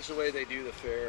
change the way they do the fair.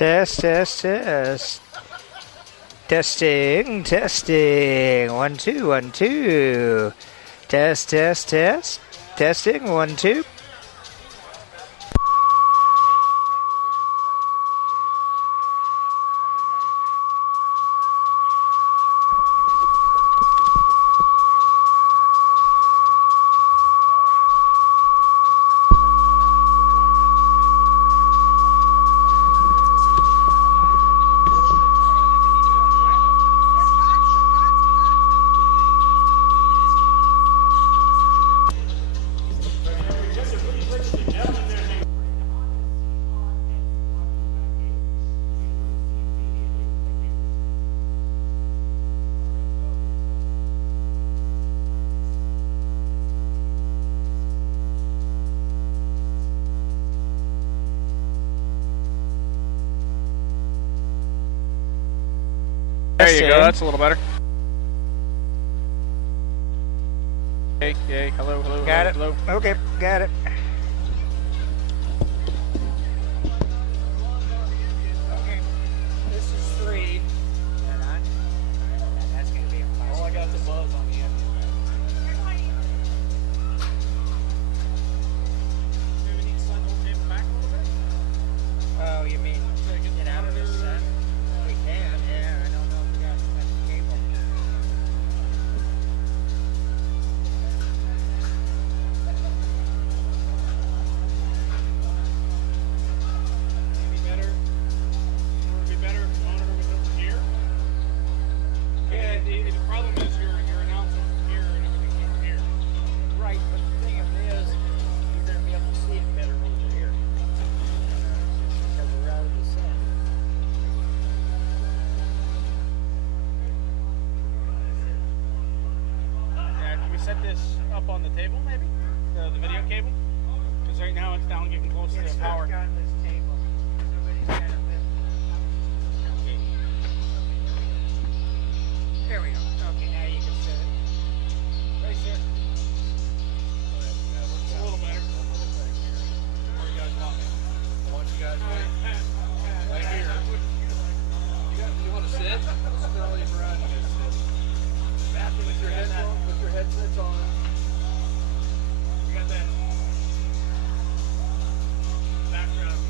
Test, test, test. Testing, testing. 1, 2, 1, 2. Test, test, test. Testing, 1, 2. There you go, that's a little better. Hey, hey, hello, hello, Got it. hello. Okay, got it. Okay, this is 3. That's going to be a all I got is a buzz on the end. Do we need to slide the whole table back a little bit? Oh, you mean get out of this set? We can, yeah. I don't know if we got the cable. Maybe better. Would it be better if the monitor was over here? Yeah, the problem is your announcement from here and everything's over here. Right, but the thing of it is, you're going to be able to see it better over here. Because we're out of the set. Yeah, can we set this up on the table maybe? The video cable? Because right now it's down getting close to the power. On this table. Somebody's got a bit. Okay. There we go. Okay, now you can set it. Right, sir. It's a little better. Where you guys want me? I want you guys right here. You want to sit? Sit all your around. You guys sit. With your headsets on. You got that background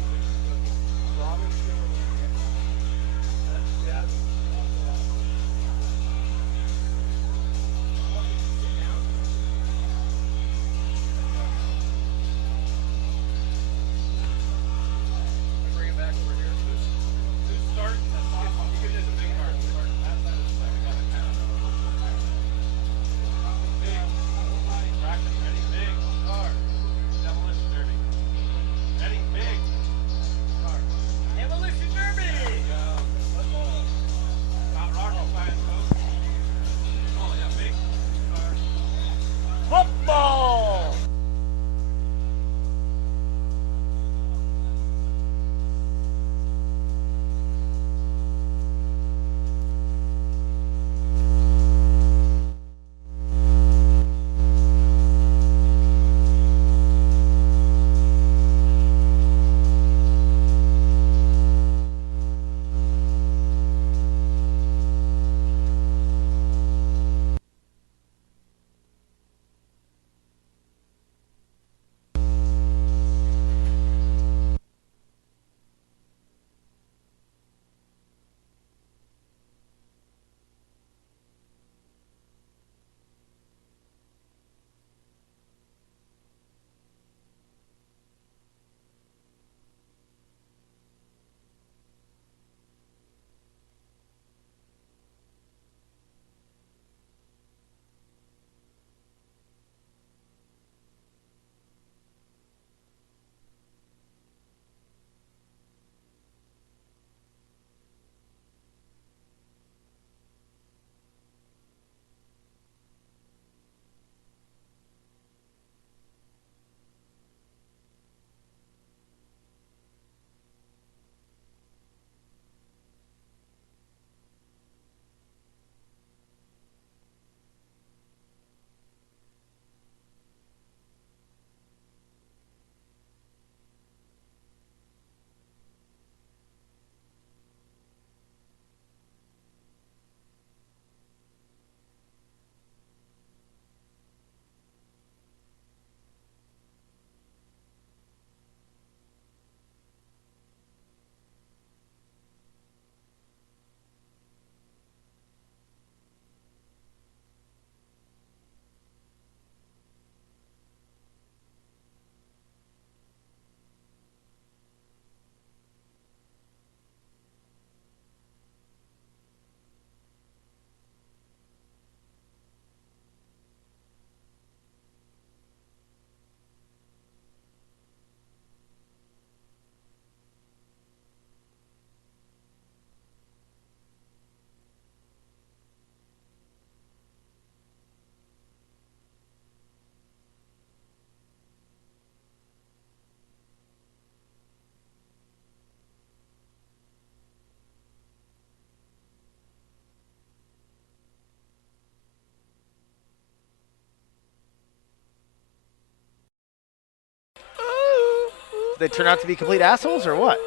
they turn out to be complete assholes or what?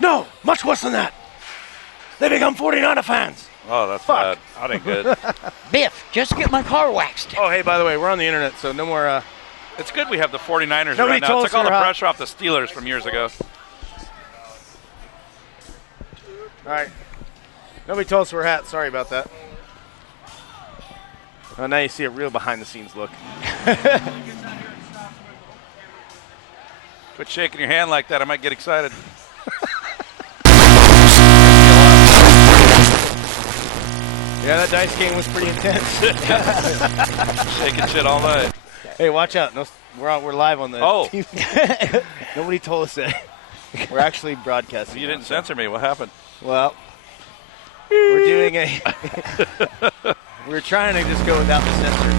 No, much worse than that. They become 49er fans. Oh, that's Fuck. bad. That ain't good. Biff, just get my car waxed. Oh, hey, by the way, we're on the internet, so no more. It's good we have the 49ers Nobody right now. told It took us all the we were pressure off the Steelers from years ago. All right. Nobody told us we're hot. Sorry about that. Oh, now you see a real behind-the-scenes look. Quit shaking your hand like that. I might get excited. Yeah, that dice game was pretty intense. Shaking shit all night. Hey, watch out. No, we're live on the TV. Nobody told us that. We're actually broadcasting. You didn't censor me. What happened? Well, we're doing a... we're trying to just go without the censor.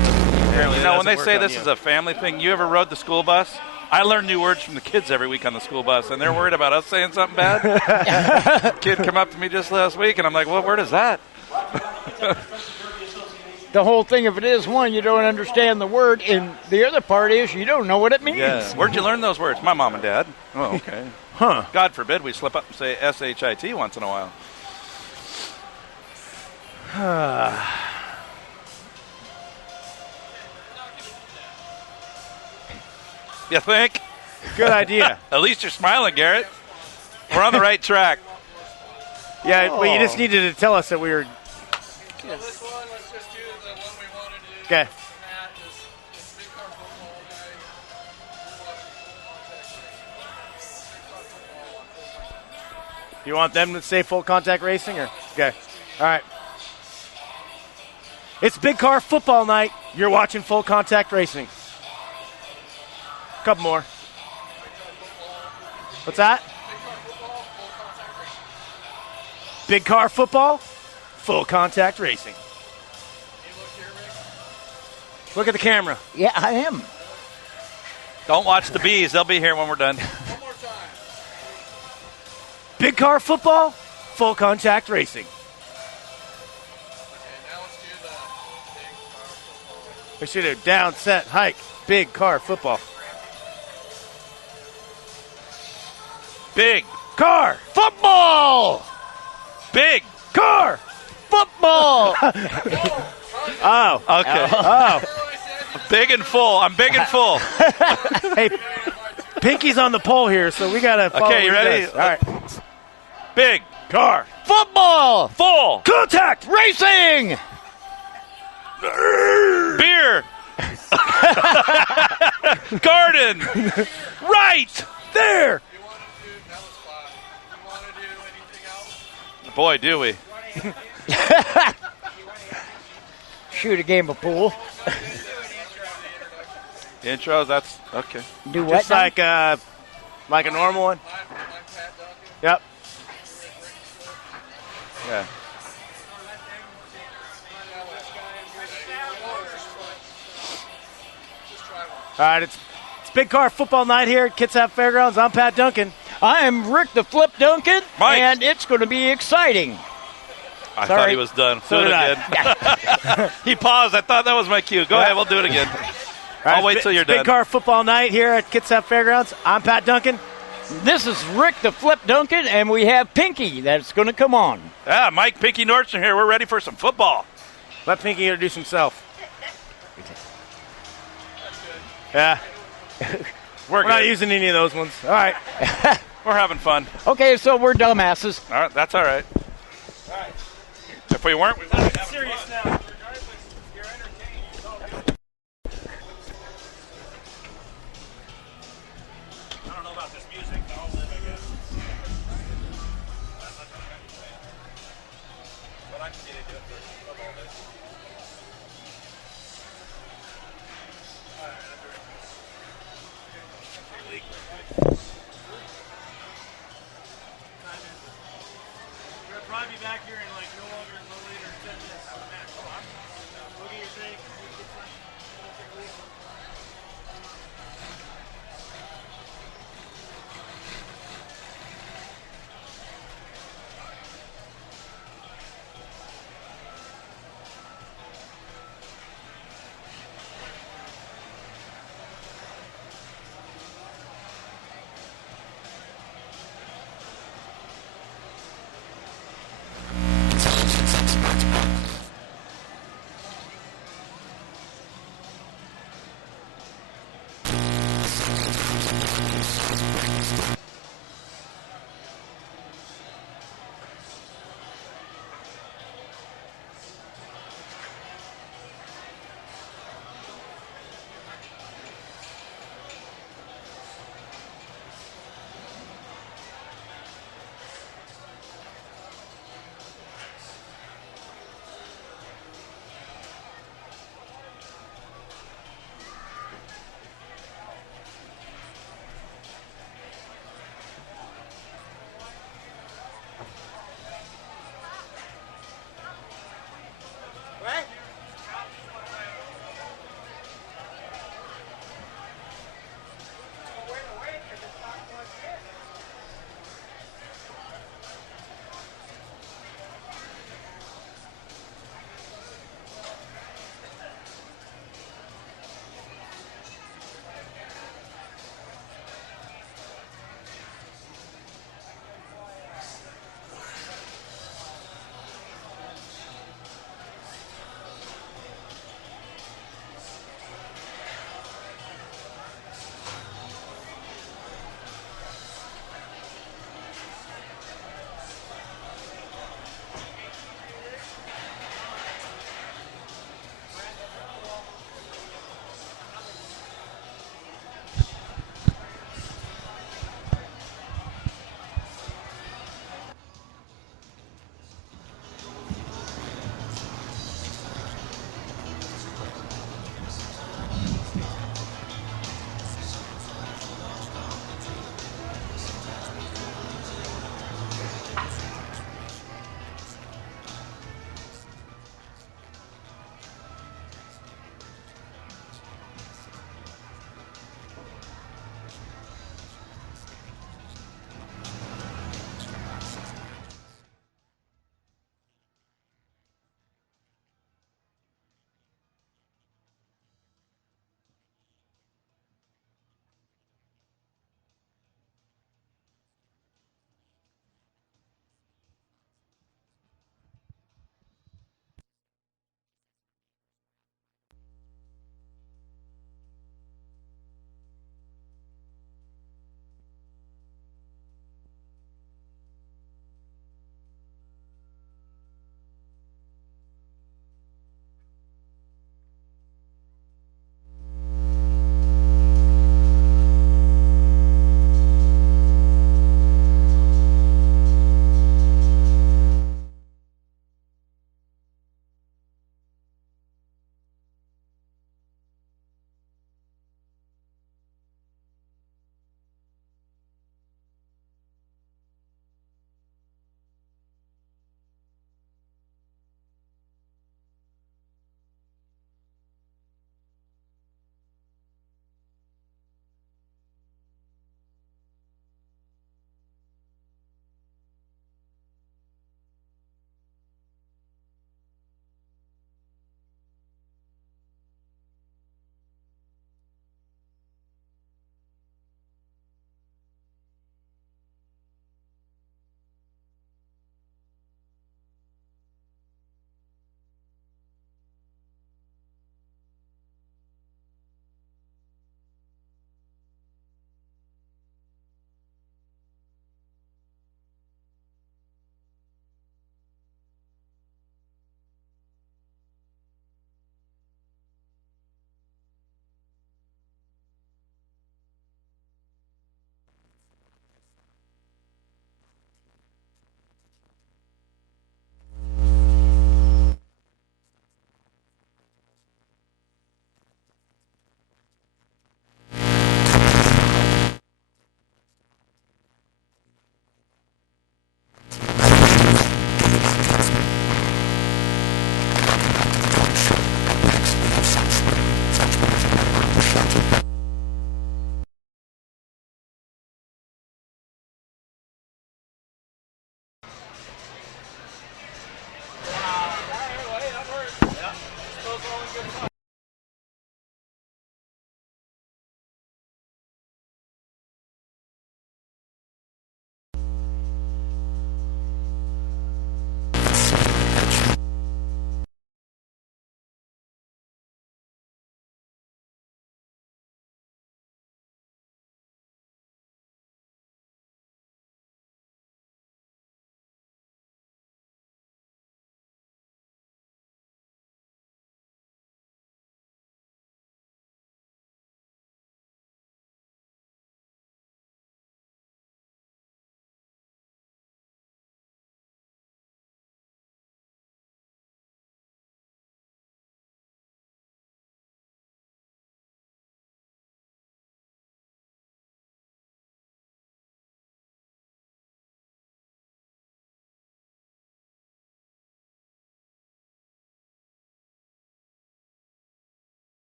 Apparently You that know, when they doesn't say work on this you. is a family thing, you ever rode the school bus? I learn new words from the kids every week on the school bus, and they're worried about us saying something bad. Kid come up to me just last week, and I'm like, what word is that? The whole thing of it is, one, you don't understand the word, and the other part is you don't know what it means. Yeah. Where'd you learn those words? My mom and dad. Oh, okay. Huh. God forbid we slip up and say S-H-I-T once in a while. You think? Good idea. At least you're smiling, Garrett. We're on the right track. Yeah, well, you just needed to tell us that we were... Yeah, this one, let's just do the one we want to do. Okay. Matt, is big car football night. You want them to say full contact racing? Or okay. All right. It's big car football night. You're watching full contact racing. Couple more. What's that? Big car football, full contact racing. Look at the camera. Yeah, I am. Don't watch the bees. They'll be here when we're done. One more time. Big car football, full contact racing. Okay, now let's do the big car football. We should have down, set, hike, big car football. Big. Car football. Big. Car Football! Oh. Okay. Oh. Big and full. I'm big and full. Hey, Pinky's on the pole here, so we got to follow Okay, you what he ready? does. All right. Big. Car. Football! Full. Contact. Racing! Beer. Garden. Right. There. You want to do, that was 5. You want to do anything else? Boy, do we. Shoot a game of pool. Intros, that's okay. Do what? Just now? like a normal one. I'm Pat Duncan. Yep. Yeah. Just try one. All right, it's big car football night here at Kitsap Fairgrounds. I'm Pat Duncan. I am Rick the Flip Duncan, Mike. and it's going to be exciting. I Sorry. thought he was done. So do it did again. He paused. I thought that was my cue. Go ahead. We'll do it again. All I'll wait it's till you're big done. car football night here at Kitsap Fairgrounds. I'm Pat Duncan. This is Rick the Flip Duncan, and we have Pinky that's going to come on. Yeah, Mike Pinky Nordstrom here. We're ready for some football. Let Pinky introduce himself. Yeah, We're we're not good. using any of those ones. All right. We're having fun. Okay, so we're dumbasses. All right, that's all right. If we weren't, we wouldn't have Serious fun. now. I don't know about this music, but I'll live, I guess. But I can get into it for football days. We'll probably be back here in like no longer than no later than 10 minutes. Look at your thing. right?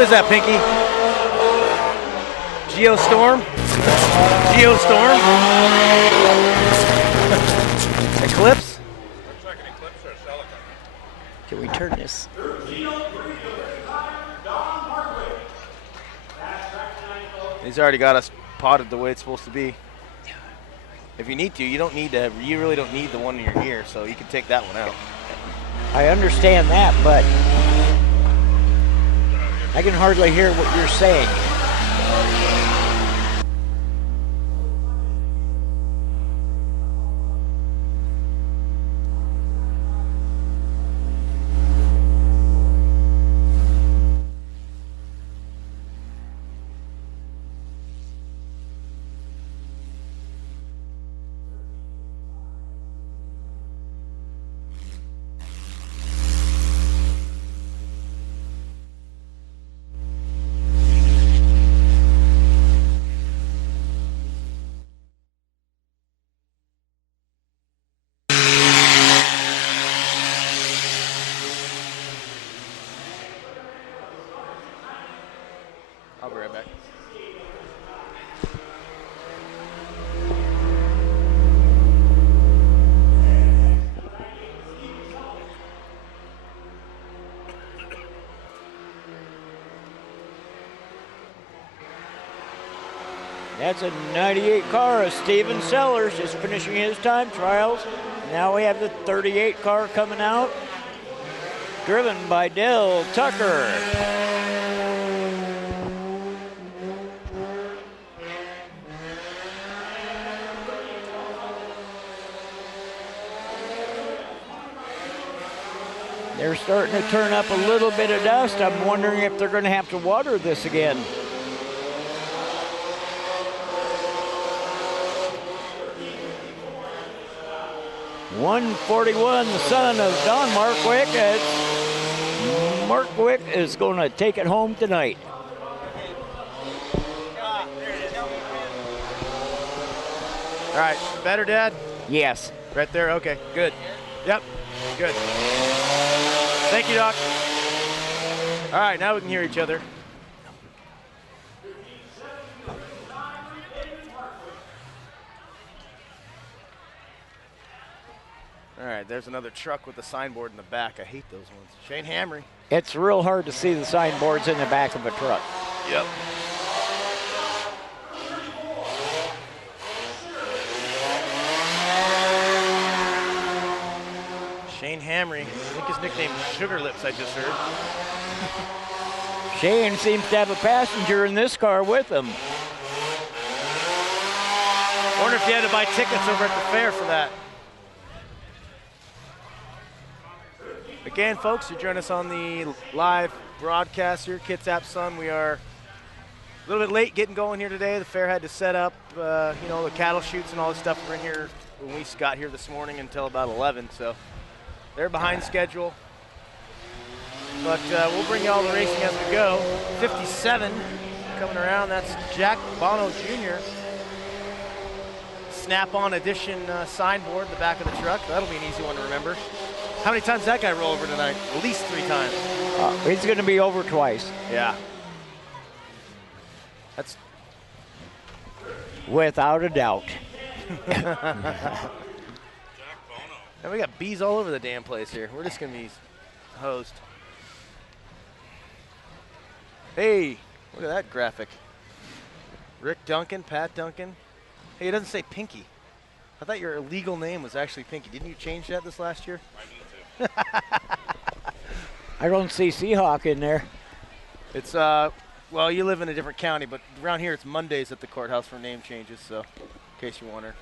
What is that, Pinky? Geostorm? Geostorm? Eclipse? Looks like an eclipse or a cell. Can we turn this? He's already got us potted the way it's supposed to be. If you need to, you really don't need the one in your ear, so you can take that one out. I understand that, but I can hardly hear what you're saying. I'll be right back. That's a 98 car of Steven Sellers just finishing his time trials. Now we have the 38 car coming out, driven by Dale Tucker. They're starting to turn up a little bit of dust. I'm wondering if they're going to have to water this again. .141, the son of Don Markwick. Markwick is going to take it home tonight. All right, better, Dad? Yes. Right there? Okay, good. Yep, good. Thank you, Doc. All right, now we can hear each other. All right, there's another truck with a signboard in the back. I hate those ones. Shane Hamry. It's real hard to see the signboards in the back of a truck. Yep. Shane Hamry. I think his nickname is Sugar Lips, I just heard. Shane seems to have a passenger in this car with him. I wonder if you had to buy tickets over at the fair for that. Again, folks, you join us on the live broadcast here, Kitsap Sun. We are a little bit late getting going here today. The fair had to set up, the cattle chutes and all this stuff were in here when we got here this morning until about 11. So they're behind schedule. But we'll bring you all the racing as we go. 57 coming around. That's Jack Bono Jr. Snap-on edition signboard in the back of the truck. That'll be an easy one to remember. How many times that guy roll over tonight? At least 3 times. He's going to be over twice. Yeah. That's without a doubt. And we got bees all over the damn place here. We're just going to be hosed. Hey, look at that graphic. Rick Duncan, Pat Duncan. Hey, it doesn't say Pinky. I thought your legal name was actually Pinky. Didn't you change that this last year? I need to. I don't see Seahawk in there. It's, well, you live in a different county, but around here it's Mondays at the courthouse for name changes, so in case you wonder.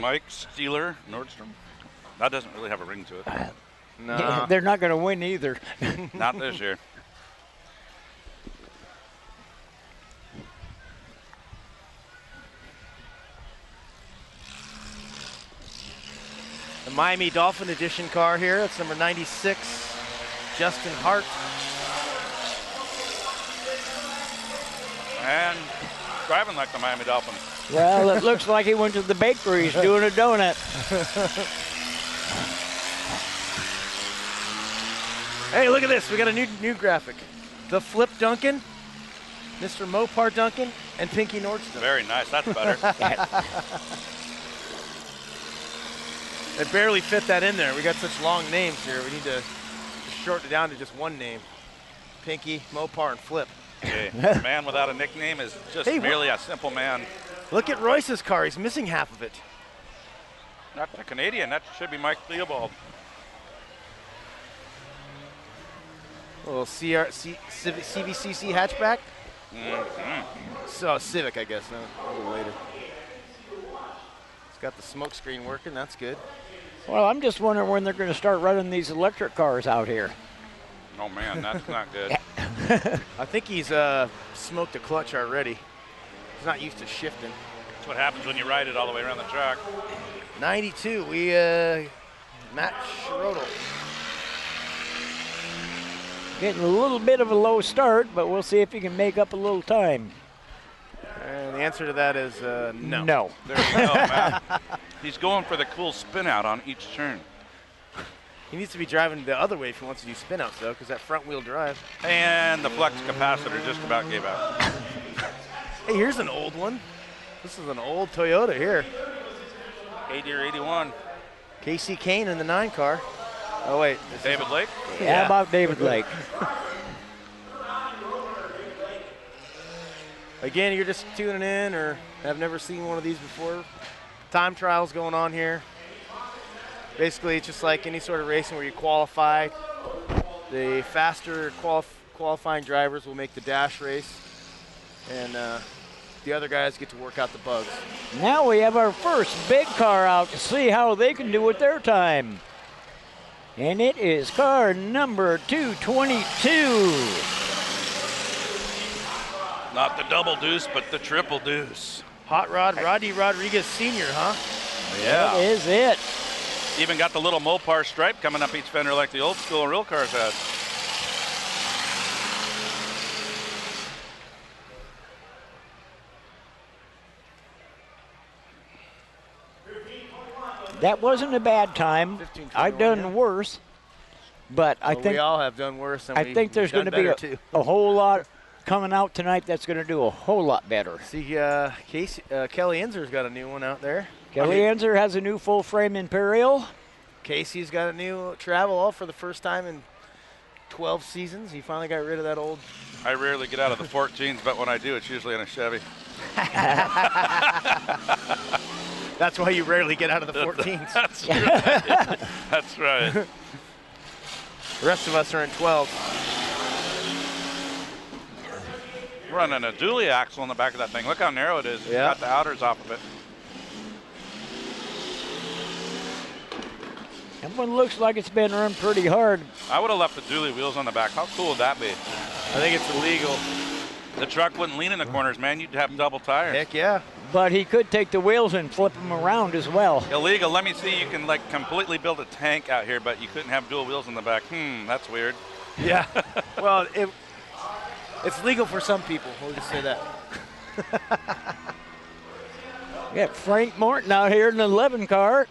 Mike Steeler, Nordstrom. That doesn't really have a ring to it. No. Yeah, they're not going to win either. Not this year. The Miami Dolphin Edition car here. It's number 96, Justin Hart. And driving like the Miami Dolphins. Well, it looks like he went to the bakery. He's doing a donut. Hey, look at this. We got a new graphic. The Flip Duncan, Mr. Mopar Duncan, and Pinky Nordstrom. Very nice. That's better. They barely fit that in there. We got such long names here. We need to shorten it down to just one name. Pinky, Mopar, and Flip. Okay. A man without a nickname is just merely a simple man. Look at Royce's car. He's missing half of it. Not the Canadian. That should be Mike Theobald. A little CVCC hatchback. So Civic, I guess. No, a little later. It's got the smoke screen working. That's good. Well, I'm just wondering when they're going to start running these electric cars out here. Oh, man, that's not good. I think he's smoked a clutch already. He's not used to shifting. That's what happens when you ride it all the way around the track. 92. We Matt Schroedel. Getting a little bit of a low start, but we'll see if he can make up a little time. And the answer to that is no. No. There you go, man. He's going for the cool spin out on each turn. He needs to be driving the other way if he wants to do spin outs, though, because that front wheel drive. And the flux capacitor just about gave out. Hey, here's an old one. This is an old Toyota here. 80 or 81. Casey Kane in the 9 car. Oh, wait. David Lake? Yeah. How about David Lake? Again, you're just tuning in or have never seen one of these before. Time trials going on here. Basically, it's just like any sort of racing where you qualify. The faster qualifying drivers will make the dash race, and the other guys get to work out the bugs. Now we have our first big car out to see how they can do with their time. And it is car number 222. Not the double deuce, but the triple deuce. Hot Rod Rodney Rodriguez Sr., huh? Yeah. That is it. Even got the little Mopar stripe coming up each fender like the old school real cars had. That wasn't a bad time. 15:21, I've done yeah. worse, but I Well, think we all have done worse. And I think there's going to be a whole lot coming out tonight that's going to do a whole lot better. See, Kelly Inzer's got a new one out there. Kelly Enzer has a new full-frame Imperial. Casey's got a new travel all for the first time in 12 seasons. He finally got rid of that old. I rarely get out of the 14s, but when I do, it's usually in a Chevy. That's why you rarely get out of the 14s. That's right. That's right. The rest of us are in 12. Running a dually axle on the back of that thing. Look how narrow it is. It's Yeah. got the outers off of it. That one looks like it's been run pretty hard. I would have left the dually wheels on the back. How cool would that be? I think it's illegal. The truck wouldn't lean in the corners, man. You'd have double tires. Heck yeah. But he could take the wheels and flip them around as well. Illegal. Let me see. You can like completely build a tank out here, but you couldn't have dual wheels in the back. That's weird. Yeah. Well, it's legal for some people. We'll just say that. We got Frank Morton out here in the 11 car.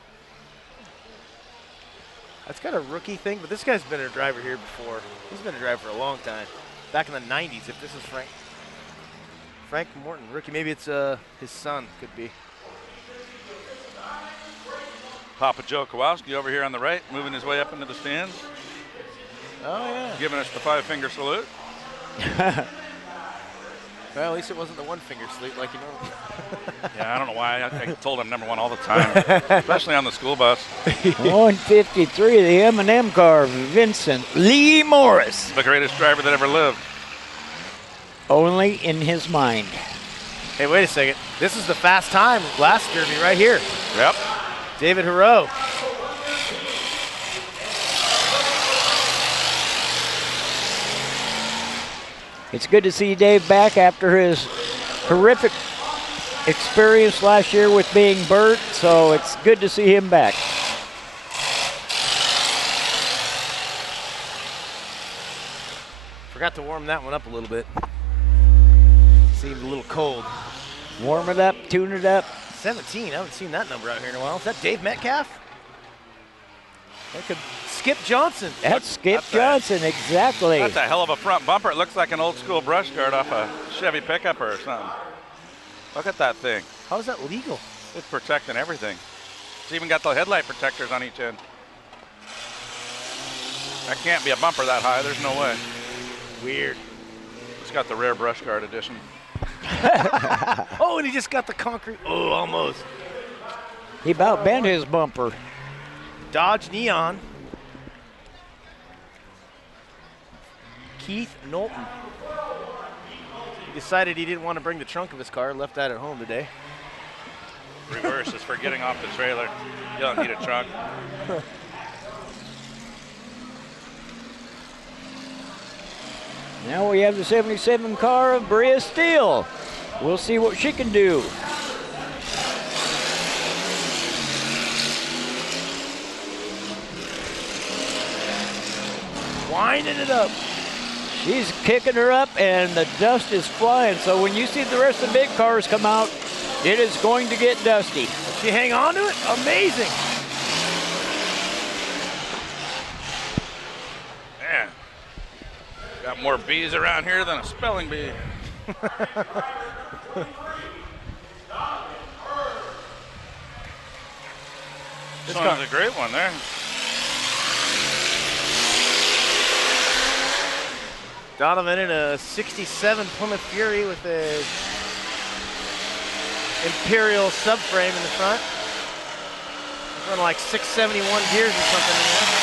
That's kind of a rookie thing, but this guy's been a driver here before. He's been a driver for a long time. Back in the 90s, if this is Frank Morton, rookie. Maybe it's his son, could be. Papa Joe Kowalski over here on the right, moving his way up into the stands, Oh, yeah. giving us the 5-finger salute. Well, at least it wasn't the 1-finger salute like you know. Yeah, I don't know why. I told him number 1 all the time, especially on the school bus. 153, the M&M car, Vincent Lee Morris. The greatest driver that ever lived. Only in his mind. Hey, wait a second. This is the fast time last derby right here. Yep. David Hero. It's good to see Dave back after his horrific experience last year with being burnt, so it's good to see him back. Forgot to warm that one up a little bit. Seemed a little cold. Warm it up, tune it up. 17, I haven't seen that number out here in a while. Is that Dave Metcalf? That could Skip Johnson. That's Skip That's a- Johnson, exactly. That's a hell of a front bumper. It looks like an old school brush guard off a Chevy pickup or something. Look at that thing. How is that legal? It's protecting everything. It's even got the headlight protectors on each end. That can't be a bumper that high. There's no way. Weird. It's got the rare brush guard edition. Oh, and he just got the concrete. Oh, almost. He about bent his bumper. Dodge Neon. Keith Knowlton. He decided he didn't want to bring the trunk of his car, left that at home today. Reverse is for getting off the trailer. You don't need a trunk. Now we have the 77 car of Bria Steele. We'll see what she can do. Winding it up. She's kicking her up and the dust is flying. So when you see the rest of the big cars come out, it is going to get dusty. She hang on to it? Amazing. Man, got more bees around here than a spelling bee. This one's a great one there. Donovan in a 67 Plymouth Fury with a Imperial subframe in the front. Running like 671 gears or something in there.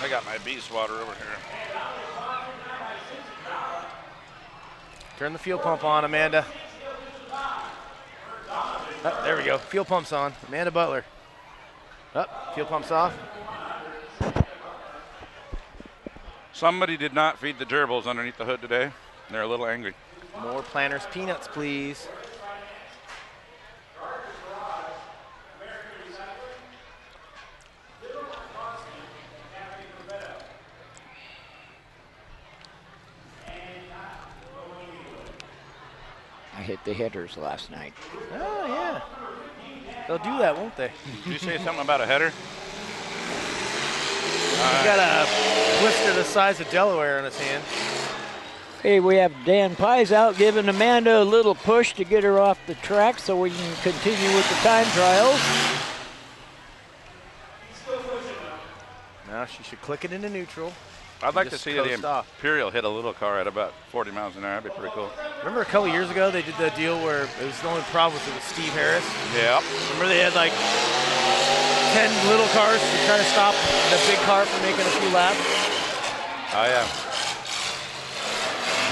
I got my bee swatter over here. Turn the fuel pump on, Amanda. Oh, there we go. Fuel pump's on. Amanda Butler. Oh, fuel pump's off. Somebody did not feed the gerbils underneath the hood today. They're a little angry. More Planters peanuts, please. I hit the hitters last night. Oh, yeah. They'll do that, won't they? Did you say something about a header? He got a blister the size of Delaware on his hand. Hey, we have Dan Pies out giving Amanda a little push to get her off the track so we can continue with the time trials. Now she should click it into neutral. I'd like to Just see the coast off. Imperial hit a little car at about 40 miles an hour. That'd be pretty cool. Remember a couple years ago they did the deal where it was the only problem was it was Steve Harris? Yeah. Remember they had like 10 little cars to try to stop the big car from making a few laps? Oh, yeah.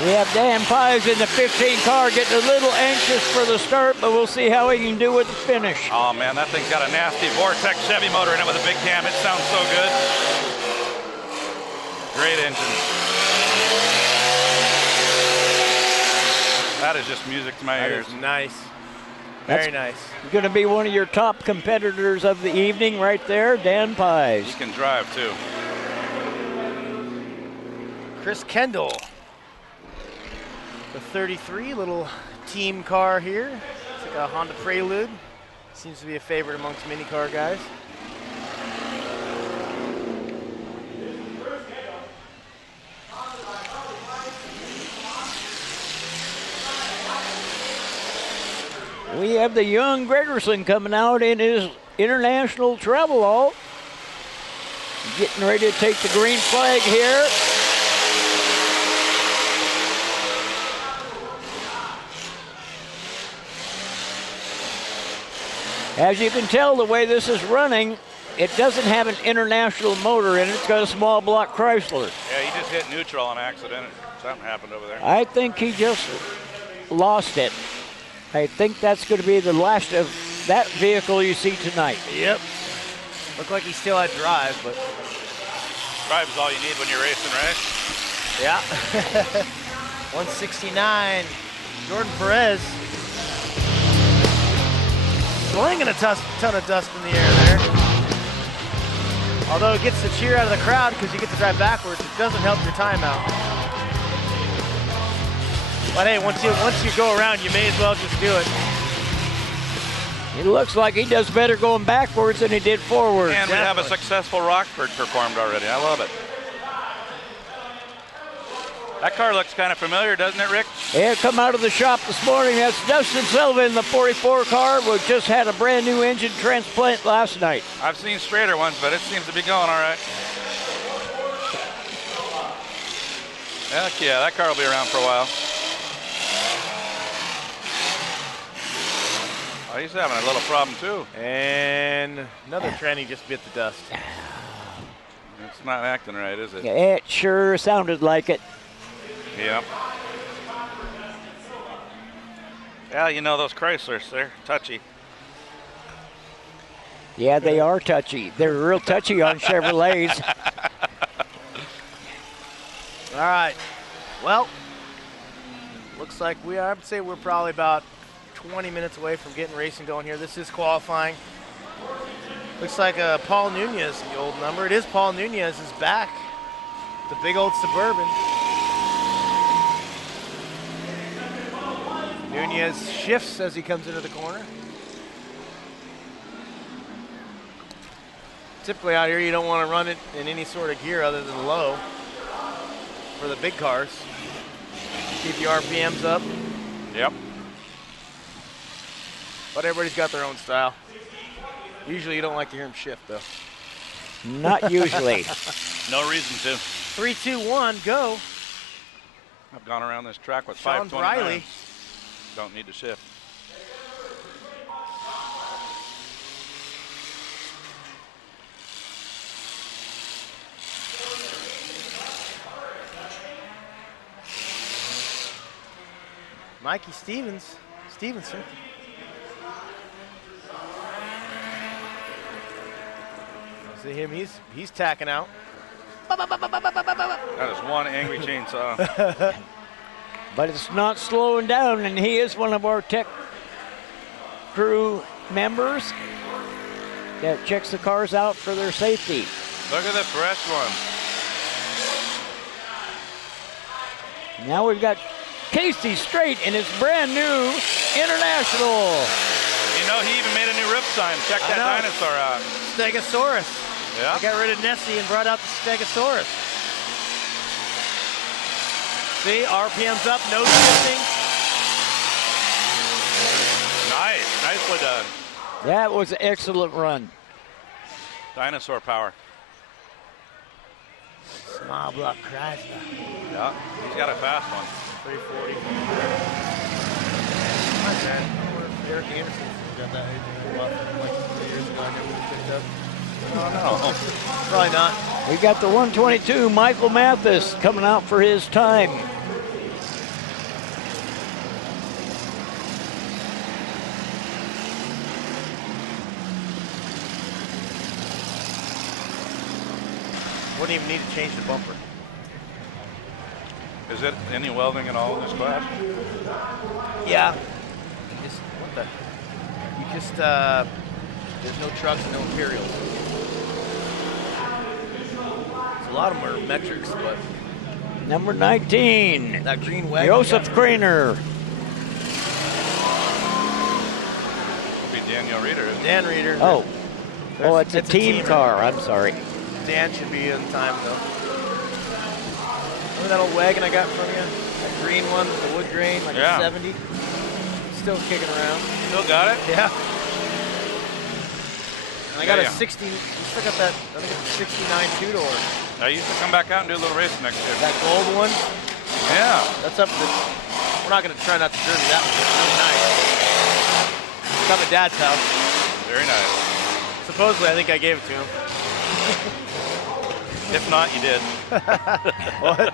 We have Dan Pies in the 15 car getting a little anxious for the start, but we'll see how he can do with the finish. Oh, man, that thing's got a nasty Vortex Chevy motor in it with a big cam. It sounds so good. Great engine. That is just music to my That ears. is nice. That's Very nice. going to be one of your top competitors of the evening right there, Dan He Pies. can drive, too. Chris Kendall. The 33, little team car here. It's like a Honda Prelude. Seems to be a favorite amongst mini car guys. We have the young Gregerson coming out in his international travel all. Getting ready to take the green flag here. As you can tell, the way this is running, it doesn't have an international motor in it. It's got a small block Chrysler. Yeah, he just hit neutral on accident. Something happened over there. I think he just lost it. I think that's going to be the last of that vehicle you see tonight. Yep. Looked like he still had drive, but Drive's all you need when you're racing, right? yeah. 169. Jordan Perez. Slinging a ton of dust in the air there. Although it gets the cheer out of the crowd because you get to drive backwards, it doesn't help your timeout. But hey, once you go around, you may as well just do it. It looks like he does better going backwards than he did forward. And we have a successful Rockford performed already. I love it. That car looks kind of familiar, doesn't it, Rick? Yeah, come out of the shop this morning. That's Dustin Sullivan, the 44 car. We just had a brand new engine transplant last night. I've seen straighter ones, but it seems to be going all right. Heck yeah, that car will be around for a while. Oh, he's having a little problem too. And another tranny just bit the dust. It's not acting right, is it? It sure sounded like it. Yep. Yeah, you know those Chryslers, they're touchy. Yeah, they are touchy. They're real touchy on Chevrolets. All right. Well, looks like I'd say we're probably about 20 minutes away from getting racing going here. This is qualifying. Looks like Paul Nunez, the old number. It is Paul Nunez is back. The big old Suburban. Nunez shifts as he comes into the corner. Typically out here you don't want to run it in any sort of gear other than low for the big cars. Keep your RPMs up. Yep. But everybody's got their own style. Usually you don't like to hear them shift though. Not usually. No reason to. 3, 2, 1, go. I've gone around this track with Sean 529. Briley. Don't need to shift. Mikey Stevenson. See him, he's tacking out. That is one angry chainsaw. But it's not slowing down, and he is one of our tech crew members that checks the cars out for their safety. Look at the fresh one. Now we've got Casey Straight in his brand new International. You know, he even made a new rip sign. Check that dinosaur out. Stegosaurus. Yeah. I got rid of Nessie and brought out the Stegosaurus. See, RPM's up, no shifting. Nice. Nicely done. That was an excellent run. Dinosaur power. Small block Chrysler. Yeah. He's got a fast one. 340. Not bad. I wonder if Eric Anderson got that anything like 3 years ago. I never picked up. Oh, no. Probably not. We got the 122, Michael Mathis, coming out for his time. Wouldn't even need to change the bumper. Is it any welding at all in this class? Yeah. There's no trucks and no Imperials. So a lot of them are metrics, but Number 19, that green wagon. Joseph Kraner. It'll be Daniel Reeder, isn't it? Dan Reeder. Oh, it's a team car. I'm sorry. Dan should be in time, though. Remember that old wagon I got from you? That green one with the wood grain, like a 70? Still kicking around. Still got it? Yeah. And I got Yeah, a 60, we still got that, I think it's a 69 two-door. I used to come back out and do a little racing next year. That gold one, Yeah. that's up to the, we're not going to try not to derby that one. It's really nice. It's at my dad's house. Very nice. Supposedly, I think I gave it to him. If not, you did. What?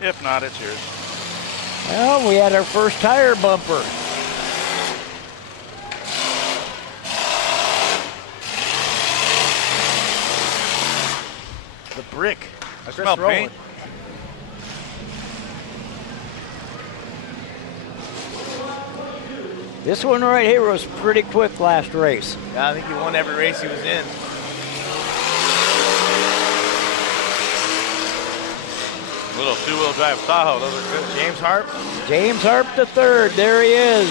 If not, it's yours. Well, we had our first tire bumper. The brick. I smell paint. This one right here was pretty quick last race. Yeah, I think he won every race he was in. Little two-wheel drive Tahoe. Those are good. James Harp. James Harp the third. There he is.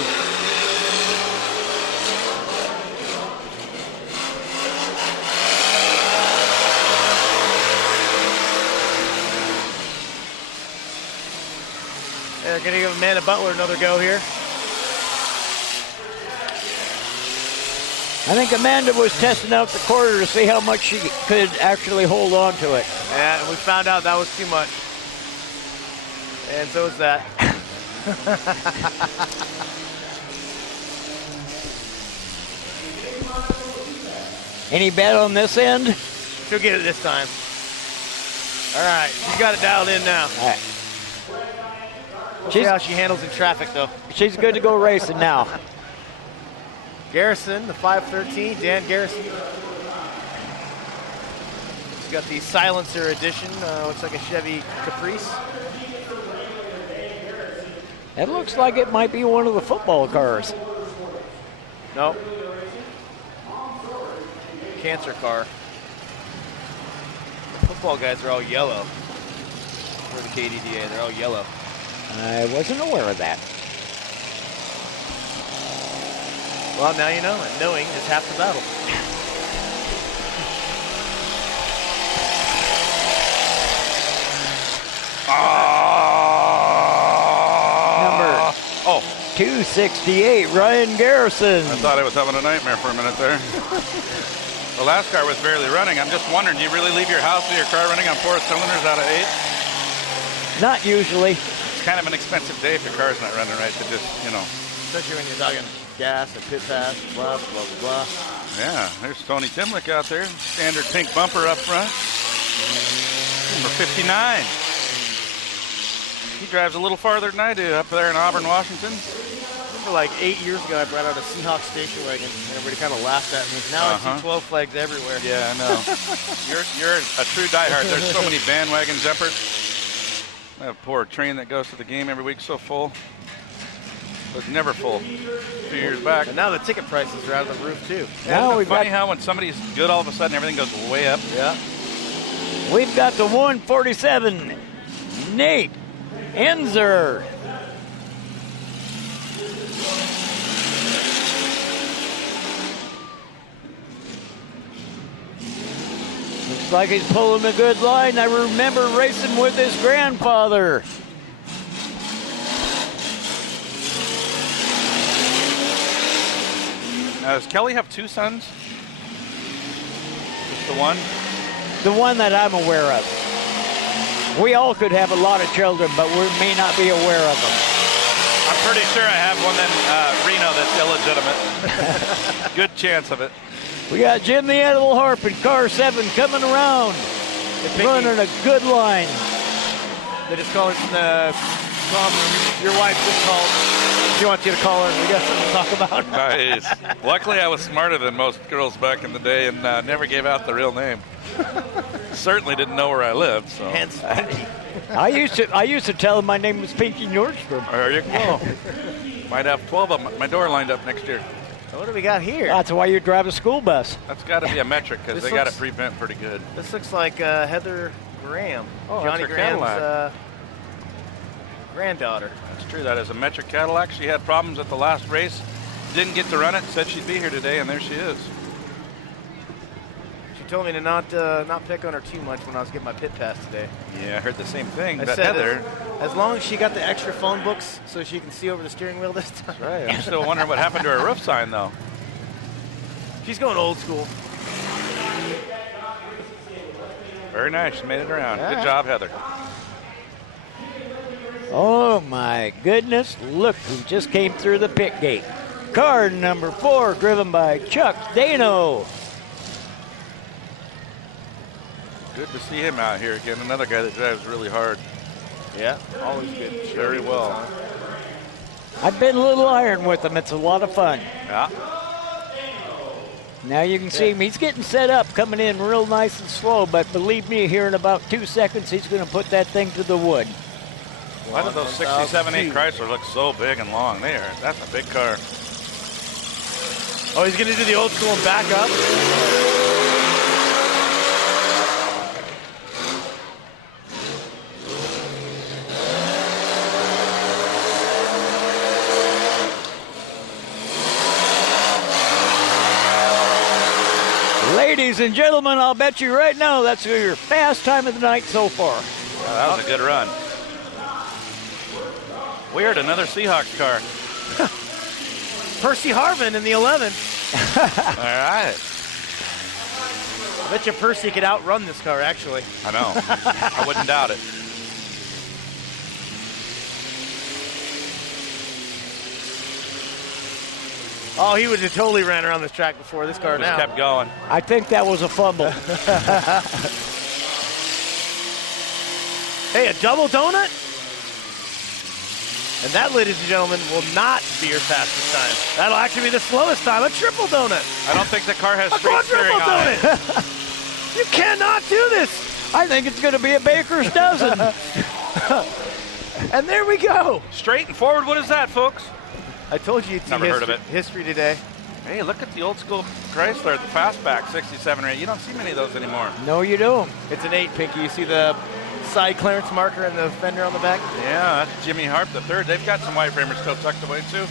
They're going to give Amanda Butler another go here. I think Amanda was testing out the quarter to see how much she could actually hold on to it. Yeah, and we found out that was too much. And so is that. Any bet on this end? She'll get it this time. All right, she's got it dialed in now. All right. We'll see how she handles in traffic, though. She's good to go racing now. Garrison, the 513, Dan Garrison. He's got the silencer edition. Looks like a Chevy Caprice. It looks like it might be one of the football cars. Nope. Cancer car. The football guys are all yellow. For the KDDA, they're all yellow. I wasn't aware of that. Well, now you know, and knowing is half the battle. Number 268, Ryan Garrison. I thought I was having a nightmare for a minute there. The last car was barely running. I'm just wondering, do you really leave your house with your car running on 4 cylinders out of 8? Not usually. It's kind of an expensive day if your car's not running right to just, you know. Especially when you're talking gas and pit pass, blah, blah, blah, blah. Yeah, there's Tony Timlick out there. Standard pink bumper up front. Number 59. He drives a little farther than I do up there in Auburn, Washington. I remember like 8 years ago, I brought out a Seahawks station wagon, and everybody kind of laughed at me. Now I see 12 flags everywhere. Yeah, I know. You're a true diehard. There's so many bandwagon jumpers. That poor train that goes to the game every week so full. It was never full a few years back. And now the ticket prices are out of the roof too. Now Isn't it we've funny got, how when somebody's good, all of a sudden everything goes way up? Yeah. we've got the 147, Nate Enzer. Looks like he's pulling a good line. I remember racing with his grandfather. Does Kelly have 2 sons? Just the one? The one that I'm aware of. We all could have a lot of children, but we may not be aware of them. I'm pretty sure I have one in Reno that's illegitimate. Good chance of it. We got Jim the Animal Harp in car 7 coming around. Running a good line. They just call it in the comm room. Your wife just called. She wants you to call her. We got something to talk about. Nice. Luckily, I was smarter than most girls back in the day and never gave out the real name. Certainly didn't know where I lived. So. Hence Pinky. I used to tell them my name was Pinky Nordstrom. There you go. Might have 12 of them at my door lined up next year. So what do we got here? That's why you drive a school bus. That's got to be a metric because This they got it looks- pre-bent pretty good. This looks like Heather Graham. Oh, Johnny that's her Graham's Cadillac. granddaughter. That's true. That is a metric Cadillac. She had problems at the last race. Didn't get to run it. Said she'd be here today, and there she is. She told me to not pick on her too much when I was getting my pit pass today. Yeah, I heard the same thing. I But said Heather, as long as she got the extra phone books so she can see over the steering wheel this time. right? I'm still wondering what happened to her roof sign, though. She's going old school. Very nice. She made it around. Yeah. Good job, Heather. Oh my goodness, look who just came through the pit gate. Car number 4, driven by Chuck Dano. Good to see him out here again. Another guy that drives really hard. Yeah, always good. Very well. I've been a little iron with him. It's a lot of fun. Yeah. Now you can see him. He's getting set up, coming in real nice and slow, but believe me, here in about 2 seconds, he's going to put that thing to the wood. Why do those 67.8 Chrysler look so big and long? That's a big car. Oh, he's going to do the old school and back up. Ladies and gentlemen, I'll bet you right now that's your fast time of the night so far. That was a good run. Weird, another Seahawks car. Percy Harvin in the 11. All right. I bet you Percy could outrun this car, actually. I know. I wouldn't doubt it. Oh, he would have totally ran around this track before this car Just now. kept going. I think that was a fumble. Hey, a double donut? And that, ladies and gentlemen, will not be your fastest time. That'll actually be the slowest time. A triple donut. I don't think the car has A straight steering quadruple on it. donut. You cannot do this. I think it's going to be a baker's dozen. And there we go. Straight and forward, what is that, folks? I told you it's Never heard of it. history today. Hey, look at the old school Chrysler, the fastback, 67 or 8. You don't see many of those anymore. No, you don't. It's an 8, Pinky. You see the side clearance marker and the fender on the back? Yeah, that's Jimmy Harp the third. They've got some white framers still tucked away, too.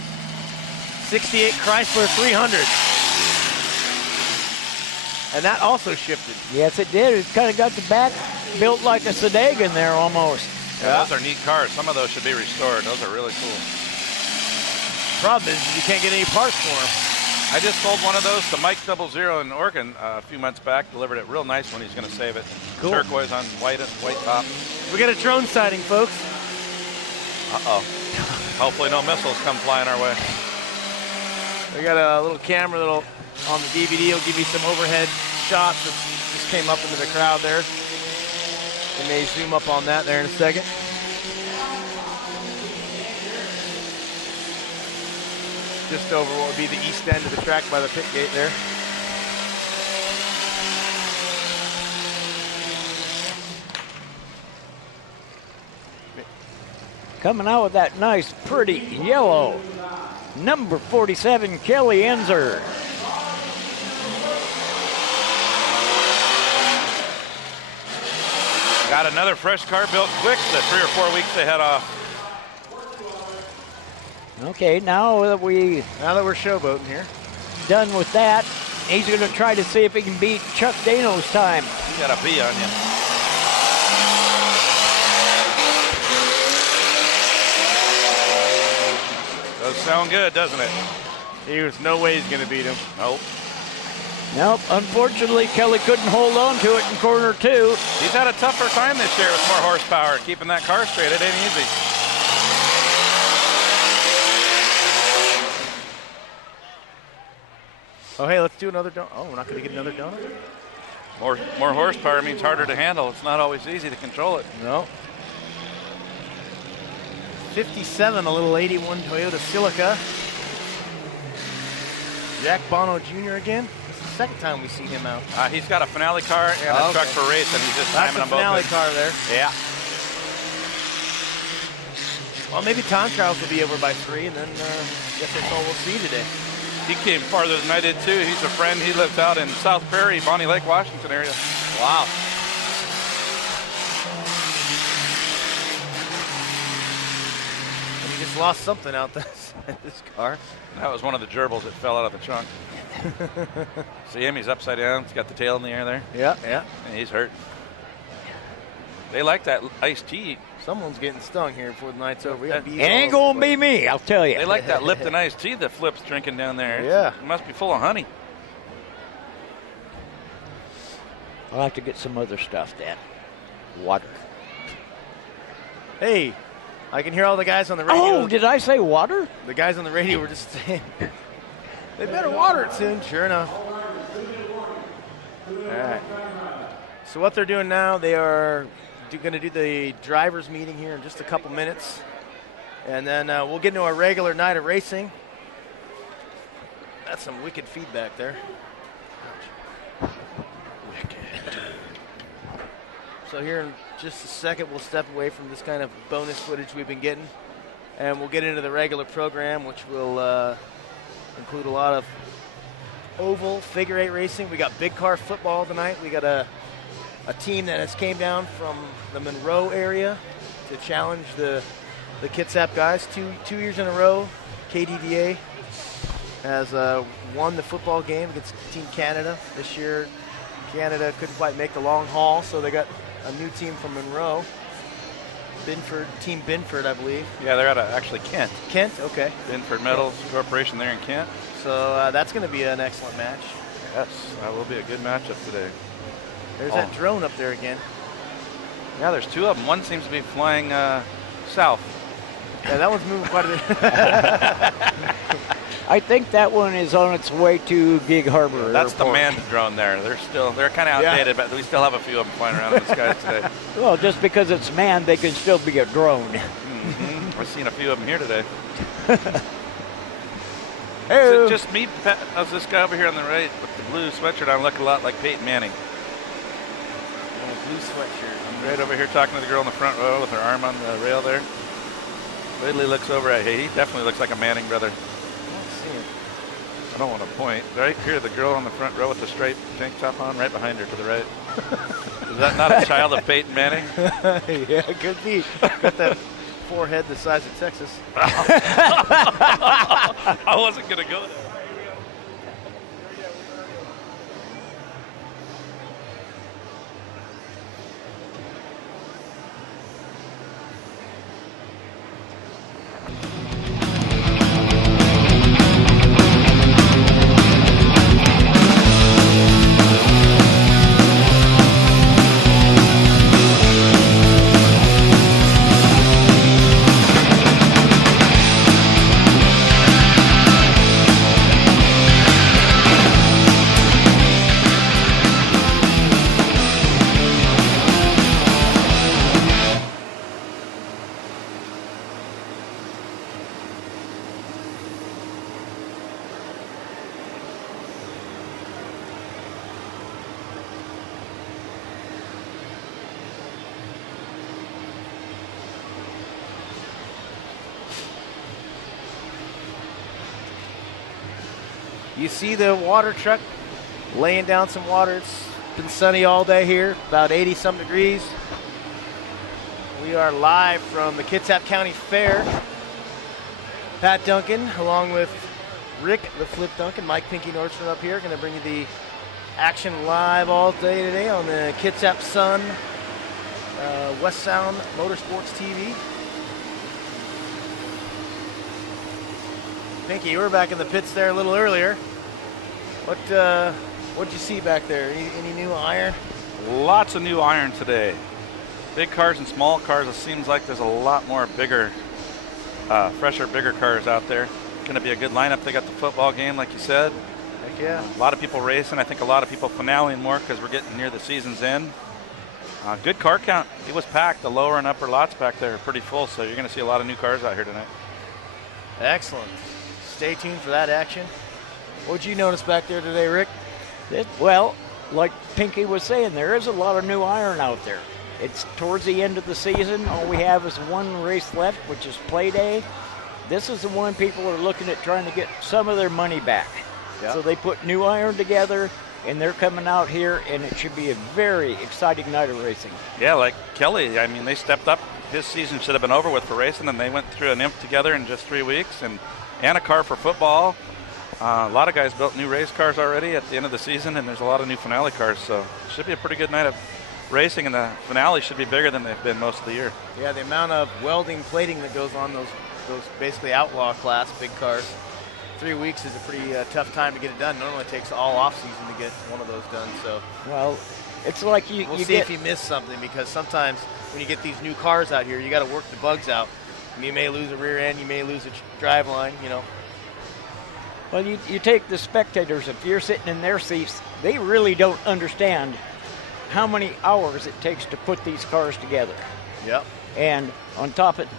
68 Chrysler 300. And that also shifted. Yes, it did. It kind of got the back built like a Sedagon there almost. Yeah, those are neat cars. Some of those should be restored. Those are really cool. Problem is you can't get any parts for them. I just sold one of those to Mike 00 in Oregon a few months back. Delivered it real nice when he's going to save it. Cool. Turquoise on white top. We got a drone sighting, folks. Uh-oh. Hopefully no missiles come flying our way. We got a little camera that'll on the DVD. Will give you some overhead shots that just came up into the crowd there. We may zoom up on that there in a second. Just over what would be the east end of the track by the pit gate there. Coming out with that nice, pretty yellow. Number 47, Kelly Enzer. Got another fresh car built quick the 3 or 4 weeks they had off. Okay, now that we're showboating here. done with that, he's going to try to see if he can beat Chuck Dano's time. You got a B on you. Does sound good, doesn't it? There's no way he's going to beat him. Nope. Nope, unfortunately, Kelly couldn't hold on to it in corner 2. He's had a tougher time this year with more horsepower. Keeping that car straight, it ain't easy. Oh, hey, let's do another donut. Oh, we're not going to get another donut? More horsepower means harder to handle. It's not always easy to control it. No. 57, a little 81 Toyota Silica. Jack Bono Jr. again. This is the second time we've seen him out. He's got a finale car and a truck for racing. He's just That's timing the them both. finale in. car there. Yeah. Well, maybe time trials will be over by 3, and then guess that's all we'll see today. He came farther than I did too. He's a friend. He lives out in South Prairie, Bonnie Lake, Washington area. Wow. And he just lost something out this car. That was one of the gerbils that fell out of the trunk. See him? He's upside down. He's got the tail in the air there. Yeah, yeah. And he's hurt. They like that iced tea. Someone's getting stung here before the night's over. We got bees It ain't all over going the to be me, I'll tell you. They like that Lipton iced tea that Flip's drinking down there. Yeah. It must be full of honey. I'll have to get some other stuff then. Water. place. Hey, I can hear all the guys on the radio. Oh, did I say water? The guys on the radio were just saying, they better water it soon. Sure enough. All right. So what they're doing now, they are going to do the drivers meeting here in just a couple minutes. And then we'll get into our regular night of racing. That's some wicked feedback there. Wicked. So here in just a second, we'll step away from this kind of bonus footage we've been getting. And we'll get into the regular program, which will include a lot of oval figure 8 racing. We got big car football tonight. We got a team that has came down from the Monroe area to challenge the Kitsap guys. Two years in a row, KDDA has won the football game against Team Canada. This year, Canada couldn't quite make the long haul, so they got a new team from Monroe. Binford, Team Binford, I believe. Yeah, they're out of actually Kent. Kent, okay. Binford Metals Corporation there in Kent. So that's going to be an excellent match. Yes, that will be a good matchup today. There's that drone up there again. Yeah, there's two of them. One seems to be flying south. Yeah, that one's moving quite a bit. I think that one is on its way to Gig Harbor. That's the Airport. manned drone there. They're kind of outdated, but we still have a few of them flying around in the skies today. Well, just because it's manned, they can still be a drone. Mm-hmm. I've seen a few of them here today. Hey, Is it just me, Pat? How's this guy over here on the right with the blue sweatshirt on looking a lot like Peyton Manning? Blue sweatshirt. I'm right over here talking to the girl in the front row with her arm on the rail there. Ridley looks over at, he definitely looks like a Manning brother. I don't want to point. Right here, the girl on the front row with the striped tank top on, right behind her to the right. Is that not a child of Peyton Manning? Yeah, it could be. Got that forehead the size of Texas. I wasn't going to go there. You see the water truck laying down some water. It's been sunny all day here, about 80-some degrees. We are live from the Kitsap County Fair. Pat Duncan, along with Rick the Flip Duncan, Mike Pinky Nordstrom up here, going to bring you the action live all day today on the Kitsap Sun, West Sound Motorsports TV. Pinky, you were back in the pits there a little earlier. What'd you see back there? Any new iron? Lots of new iron today. Big cars and small cars. It seems like there's a lot more bigger, fresher, bigger cars out there. Going to be a good lineup. They got the football game, like you said. Heck yeah. A lot of people racing. I think a lot of people finaleing more because we're getting near the season's end. Good car count. It was packed. The lower and upper lots back there are pretty full, so you're going to see a lot of new cars out here tonight. Excellent. Stay tuned for that action. What'd you notice back there today, Rick? Well, like Pinky was saying, there is a lot of new iron out there. It's towards the end of the season. All we have is one race left, which is Play Day. This is the one people are looking at trying to get some of their money back. Yep. So they put new iron together, and they're coming out here, and it should be a very exciting night of racing. Yeah, like Kelly, I mean, they stepped up. His season should have been over with for racing, and they went through an imp together in just 3 weeks, and a car for football. A lot of guys built new race cars already at the end of the season, and there's a lot of new finale cars, so it should be a pretty good night of racing, and the finale should be bigger than they've been most of the year. Yeah, the amount of welding, plating that goes on those basically outlaw class big cars. 3 weeks is a pretty tough time to get it done. Normally it takes all off season to get one of those done. So Well, it's like we'll see if you miss something, because sometimes when you get these new cars out here, you got to work the bugs out. You may lose a rear end, you may lose a drive line, you know. Well, you take the spectators, if you're sitting in their seats, they really don't understand how many hours it takes to put these cars together. Yep. And on top of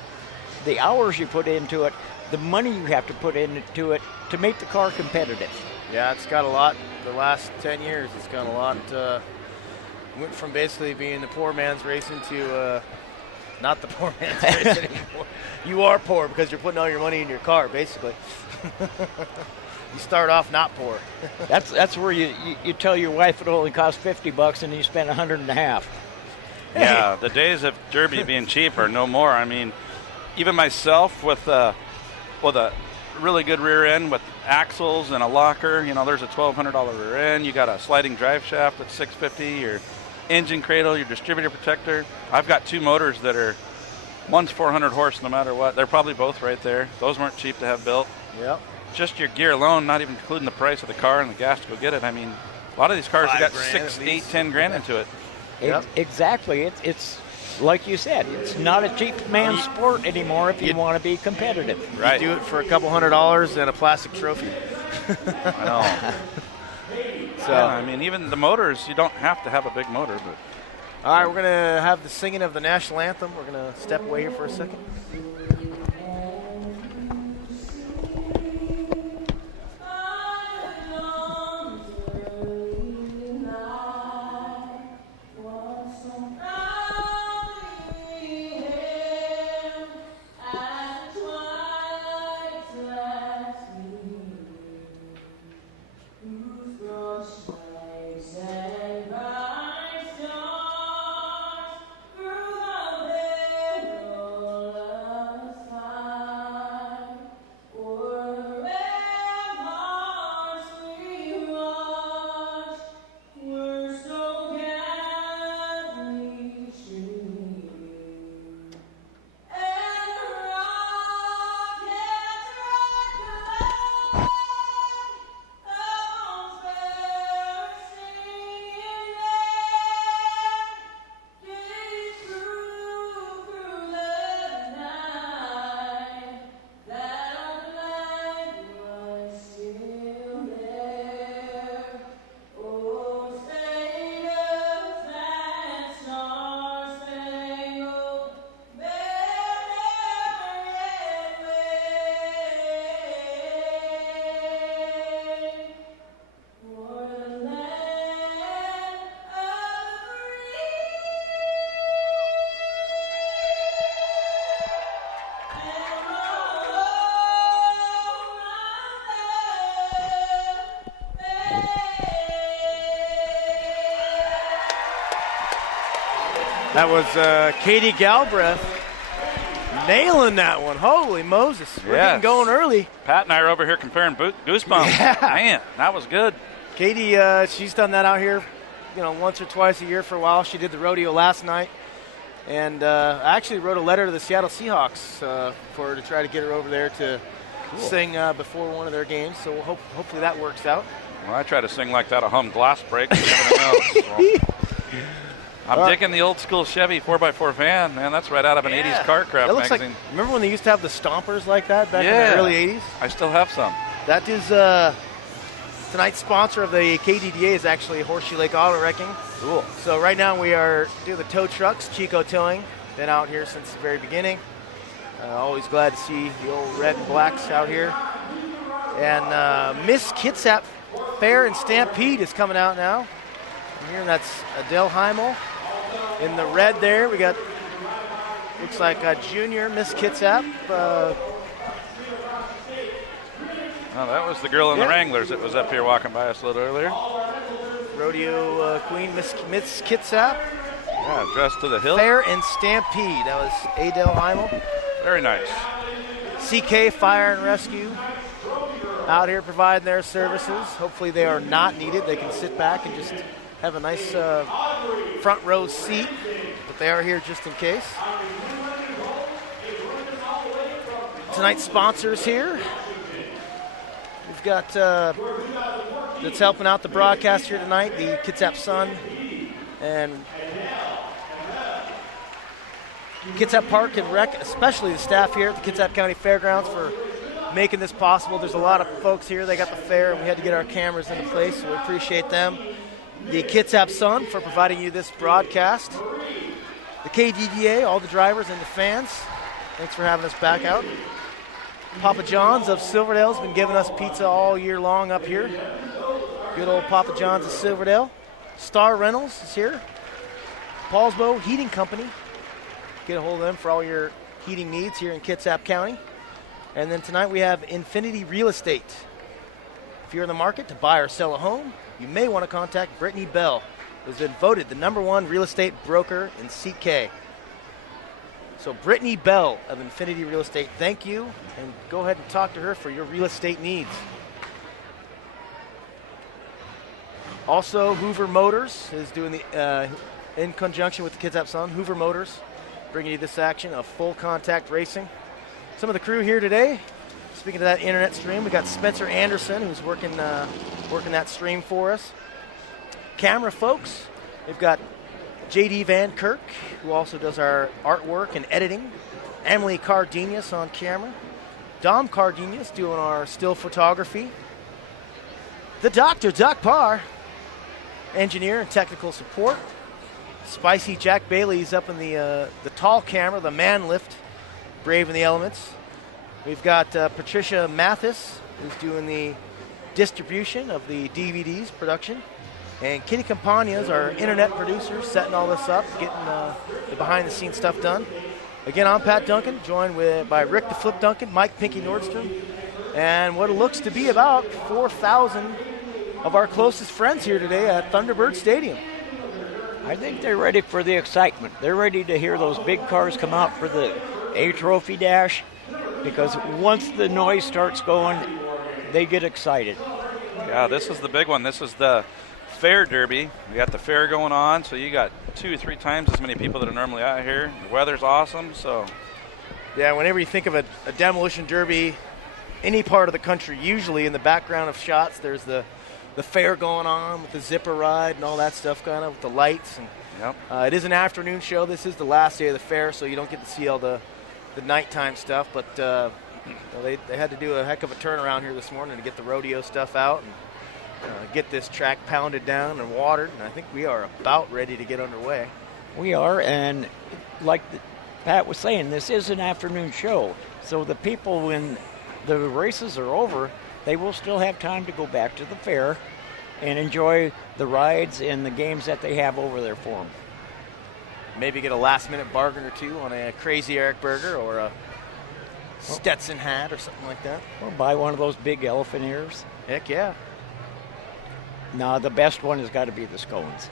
the hours you put into it, the money you have to put into it to make the car competitive. Yeah, it's got a lot. The last 10 years, it's got a lot. Went from basically being the poor man's racing to not the poor man's racing anymore. You are poor because you're putting all your money in your car, basically. You start off not poor. That's where you tell your wife it only costs $50 and you spend $150. Yeah, the days of Derby being cheap are no more. I mean, even myself with a really good rear end with axles and a locker, you know, there's a $1,200 rear end. You got a sliding drive shaft at $650, your engine cradle, your distributor protector. I've got two motors that are One's 400 horse no matter what. They're probably both right there. Those weren't cheap to have built. Yep. Just your gear alone, not even including the price of the car and the gas to go get it. I mean, a lot of these cars have got $5,000 6, at 8, least. 10 grand into it. Yep. Exactly. It's like you said, it's not a cheap man's sport anymore if you want to be competitive. Right. You do it for a couple $100 and a plastic trophy. I know. So, Yeah, I mean, even the motors, you don't have to have a big motor, but all right, we're going to have the singing of the national anthem. We're going to step away here for a second. That was Katie Galbraith nailing that one. Holy Moses. We're getting going early. Pat and I are over here comparing goosebumps. Yeah. Man, that was good. Katie, she's done that out here, once or twice a year for a while. She did the rodeo last night. And I actually wrote a letter to the Seattle Seahawks for her to try to get her over there to sing before one of their games. So hopefully that works out. Well, I try to sing like that, a hum glass break. You never know. So. I'm digging the old school Chevy 4x4 van, man. That's right out of an 80s car craft That looks magazine. like, remember when they used to have the stompers like that back in the early 80s? I still have some. That is tonight's sponsor of the KDDA is actually Horseshoe Lake Auto Wrecking. Cool. So right now we are doing the tow trucks, Chico Towing. Been out here since the very beginning. Always glad to see the old red and blacks out here. And Miss Kitsap Fair and Stampede is coming out now. And here, that's Adele Heimel. In the red there, we got, looks like a junior Miss Kitsap. Oh, that was the girl in the Wranglers that was up here walking by us a little earlier. Rodeo queen, Miss Kitsap. Yeah, dressed to the hilt. Fair and Stampede. That was Adele Heimel. Very nice. CK Fire and Rescue out here providing their services. Hopefully they are not needed. They can sit back and just have a nice front row seat, but they are here just in case. Tonight's sponsors here. We've got that's helping out the broadcast here tonight, the Kitsap Sun and Kitsap Park and Rec, especially the staff here at the Kitsap County Fairgrounds for making this possible. There's a lot of folks here. They got the fair, and we had to get our cameras into place, so we appreciate them. The Kitsap Sun for providing you this broadcast. The KDDA, all the drivers and the fans, thanks for having us back out. Papa John's of Silverdale has been giving us pizza all year long up here. Good old Papa John's of Silverdale. Star Reynolds is here. Paulsbo Heating Company. Get a hold of them for all your heating needs here in Kitsap County. And then tonight we have Infinity Real Estate. If you're in the market to buy or sell a home, you may want to contact Brittany Bell, who's been voted the #1 real estate broker in CK. So Brittany Bell of Infinity Real Estate, thank you, and go ahead and talk to her for your real estate needs. Also, Hoover Motors is doing the, in conjunction with the Kitsap Sun, Hoover Motors bringing you this action of Full Contact Racing. Some of the crew here today, speaking of that internet stream, we got Spencer Anderson, who's working that stream for us. Camera folks, we've got JD Van Kirk, who also does our artwork and editing. Emily Cardenas on camera. Dom Cardenas doing our still photography. The Dr. Duck Parr, engineer and technical support. Spicy Jack Bailey's up in the tall camera, the man lift, braving the elements. We've got Patricia Mathis, who's doing the distribution of the DVDs production. And Kitty Campagna's our internet producer, setting all this up, getting the behind-the-scenes stuff done. Again, I'm Pat Duncan, joined by Rick the Flip Duncan, Mike Pinky Nordstrom, and what it looks to be about 4,000 of our closest friends here today at Thunderbird Stadium. I think they're ready for the excitement. They're ready to hear those big cars come out for the A Trophy Dash, because once the noise starts going, they get excited. Yeah, this is the big one. This is the Fair Derby. We got the fair going on, so you got 2 or 3 times as many people that are normally out here. The weather's awesome, so. Yeah, whenever you think of a demolition derby, any part of the country, usually in the background of shots, there's the fair going on with the zipper ride and all that stuff, kind of with the lights. And Yep. it is an afternoon show. This is the last day of the fair, so you don't get to see all the nighttime stuff. But they had to do a heck of a turnaround here this morning to get the rodeo stuff out and get this track pounded down and watered. And I think we are about ready to get underway. We are, and like Pat was saying, this is an afternoon show. So the people, when the races are over, they will still have time to go back to the fair and enjoy the rides and the games that they have over there for them. Maybe get a last-minute bargain or two on a Crazy Eric burger or a Stetson hat or something like that. Or buy one of those big elephant ears. Heck yeah. No, the best one has got to be the scones.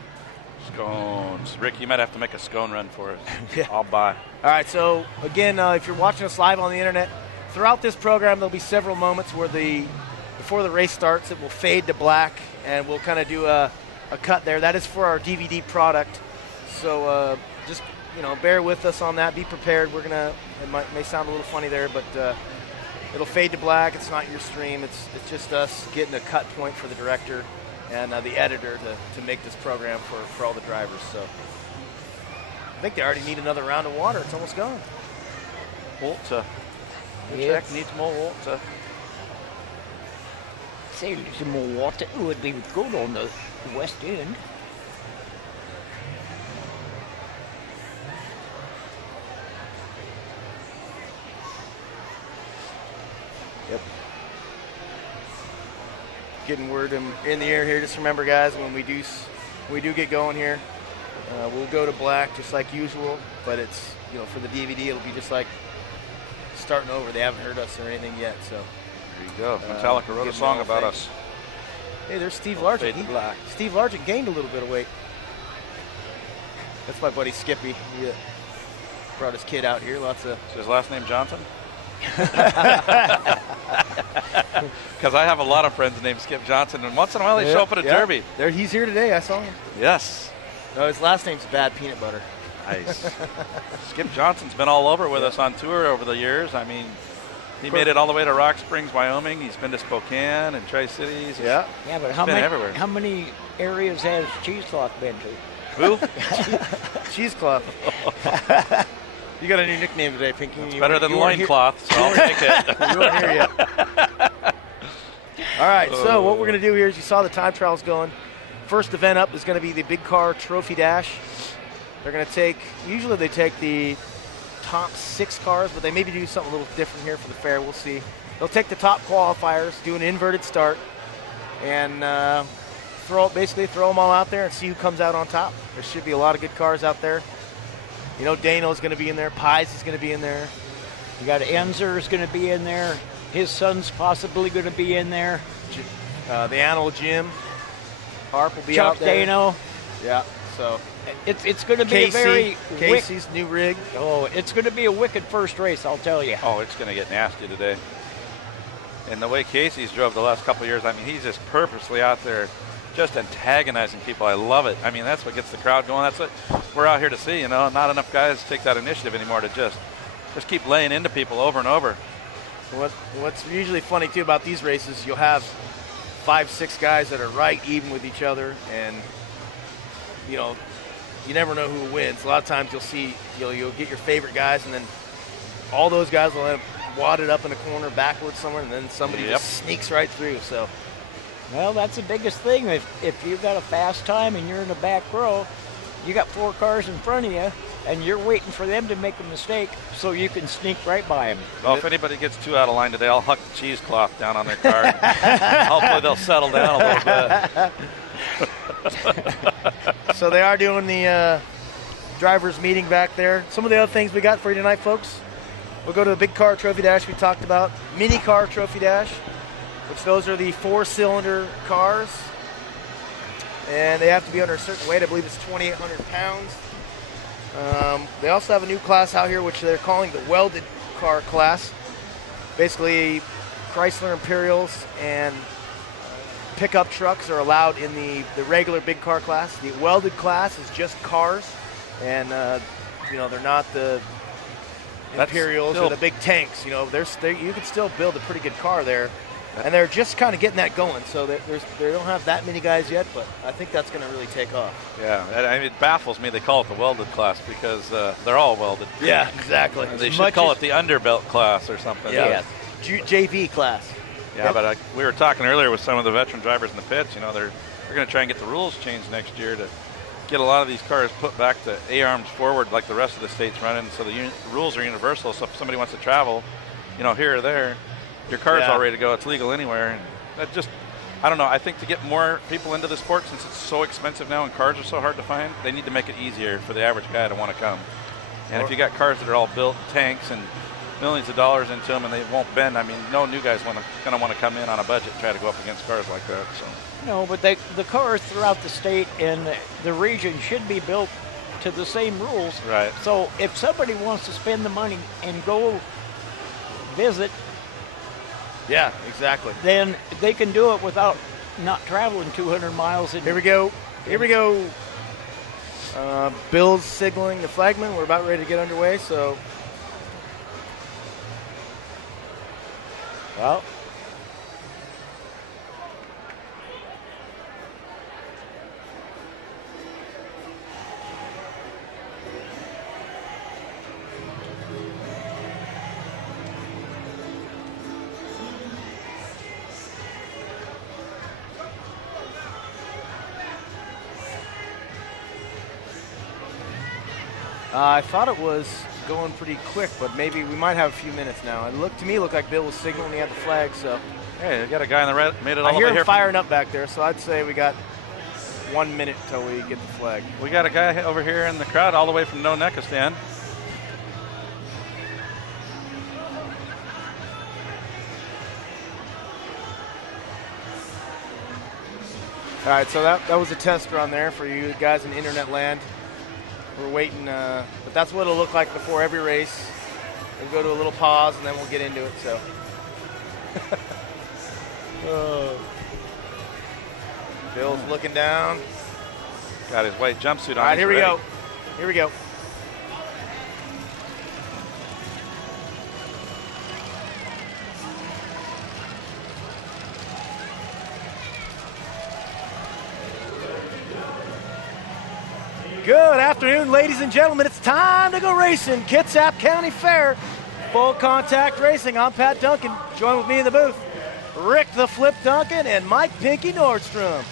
Scones. Rick, you might have to make a scone run for us. Yeah. I'll buy. All right, so again, if you're watching us live on the internet, throughout this program there'll be several moments where before the race starts, it will fade to black, and we'll kind of do a cut there. That is for our DVD product, so just bear with us on that. Be prepared. It may sound a little funny there, but it'll fade to black. It's not your stream. It's just us getting a cut point for the director and the editor to make this program for all the drivers. So I think they already need another round of water. It's almost gone. Water. The Yes. track needs more water. Say a little more water would be good on the west end. Yep. Getting word in the air here. Just remember, guys, when we do get going here, we'll go to black just like usual. But it's for the DVD, it'll be just like starting over. They haven't heard us or anything yet, so. There you go. Metallica wrote a song about us. Hey, there's Steve Largent. Fade to black. Steve Largent gained a little bit of weight. That's my buddy Skippy. He brought his kid out here. Lots of. Is his last name Johnson? Because I have a lot of friends named Skip Johnson, and once in a while they show up at a derby. There, he's here today. I saw him. Yes. No, his last name's Bad Peanut Butter. Nice. Skip Johnson's been all over with us on tour over the years. I mean, he made it all the way to Rock Springs, Wyoming. He's been to Spokane and Tri-Cities. Yeah. Yeah, but everywhere. how many areas has Cheesecloth been to? Who? Cheesecloth. You got a new nickname today, Pinky. It's better than loincloth, so I'll take it. You weren't here yet. All right, so what we're going to do here is you saw the time trials going. First event up is going to be the Big Car Trophy Dash. They're going to usually they take the top 6 cars, but they maybe do something a little different here for the fair. We'll see. They'll take the top qualifiers, do an inverted start, and basically throw them all out there and see who comes out on top. There should be a lot of good cars out there. Dano's going to be in there. Pies is going to be in there. You got Enzer going to be in there. His son's possibly going to be in there. The Animal Jim. Harp will be Chuck out there. Dano. Yeah, so. It's going to be Casey's new rig. It's going to be a wicked first race, I'll tell you. Oh, it's going to get nasty today. And the way Casey's drove the last couple of years, I mean, he's just purposely out there just antagonizing people. I love it. I mean, that's what gets the crowd going. That's what we're out here to see, you know. Not enough guys take that initiative anymore to just keep laying into people over and over. What's usually funny, too, about these races, you'll have 5, 6 guys that are right even with each other, and, you know, you never know who wins. A lot of times you'll get your favorite guys, and then all those guys will have wadded up in a corner backwards somewhere, and then somebody just sneaks right through. So, well, that's the biggest thing. If you've got a fast time and you're in the back row, you got 4 cars in front of you, and you're waiting for them to make a mistake so you can sneak right by them. Well, if anybody gets too out of line today, I'll huck the cheesecloth down on their car. Hopefully they'll settle down a little bit. So they are doing the drivers meeting back there. Some of the other things we got for you tonight, folks. We'll go to the big car trophy dash we talked about, mini car trophy dash, which those are the 4-cylinder cars. And they have to be under a certain weight. I believe it's 2,800 pounds. They also have a new class out here, which they're calling the welded car class. Basically, Chrysler Imperials and pickup trucks are allowed in the regular big car class. The welded class is just cars, and you know, they're not the Imperials or the big tanks. You know, you can still build a pretty good car there, and they're just kind of getting that going. So they don't have that many guys yet, but I think that's going to really take off. Yeah, I mean, it baffles me they call it the welded class because they're all welded. Yeah, exactly. They should call it the underbelt class or something. Yeah, JV class. Yeah, but we were talking earlier with some of the veteran drivers in the pits. You know, they're going to try and get the rules changed next year to get a lot of these cars put back to A-arms forward like the rest of the states running, so the rules are universal. So if somebody wants to travel, you know, here or there, your car's all ready to go. It's legal anywhere. And that just, I don't know. I think to get more people into the sport, since it's so expensive now and cars are so hard to find, they need to make it easier for the average guy to want to come. And if you got cars that are all built, tanks, and millions of dollars into them, and they won't bend, I mean, no new guy's going to want to come in on a budget and try to go up against cars like that. So. No, but the cars throughout the state and the region should be built to the same rules. Right. So if somebody wants to spend the money and go visit, yeah, exactly, then they can do it without not traveling 200 miles. Here we go. Bill's signaling the flagman. We're about ready to get underway, so. Well, I thought it was going pretty quick, but maybe we might have a few minutes now. It looked like Bill was signaling he had the flag, so. Hey, you got a guy in the red, made it all I the hear way here. him firing up back there, so I'd say we got 1 minute till we get the flag. We got a guy over here in the crowd all the way from Nonekistan. All right, so that was a test run there for you guys in internet land. We're waiting, but that's what it'll look like before every race. We'll go to a little pause, and then we'll get into it, so. Bill's looking down. Got his white jumpsuit on. All right, here we go. Good afternoon, ladies and gentlemen. It's time to go racing. Kitsap County Fair, full contact racing. I'm Pat Duncan. Join with me in the booth, Rick the Flip Duncan and Mike Pinky Nordstrom.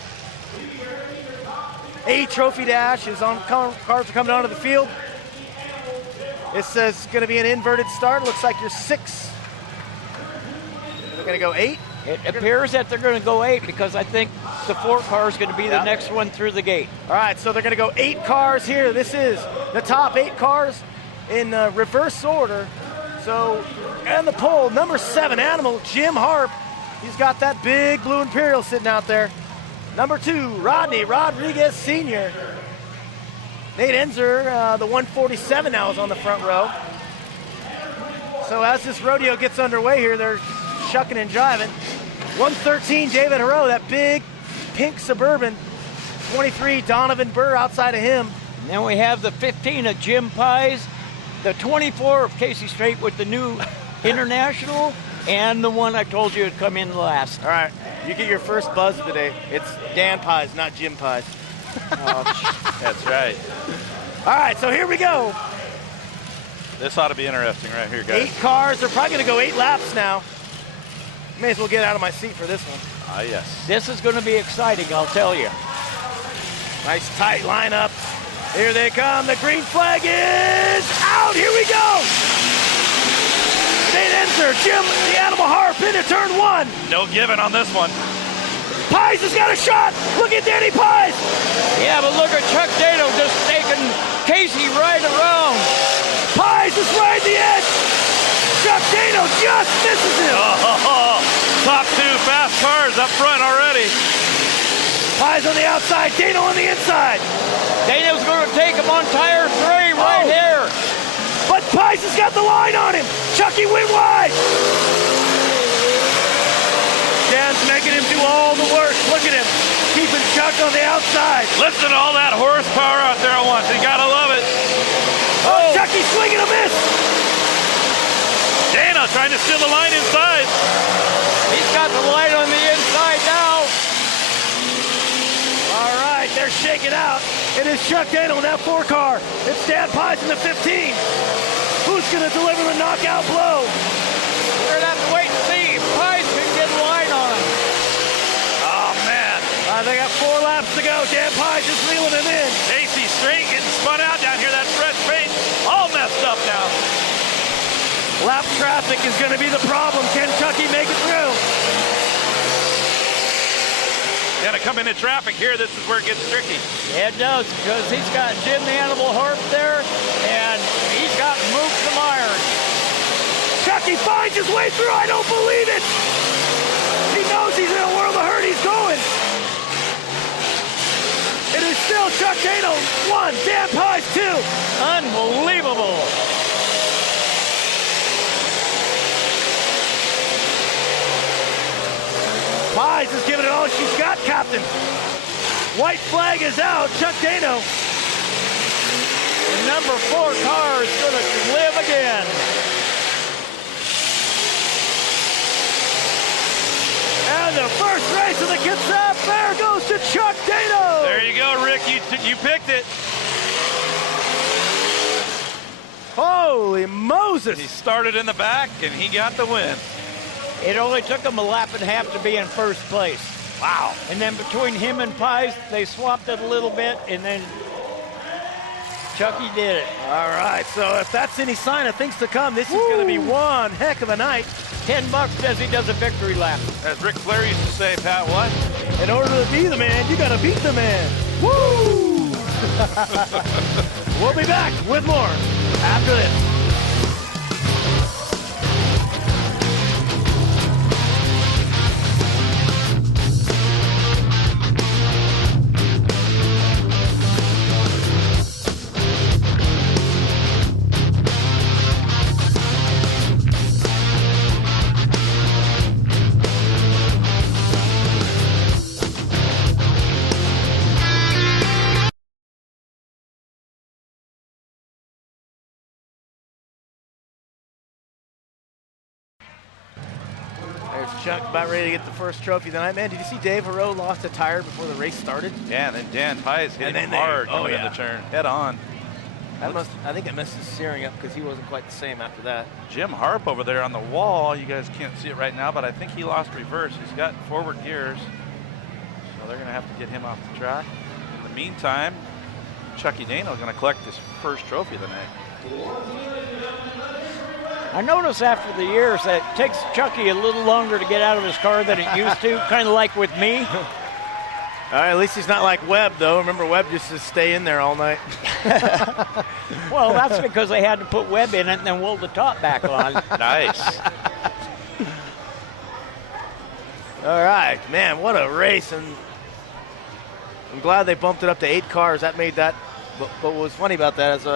A trophy dash is on. Cars are coming onto the field. It says it's going to be an inverted start. Looks like you're 6. They're going to go 8. it appears that they're going to go 8 because I think the 4 car is going to be the next one through the gate. All right, so they're going to go 8 cars here. This is the top 8 cars in reverse order. So, and the pole, number 7, Animal, Jim Harp. He's got that big blue Imperial sitting out there. Number 2, Rodney Rodriguez Sr. Nate Enzer, the 147 now is on the front row. So as this rodeo gets underway here, they're shucking and jiving. 113, David Hero, that big pink Suburban, 23 Donovan Burr outside of him. And then we have the 15 of Jim Pies, the 24 of Casey Strait with the new International, and the one I told you would come in last. All right, you get your first buzz of the day. It's Dan Pies, not Jim Pies. That's right. All right, so here we go. This ought to be interesting right here, guys. 8 cars. They're probably going to go 8 laps now. May as well get out of my seat for this one. Ah, yes. This is going to be exciting, I'll tell you. Nice tight lineup. Here they come. The green flag is out. Here we go. State enter. Jim, the Animal Harp into turn 1. No giving on this one. Pies has got a shot. Look at Danny Pies. Yeah, but look at Chuck Dado just taking Casey right around. Pies is right at the edge. Chuck Dano just misses him. Oh, top 2 fast cars up front already. Pies on the outside. Dano on the inside. Dano's going to take him on tire 3 right here. But Pies has got the line on him. Chucky went wide. Dan's making him do all the work. Look at him. Keeping Chuck on the outside. Listen to all that horsepower out there at once. You gotta love it. Oh, Chucky swinging a miss. Dana trying to steal the line inside. He's got the line on the inside now. All right, they're shaking out. It is Chuck Dano in that 4 car. It's Dan Pies in the 15. Who's going to deliver the knockout blow? We're going to have to wait and see. Pies can get a line on him. Oh, man. They got 4 laps to go. Dan Pies just reeling him in. Casey Strait getting spun out down here. That fresh paint all messed up now. Lap traffic is going to be the problem. Can Chucky make it through? Gotta come into traffic here. This is where it gets tricky. Yeah, it does, because he's got Jim the Animal Harp there, and he's got Mook some iron. Chucky finds his way through. I don't believe it. He knows he's in a world of hurt. He's going. It is still Chuck Dano 1, Dan Pies 2. Unbelievable. Pies is giving it all she's got, Captain. White flag is out. Chuck Dano. The number 4 car is going to live again. And the first race of the Kitsap Fair goes to Chuck Dano. There you go, Rick. You picked it. Holy Moses. He started in the back, and he got the win. It only took him a lap and a half to be in first place. Wow. And then between him and Pies, they swapped it a little bit, and then Chucky did it. All right, so if that's any sign of things to come, this is going to be one heck of a night. $10 says he does a victory lap. As Ric Flair used to say, Pat, what? In order to be the man, you got to beat the man. Woo! We'll be back with more after this. There's Chuck about ready to get the first trophy tonight. Man, did you see Dave Haro lost a tire before the race started? Yeah, and then Dan Pies hit him they- hard coming in the turn, head on. I think I missed his steering up because he wasn't quite the same after that. Jim Harp over there on the wall. You guys can't see it right now, but I think he lost reverse. He's got forward gears. So they're going to have to get him off the track. In the meantime, Chucky Dano going to collect his first trophy of the night. I notice after the years that it takes Chucky a little longer to get out of his car than it used to, kind of like with me. All right, at least he's not like Webb, though. Remember, Webb just to stay in there all night. Well, that's because they had to put Webb in it and then weld the top back on. Nice. All right, man, what a race. And I'm glad they bumped it up to 8 cars. That made that. But what was funny about that is,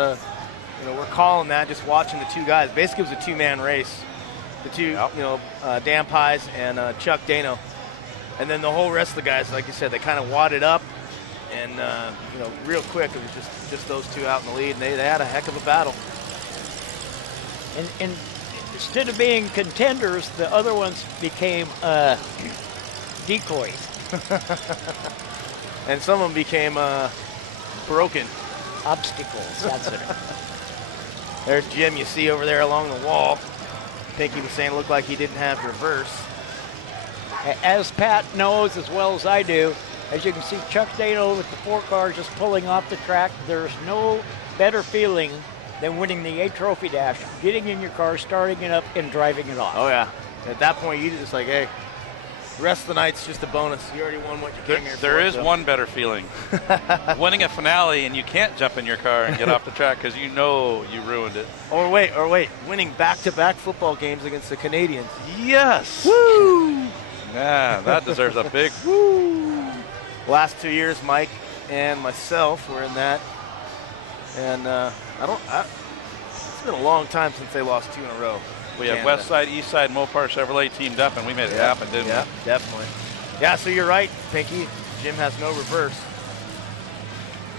we're calling that just watching the 2 guys. Basically, it was a 2-man race. The 2, Yep. Dan Pies and Chuck Dano. And then the whole rest of the guys, like you said, they kind of wadded up, and real quick, it was just those two out in the lead, and they had a heck of a battle. And instead of being contenders, the other ones became decoys. And some of them became broken. Obstacles, that's it. There's Jim you see over there along the wall. Pinky was saying it looked like he didn't have reverse. As Pat knows as well as I do, as you can see Chuck Dano with the 4 cars just pulling off the track, there's no better feeling than winning the A Trophy Dash, getting in your car, starting it up, and driving it off. Oh, yeah. At that point, you just like, hey, the rest of the night's just a bonus. You already won what you came here for. There is one better feeling. Winning a finale and you can't jump in your car and get off the track because you know you ruined it. Or wait, winning back-to-back football games against the Canadians. Yes. Woo! Yeah, that deserves a big woo. Last 2 years, Mike and myself were in that. And it's been a long time since they lost 2 in a row. We had West Side, East Side, Mopar Chevrolet teamed up, and we made it happen, didn't we? Yeah, definitely. Yeah, so you're right, Pinky. Jim has no reverse.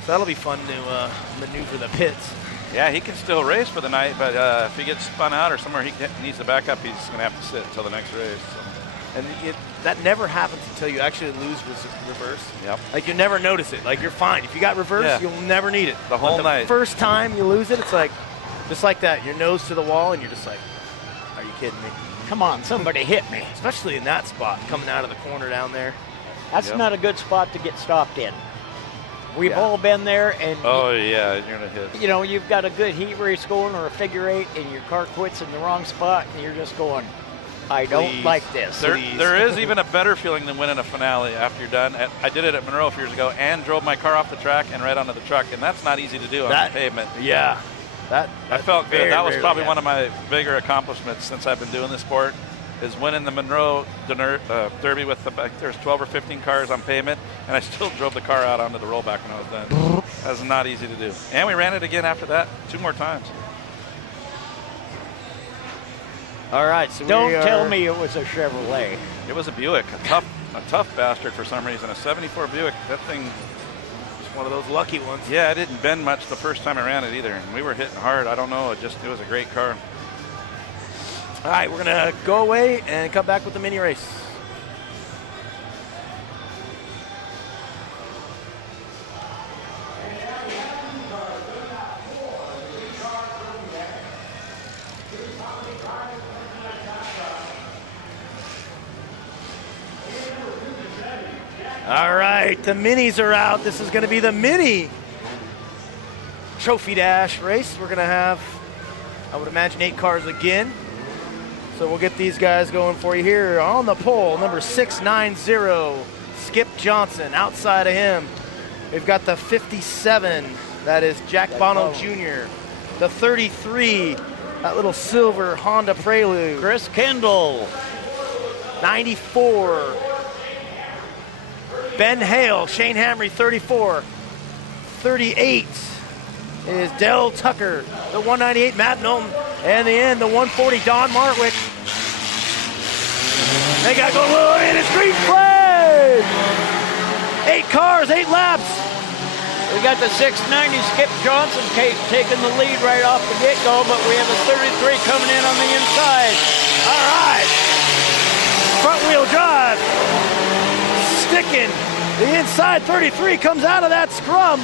So that'll be fun to maneuver the pits. Yeah, he can still race for the night, but if he gets spun out or somewhere he needs to back up, he's going to have to sit until the next race. So. And that never happens until you actually lose reverse. Yep. Like, you never notice it. Like, you're fine. If you got reverse, you'll never need it. The whole night. The first time you lose it, it's like, just like that. Your nose to the wall, and you're just like, are you kidding me? Come on, somebody hit me. Especially in that spot, coming out of the corner down there. That's not a good spot to get stopped in. We've all been there, and you're gonna hit. You've got a good heat race going or a figure 8, and your car quits in the wrong spot, and you're just going, I don't like this. There is even a better feeling than winning a finale after you're done. I did it at Monroe a few years ago and drove my car off the track and right onto the truck, and that's not easy to do on the pavement. Yeah. I felt good. That was probably one of my bigger accomplishments since I've been doing this sport, is winning the Monroe Derby with there's 12 or 15 cars on pavement, and I still drove the car out onto the rollback when I was done. That was not easy to do. And we ran it again after that 2 more times. All right, so don't tell me it was a Chevrolet. It was a Buick, a tough bastard for some reason. A 74 Buick. That thing was one of those lucky ones. Yeah, it didn't bend much the first time I ran it either. And we were hitting hard. I don't know. It was a great car. All right, we're going to go away and come back with the mini race. All right, the minis are out. This is going to be the mini Trophy Dash race. We're going to have, I would imagine, 8 cars again. So we'll get these guys going for you here on the pole. Number 690, Skip Johnson. Outside of him, we've got the 57. That is Jack Bono Jr. The 33, that little silver Honda Prelude. Chris Kendall. 94. Ben Hale, Shane Hamry, 34. 38 is Dell Tucker. The 198, Matt Knowlton. And the end, the 140, Don Martwick. They got to go in. It's green flag. 8 cars, 8 laps. We got the 690 Skip Johnson taking the lead right off the get-go, but we have a 33 coming in on the inside. All right. Front wheel drive. Sticking. The inside 33 comes out of that scrum,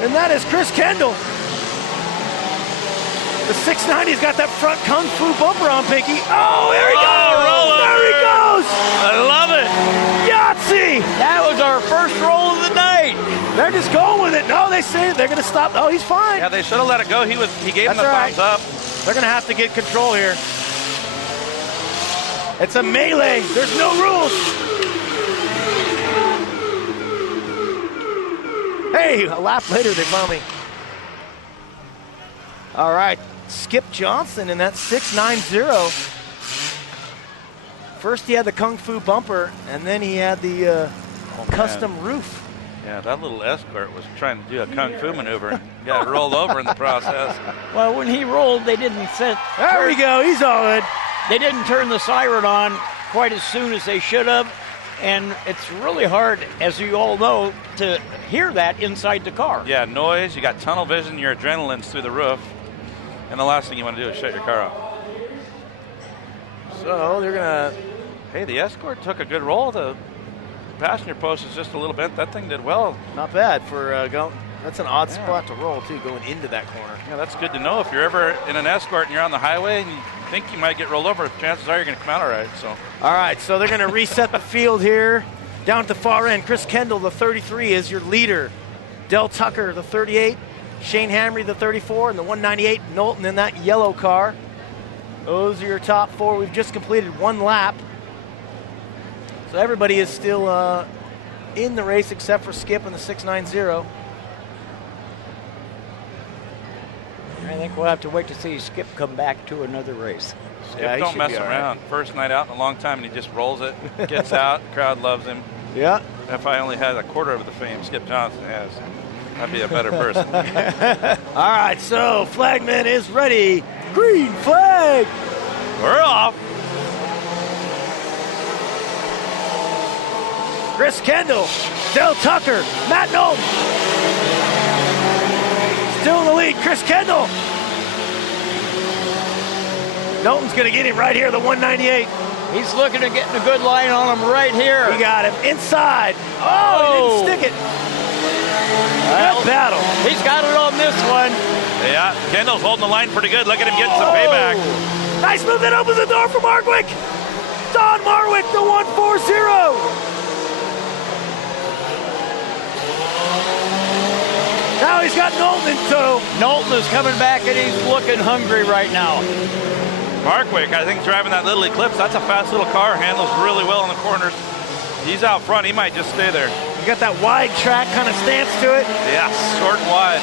and that is Chris Kendall. The 690's got that front kung fu bumper on, Pinky. Oh, there he goes! Rollover. There he goes! I love it. Yahtzee! That was our first roll of the night. They're just going with it. No, they say they're going to stop. Oh, he's fine. Yeah, they should have let it go. He gave him the thumbs up. They're going to have to get control here. It's a melee. There's no rules. Hey, a lap later, they finally. All right, Skip Johnson in that 690. First, he had the Kung Fu bumper, and then he had the custom roof. Yeah, that little escort was trying to do a Kung Fu maneuver and got rolled over in the process. Well, when he rolled, they didn't set. There we go, he's all good. They didn't turn the siren on quite as soon as they should have. And it's really hard, as you all know, to hear that inside the car. Yeah, noise, you got tunnel vision, your adrenaline's through the roof. And the last thing you want to do is shut your car off. So they're going to... Hey, the Escort took a good roll. The passenger post is just a little bent. That thing did well. Not bad for going. That's an odd spot to roll, too, going into that corner. Yeah, that's good to know. If you're ever in an Escort and you're on the highway and you think you might get rolled over, chances are you're going to come out all right. So. All right, so they're going to reset the field here. Down at the far end, Chris Kendall, the 33, is your leader. Del Tucker, the 38. Shane Hamry, the 34. And the 198, Knowlton in that yellow car. Those are your top four. We've just completed one lap. So everybody is still in the race except for Skip and the 690. I think we'll have to wait to see Skip come back to another race. Yeah, Don't mess around. Right. First night out in a long time, and he just rolls it, gets out, the crowd loves him. Yeah. If I only had a quarter of the fame Skip Johnson has, I'd be a better person. All right, so flagman is ready. Green flag. We're off. Chris Kendall, Del Tucker, Matt Knowlton. Still in the lead, Chris Kendall. Knowlton's going to get him right here, the 198. He's looking at getting a good line on him right here. He got him inside. Oh, he didn't stick it. Good battle. He's got it on this one. Yeah, Kendall's holding the line pretty good. Look at him getting some payback. Nice move. That opens the door for Marwick. Don Marwick, the 140. Now he's got Knowlton in tow. Knowlton is coming back, and he's looking hungry right now. Marwick, I think, driving that little Eclipse. That's a fast little car. Handles really well in the corners. He's out front. He might just stay there. You got that wide track kind of stance to it. Yeah, short and wide.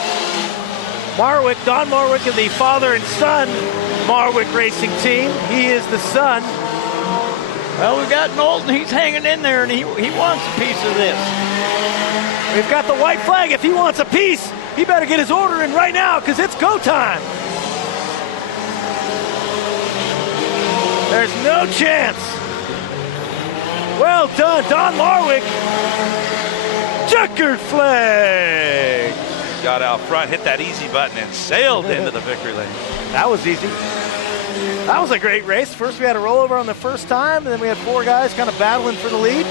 Marwick, Don Marwick, and the father and son Marwick Racing Team. He is the son. Well, we've got Knowlton. He's hanging in there, and he wants a piece of this. We've got the white flag. If he wants a piece, he better get his order in right now because it's go time. There's no chance. Well done, Don Marwick. Checkered flag. Got out front, hit that easy button, and sailed into the victory lane. That was easy. That was a great race. First we had a rollover on the first time, and then we had four guys kind of battling for the lead.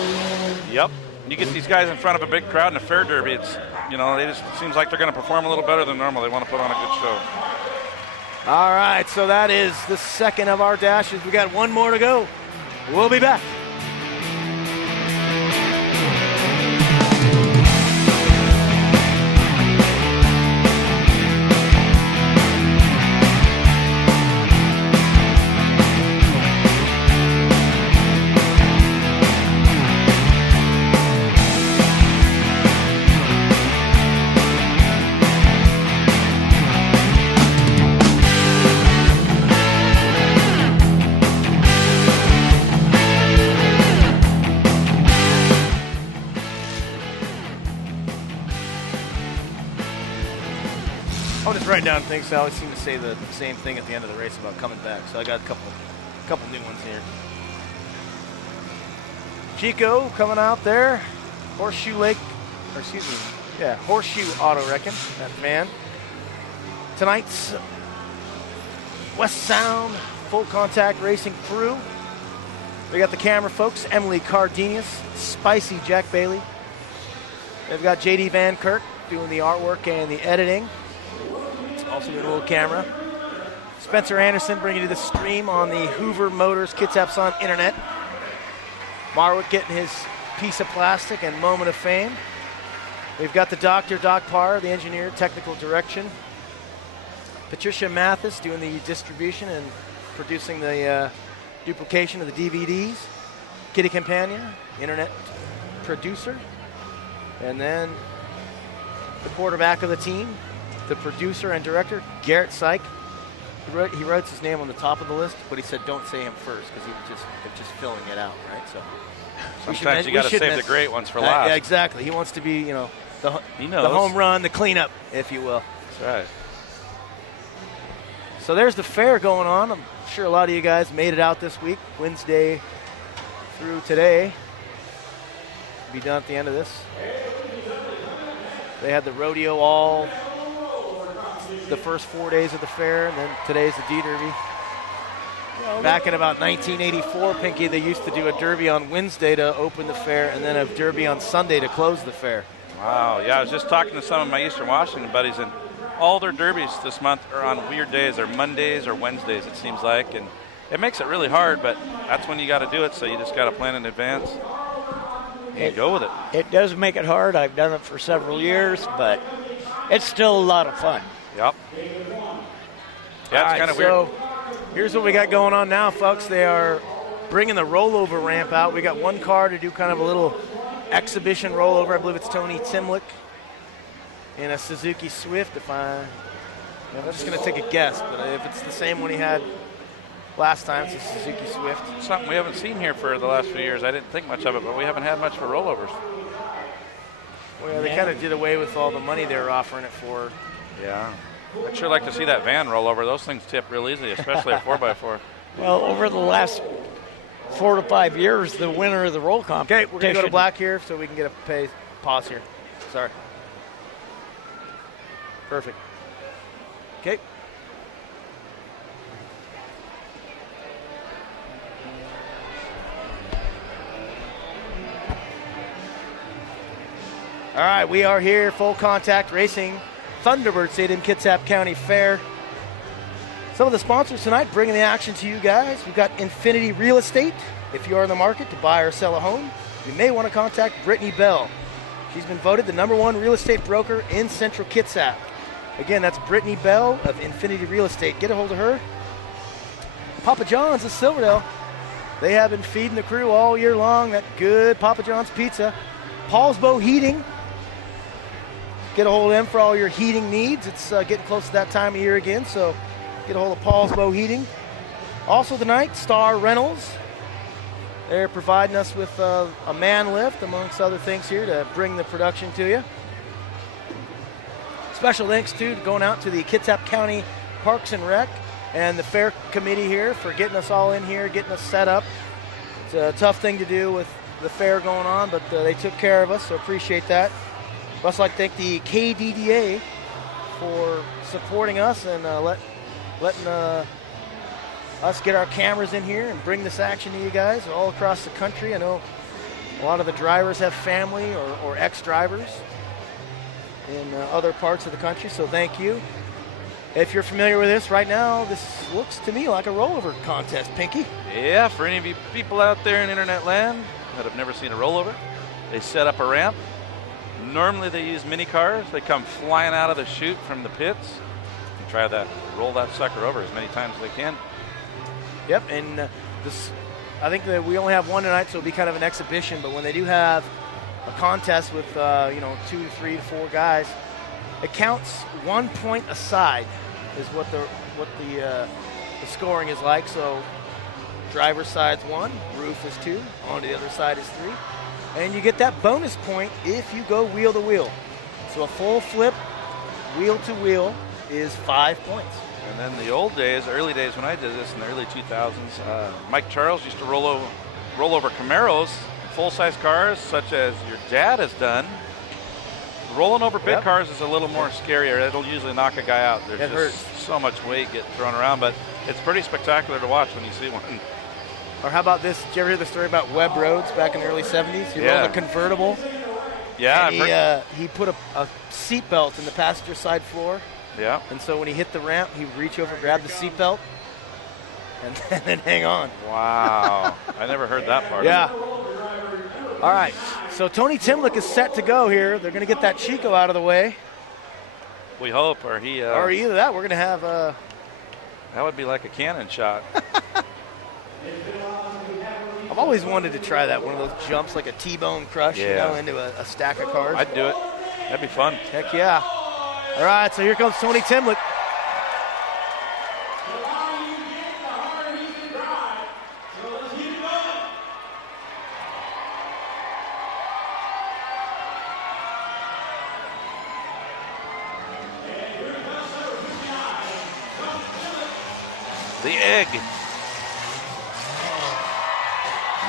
Yep. You get these guys in front of a big crowd in a fair derby, it's, you know, it seems like they're going to perform a little better than normal. They want to put on a good show. All right, so that is the second of our dashes. We got one more to go. We'll be back. I'll just write down things. I always seem to say the same thing at the end of the race about coming back. So I got a couple new ones here. Chico coming out there. Horseshoe Lake, or excuse me, yeah, Horseshoe Auto Wrecking, that van. Tonight's West Sound Full Contact Racing crew. We got the camera folks, Emily Cardenas, Spicy Jack Bailey. They've got JD Van Kirk doing the artwork and the editing. Also doing a little camera. Spencer Anderson bringing you the stream on the Hoover Motors Kitsap Sun internet. Marwick getting his piece of plastic and moment of fame. We've got the doctor, Doc Parr, the engineer, technical direction. Patricia Mathis doing the distribution and producing the duplication of the DVDs. Kitty Campagna, internet producer. And then the quarterback of the team, the producer and director, Garrett Syke. He writes his name on the top of the list, but he said don't say him first because he was just filling it out, right? So sometimes you got to save the great ones for last. Yeah, exactly. He wants to be, you know, the home run, the cleanup, if you will. That's right. So there's the fair going on. I'm sure a lot of you guys made it out this week, Wednesday through today. to be done at the end of this. They had the rodeo all the first 4 days of the fair, and then today's the D Derby. Back in about 1984, Pinky, they used to do a derby on Wednesday to open the fair and then a derby on Sunday to close the fair. Wow, yeah, I was just talking to some of my Eastern Washington buddies, and all their derbies this month are on weird days. They're Mondays or Wednesdays, it seems like, and it makes it really hard, but that's when you got to do it, so you just got to plan in advance and go with it. It does make it hard. I've done it for several years, but it's still a lot of fun. Yep. Yeah, it's kind of weird. Here's what we got going on now, folks. They are bringing the rollover ramp out. We got one car to do kind of a little exhibition rollover. I believe it's Tony Timlick in a Suzuki Swift. I'm just going to take a guess, but if it's the same one he had last time, it's a Suzuki Swift. Something we haven't seen here for the last few years. I didn't think much of it, but we haven't had much for rollovers. Well, they kind of did away with all the money they were offering it for. Yeah. I'd sure like to see that van roll over. Those things tip real easily, especially a 4x4. Well, over the last 4 to 5 years, the winner of the roll competition. Okay, we're going to go to black here so we can get a pause here. Sorry. Perfect. Okay. All right, we are here, full contact racing, Thunderbird Stadium, Kitsap County Fair. Some of the sponsors tonight bringing the action to you guys. We've got Infinity Real Estate. If you are in the market to buy or sell a home, you may want to contact Brittany Bell. She's been voted the #1 real estate broker in Central Kitsap. Again, that's Brittany Bell of Infinity Real Estate. Get a hold of her. Papa John's of Silverdale. They have been feeding the crew all year long that good Papa John's pizza. Paul's Bow Heating. Get a hold of them for all your heating needs. It's getting close to that time of year again, so get a hold of Paul's Bow Heating. Also tonight, Star Rentals. They're providing us with a man lift, amongst other things here, to bring the production to you. Special thanks, too, to going out to the Kitsap County Parks and Rec and the Fair Committee here for getting us all in here, getting us set up. It's a tough thing to do with the fair going on, but they took care of us, so appreciate that. I'd also like to thank the KDDA for supporting us and letting us get our cameras in here and bring this action to you guys all across the country. I know a lot of the drivers have family or ex-drivers in other parts of the country, so thank you. If you're familiar with this right now, this looks to me like a rollover contest, Pinky. Yeah, for any of you people out there in internet land that have never seen a rollover, they set up a ramp. Normally they use mini cars. They come flying out of the chute from the pits and try that, roll that sucker over as many times as they can. Yep, and I think that we only have one tonight, so it'll be kind of an exhibition, but when they do have a contest with 2 to 3 to 4 guys, it counts 1 point a side is what the scoring is like. So driver's side's 1, roof is 2, on the other side is 3. And you get that bonus point if you go wheel to wheel. So a full flip, wheel to wheel, is 5 points. And then the old days, early days when I did this in the early 2000s, Mike Charles used to roll over Camaros, full-size cars, such as your dad has done. Rolling over big cars is a little more scarier. It'll usually knock a guy out. There's just so much weight getting thrown around, but it's pretty spectacular to watch when you see one. Or how about this? Did you ever hear the story about Webb Rhodes back in the early 70s? He rolled a convertible. Yeah. And he put a seat belt in the passenger side floor. Yeah. And so when he hit the ramp, he would reach over, grab the seat belt, and then hang on. Wow. I never heard that part. Yeah. All right. So Tony Timlick is set to go here. They're going to get that Chico out of the way. We hope, or he. Or either that, we're going to have. That would be like a cannon shot. I've always wanted to try that, one of those jumps like a T-bone crush, into a stack of cars. I'd do it. That'd be fun. Heck yeah. All right, so here comes Tony Timlick. The egg.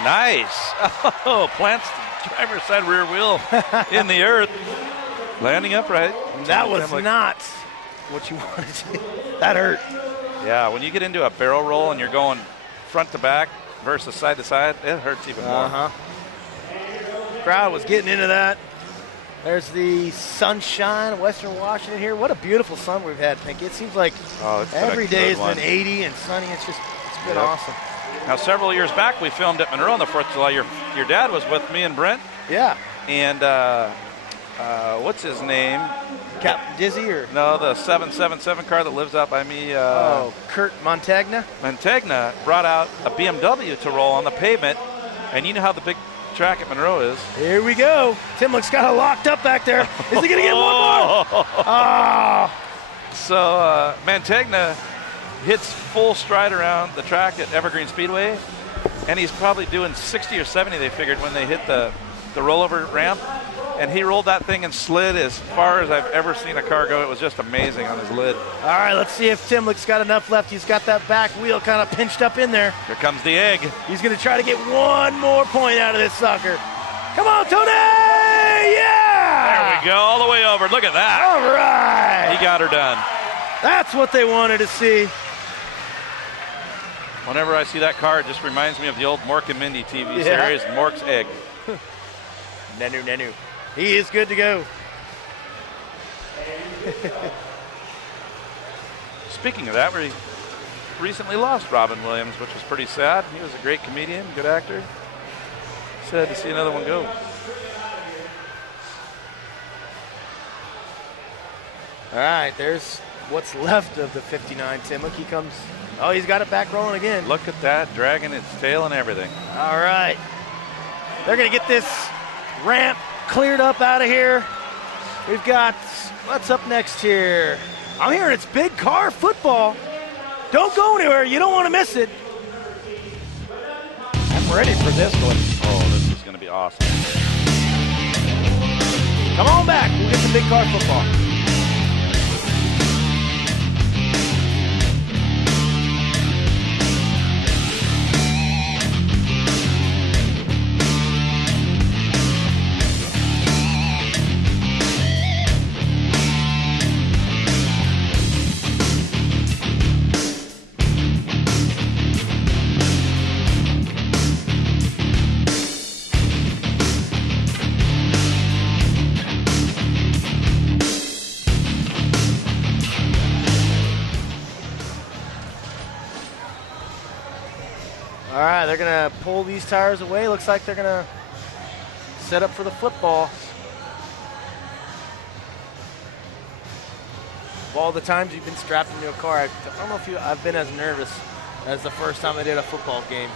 Nice. Oh, plants driver's side rear wheel in the earth, landing upright. That was not what you wanted to do. That hurt. Yeah, when you get into a barrel roll and you're going front to back versus side to side, it hurts even more. Crowd was getting into that. There's the sunshine of Western Washington here. What a beautiful sun we've had, Pinky. It seems like every day has been 80 and sunny. It's been awesome. Now, several years back, we filmed at Monroe on the 4th of July. Your dad was with me and Brent. Yeah. And what's his name? Captain Dizzy or? No, the 777 car that lives out by me. Kurt Montagna. Montagna brought out a BMW to roll on the pavement. And you know how the big track at Monroe is. Here we go. Timlick's got it locked up back there. Is he going to get one more? Oh. So Montagna hits full stride around the track at Evergreen Speedway, and he's probably doing 60 or 70, they figured, when they hit the rollover ramp. And he rolled that thing and slid as far as I've ever seen a car go. It was just amazing on his lid. All right, let's see if Timlick's got enough left. He's got that back wheel kind of pinched up in there. Here comes the egg. He's going to try to get one more point out of this sucker. Come on, Tony! Yeah! There we go, all the way over. Look at that. All right. He got her done. That's what they wanted to see. Whenever I see that car, it just reminds me of the old Mork and Mindy TV series, Mork's Egg. Nanu. He is good to go. Speaking of that, we recently lost Robin Williams, which was pretty sad. He was a great comedian, good actor. Sad to see another one go. All right, there's what's left of the 59 Timlick. He comes. Oh, he's got it back rolling again. Look at that, dragging its tail and everything. All right. They're going to get this ramp cleared up out of here. We've got, what's up next here? I'm hearing it's big car football. Don't go anywhere. You don't want to miss it. I'm ready for this one. Oh, this is going to be awesome. Come on back. We'll get the big car football. All right, they're going to pull these tires away. Looks like they're going to set up for the football. Of all the times you've been strapped into a car, I don't know if I've been as nervous as the first time I did a football game.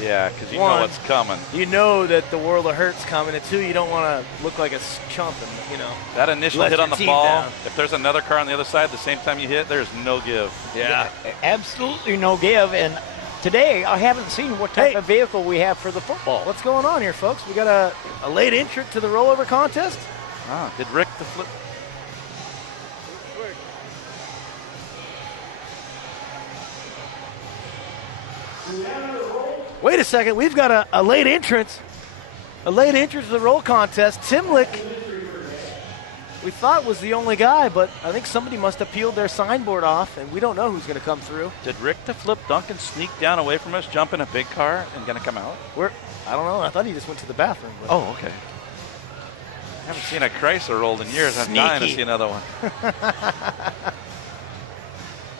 Yeah, because you know what's coming. You know that the world of hurt's coming, and two, you don't want to look like a chump and, you know. That initial let hit on your the team ball, down. if there's another car on the other side the same time you hit, there's no give. Yeah. Absolutely no give. And today, I haven't seen what type of vehicle we have for the football. What's going on here, folks? We got a late entrant to the rollover contest. Ah, did Rick the flip? Wait a second, we've got a late entrance. A late entrance to the roll contest. Timlick, we thought was the only guy, but I think somebody must have peeled their signboard off, and we don't know who's going to come through. Did Rick the Flip Duncan sneak down away from us, jump in a big car, and going to come out? I don't know. I thought he just went to the bathroom. But. Oh, okay. I haven't seen a Chrysler rolled in years. I'm dying to see another one.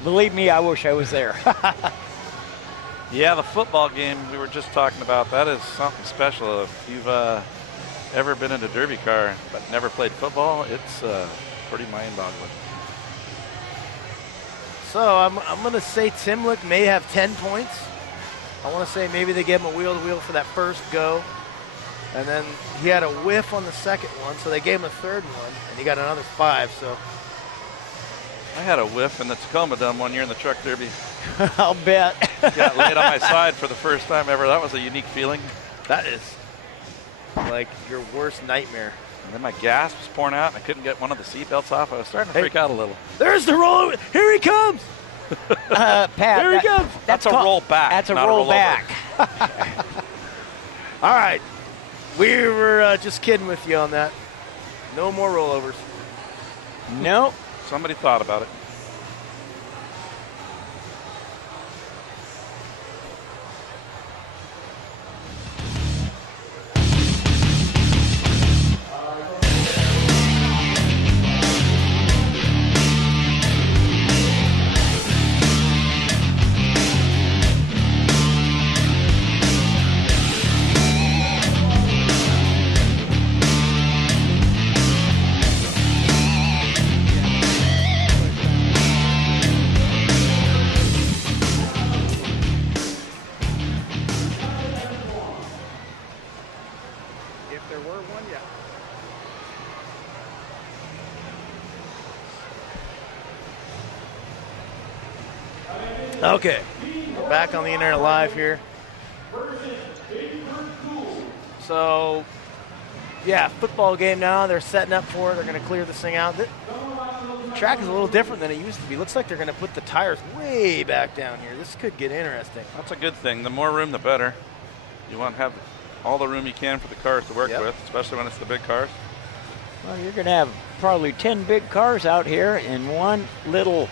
Believe me, I wish I was there. Yeah, the football game we were just talking about, that is something special. If you've ever been in a derby car but never played football, it's pretty mind-boggling. So I'm going to say Timlick may have 10 points. I want to say maybe they gave him a wheel-to-wheel for that first go. And then he had a whiff on the second one, so they gave him a third one, and he got another 5. So I had a whiff in the Tacoma Dome one year in the truck derby. I'll bet. Got laid on my side for the first time ever. That was a unique feeling. that is like your worst nightmare. And then my gas was pouring out, and I couldn't get one of the seat belts off. I was starting to freak out a little. There's the roll. Here he comes. Pat, Here he comes. That's a roll back. That's a not roll rollover. back. All right. We were just kidding with you on that. No more rollovers. Nope. Somebody thought about it. If there were one, yeah. Okay, we're back on the internet live here. So, yeah, football game now. They're setting up for it. They're going to clear this thing out. The track is a little different than it used to be. Looks like they're going to put the tires way back down here. This could get interesting. That's a good thing. The more room, the better. You want to have all the room you can for the cars to work with, especially when it's the big cars. Well, you're going to have probably 10 big cars out here in one little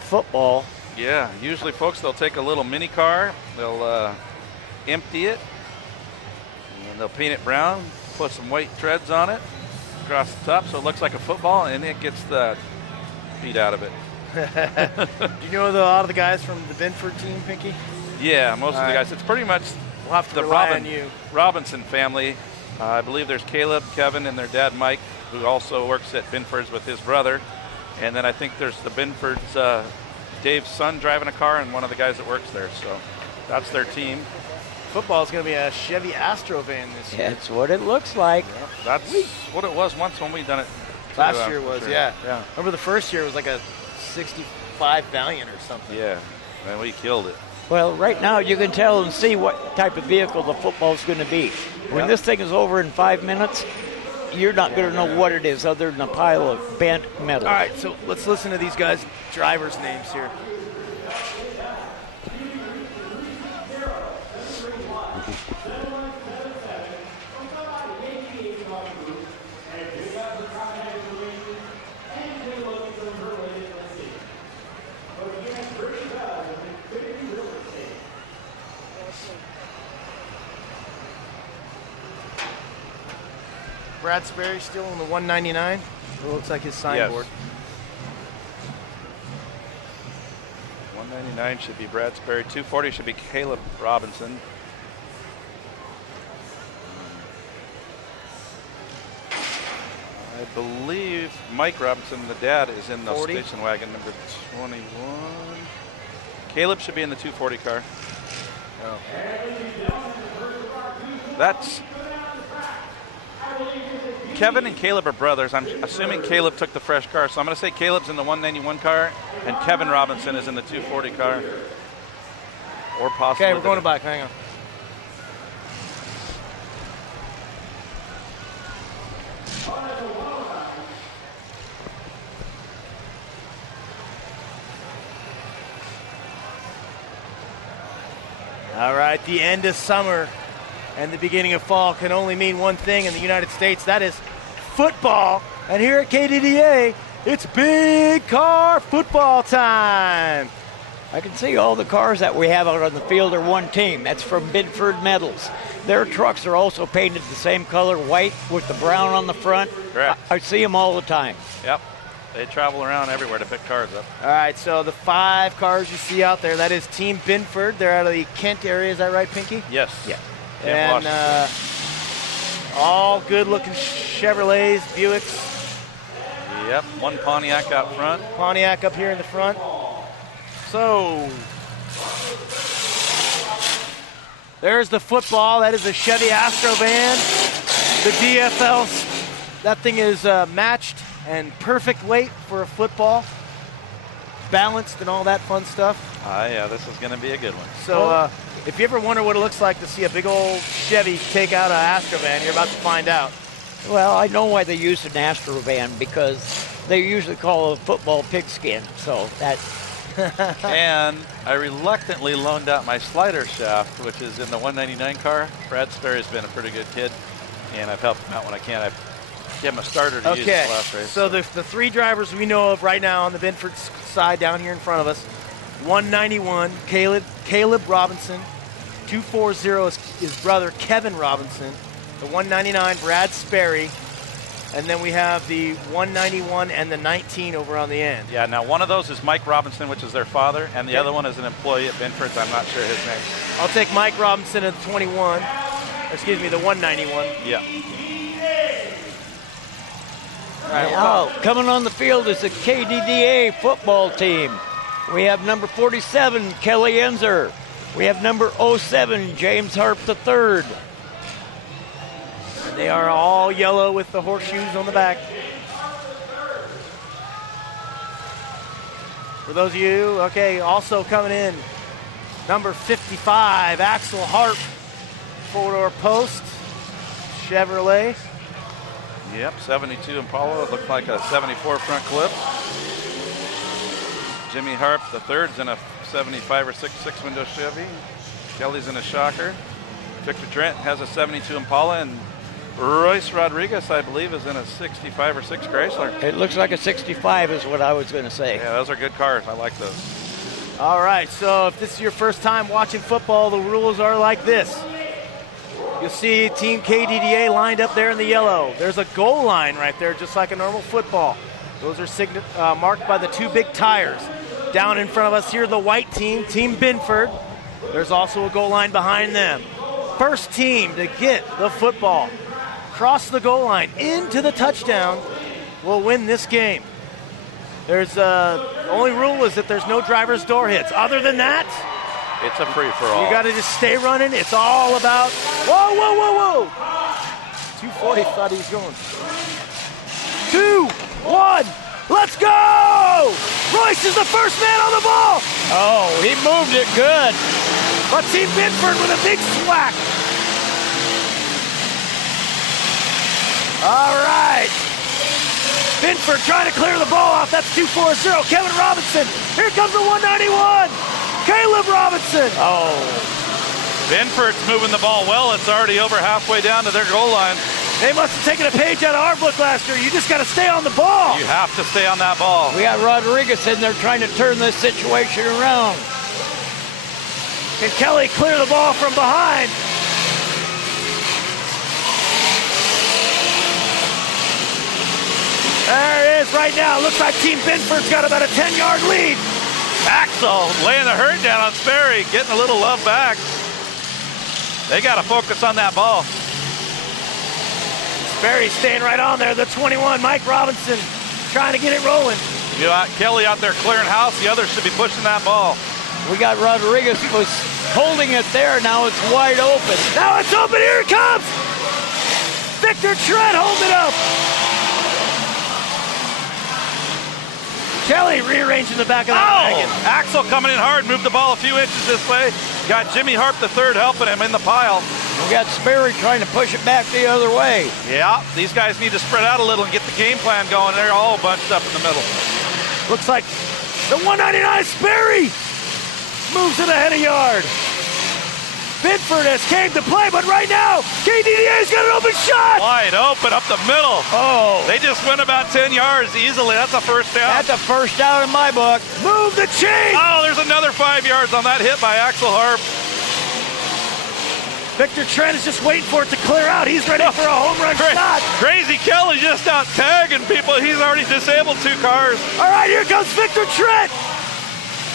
football. Yeah, usually, folks, they'll take a little mini car, they'll empty it, and they'll paint it brown, put some white treads on it across the top so it looks like a football, and it gets the beat out of it. Do you know a lot of the guys from the Binford team, Pinky? Yeah, most of the guys. It's pretty much We'll have to the rely on you. Robinson family. I believe there's Caleb, Kevin, and their dad Mike, who also works at Binford's with his brother. And then I think there's the Binford's Dave's son driving a car and one of the guys that works there. So that's their team. Football is going to be a Chevy Astro van this year. That's what it looks like. Yep, that's what it was once when we done it. Last year was, sure. yeah. Yeah. Remember the first year was like a 65 Valiant or something. Yeah, and we killed it. Well, right now you can tell and see what type of vehicle the football's going to be. When this thing is over in 5 minutes, you're not going to know what it is other than a pile of bent metal. All right, so let's listen to these guys' drivers' names here. Brad Sperry still on the 199. It looks like his signboard. 199 should be Brad Sperry. 240 should be Caleb Robinson. I believe Mike Robinson, the dad, is in the 40? station wagon number 21. Caleb should be in the 240 car. Oh. That's Kevin and Caleb are brothers. I'm assuming Caleb took the fresh car, so I'm going to say Caleb's in the 191 car, and Kevin Robinson is in the 240 car, or possibly. Okay, we're going to back. Hang on. All right, the end of summer and the beginning of fall can only mean one thing in the United States. That is football. And here at KDDA, it's big car football time. I can see all the cars that we have out on the field are one team. That's from Binford Metals. Their trucks are also painted the same color, white with the brown on the front. Correct. I see them all the time. Yep. They travel around everywhere to pick cars up. All right, so the 5 cars you see out there, that is Team Binford. They're out of the Kent area. Is that right, Pinky? Yes. Yeah. And all good-looking Chevrolets, Buicks. Yep. One Pontiac out front. Pontiac up here in the front. So there's the football. That is a Chevy Astro van. The DFL, that thing is matched and perfect weight for a football. Balanced and all that fun stuff. Yeah, this is going to be a good one. So if you ever wonder what it looks like to see a big old Chevy take out an Astro van, you're about to find out. Well, I know why they use an Astro van, because they usually call a football pigskin. So that. And I reluctantly loaned out my slider shaft, which is in the 199 car. Brad Sperry's been a pretty good kid. and I've helped him out when I can. I've given him a starter to use this last race. So the three drivers we know of right now on the Binford side down here in front of us, 191, Caleb Robinson. 240 is his brother, Kevin Robinson. The 199, Brad Sperry. And then we have the 191 and the 19 over on the end. Yeah, now one of those is Mike Robinson, which is their father, and the other one is an employee at Binford's. I'm not sure his name. I'll take Mike Robinson at the 21. Excuse me, the 191. Yeah. All right, Now, coming on the field is the KDDA football team. We have number 47, Kelly Enzer. We have number 07, James Harp III. They are all yellow with the horseshoes on the back. For those of you, okay, also coming in, number 55, Axel Harp, four-door post, Chevrolet. Yep, 72 Impala. It looked like a 74 front clip. Jimmy Harp the third's in a 75 or 6 window Chevy. Kelly's in a Shocker. Victor Trent has a 72 Impala, and Royce Rodriguez, I believe, is in a 65 or 6 Chrysler. It looks like a 65 is what I was going to say. Yeah, those are good cars. I like those. All right, so if this is your first time watching football, the rules are like this. You'll see Team KDDA lined up there in the yellow. There's a goal line right there, just like a normal football. Those are marked by the two big tires. Down in front of us here, the white team, Team Binford. There's also a goal line behind them. First team to get the football, cross the goal line into the touchdown, will win this game. There's the only rule is that there's no driver's door hits. Other than that, it's a free-for-all. You got to just stay running. It's all about, whoa, whoa, whoa, whoa. 240 thought he was going. 2, 1, let's go! Royce is the first man on the ball. Oh, he moved it good. But Team Binford with a big thwack. All right. Binford trying to clear the ball off. That's 240. Kevin Robinson. Here comes the 191. Caleb Robinson. Oh. Binford's moving the ball well. It's already over halfway down to their goal line. They must have taken a page out of our book last year. You just got to stay on the ball. You have to stay on that ball. We got Rodriguez in there trying to turn this situation around. Can Kelly clear the ball from behind? There it is right now. Looks like Team Binford's got about a 10-yard lead. Axel laying the hurt down on Sperry, getting a little love back. They got to focus on that ball. Sperry staying right on there. The 21, Mike Robinson, trying to get it rolling. You got Kelly out there clearing house. The others should be pushing that ball. We got Rodriguez was holding it there. Now it's wide open. Now it's open. Here it comes. Victor Trent holding it up. Kelly rearranging the back of the wagon. Axel coming in hard, moved the ball a few inches this way. Got Jimmy Harp the third helping him in the pile. We got Sperry trying to push it back the other way. Yeah, these guys need to spread out a little and get the game plan going. They're all bunched up in the middle. Looks like the 199 Sperry moves it ahead a yard. Binford has came to play, but right now, KDDA's got an open shot. Wide open up the middle. Oh. They just went about 10 yards easily. That's a first down. That's a first down in my book. Move the chain. Oh, there's another 5 yards on that hit by Axel Harp. Victor Trent is just waiting for it to clear out. He's ready for a home run shot. Crazy Kelly just out tagging people. He's already disabled 2 cars. All right, here comes Victor Trent.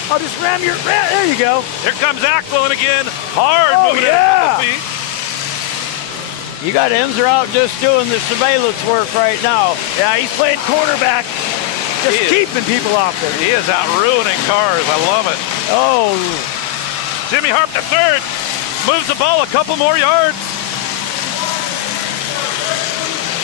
I'll just ram there you go. Here comes Axel and again, hard moving it yeah. to the feet. You got Enzer out just doing the surveillance work right now. Yeah, he's playing quarterback, just keeping people off there. He is out ruining cars. I love it. Oh. Jimmy Harp the third moves the ball a couple more yards.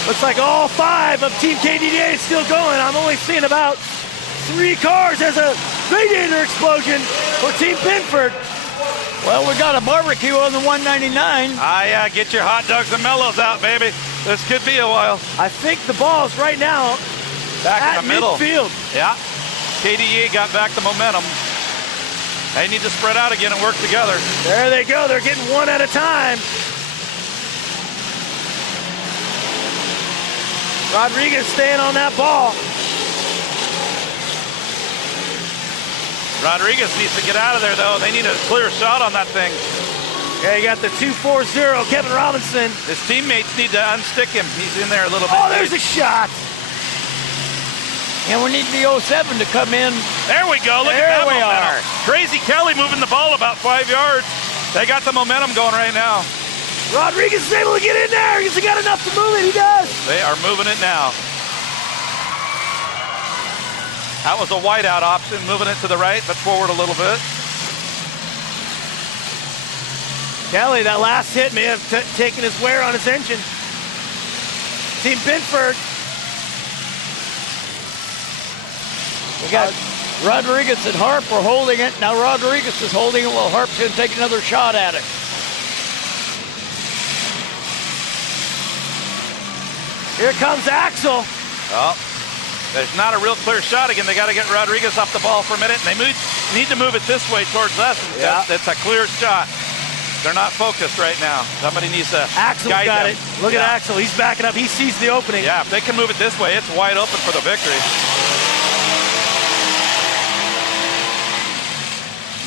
Looks like all 5 of Team KDDA is still going. I'm only seeing about 3 cars. There's a radiator explosion for Team Binford. Well, we got a barbecue on the 199. Yeah, get your hot dogs and mellows out, baby. This could be a while. I think the ball's right now Back at in the middle. midfield. Yeah, KDE got back the momentum. They need to spread out again and work together. There they go. They're getting one at a time. Rodriguez staying on that ball. Rodriguez needs to get out of there, though. They need a clear shot on that thing. Okay, you got the 2-4-0, Kevin Robinson. His teammates need to unstick him. He's in there a little bit. Oh, there's a shot. And we need the 07 to come in. There we go. Look There at that we momentum. are. Crazy Kelly moving the ball about 5 yards. They got the momentum going right now. Rodriguez is able to get in there. He's got enough to move it. He does. They are moving it now. That was a whiteout option, moving it to the right, but forward a little bit. Kelly, that last hit may have taken his wear on his engine. Team Binford. We got Rodriguez and Harp are holding it. Now Rodriguez is holding it while Harp's going to take another shot at it. Here comes Axel. Oh, there's not a real clear shot again. They got to get Rodriguez off the ball for a minute, and they need to move it this way towards us. Yeah. That's a clear shot. They're not focused right now. Somebody needs to Axel's guide got them. it. Look at Yeah. Axel. He's backing up. He sees the opening. Yeah, if they can move it this way, it's wide open for the victory.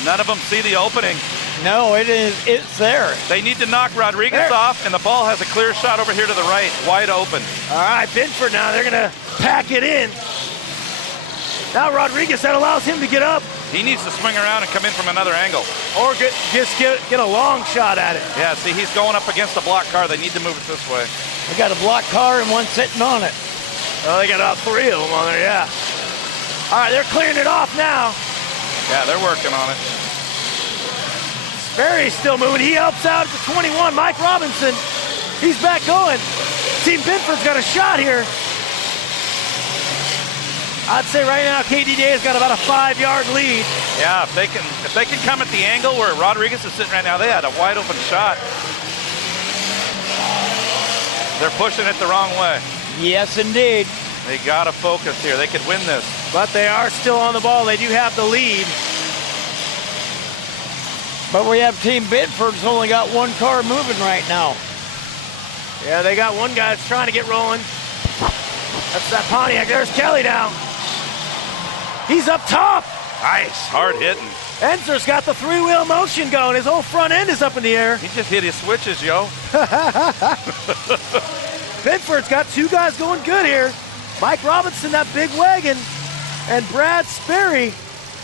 None of them see the opening. No, it's there. They need to knock Rodriguez There. off, and the ball has a clear shot over here to the right, wide open. All right, Binford now. They're going to pack it in. Now Rodriguez, that allows him to get up He needs to swing around and come in from another angle. or just get a long shot at it. Yeah, see, he's going up against a blocked car. They need to move it this way. We got a blocked car and one sitting on it. Oh, they got about 3 of them on there, yeah. All right, they're clearing it off now. Yeah, they're working on it. Sperry's still moving. He helps out at the 21. Mike Robinson, he's back going. Team Binford's got a shot here. I'd say right now KDDA's got about a 5-yard lead. Yeah, if they can come at the angle where Rodriguez is sitting right now, they had a wide open shot. They're pushing it the wrong way. Yes, indeed. They gotta focus here. They could win this. But they are still on the ball. They do have the lead. But we have Team Bedford's only got one car moving right now. Yeah, they got one guy that's trying to get rolling. That's that Pontiac. There's Kelly now. He's up top. Nice, hard hitting. Enzer's got the 3-wheel motion going. His whole front end is up in the air. He just hit his switches, yo. Bedford's got 2 guys going good here. Mike Robinson, that big wagon, and Brad Sperry,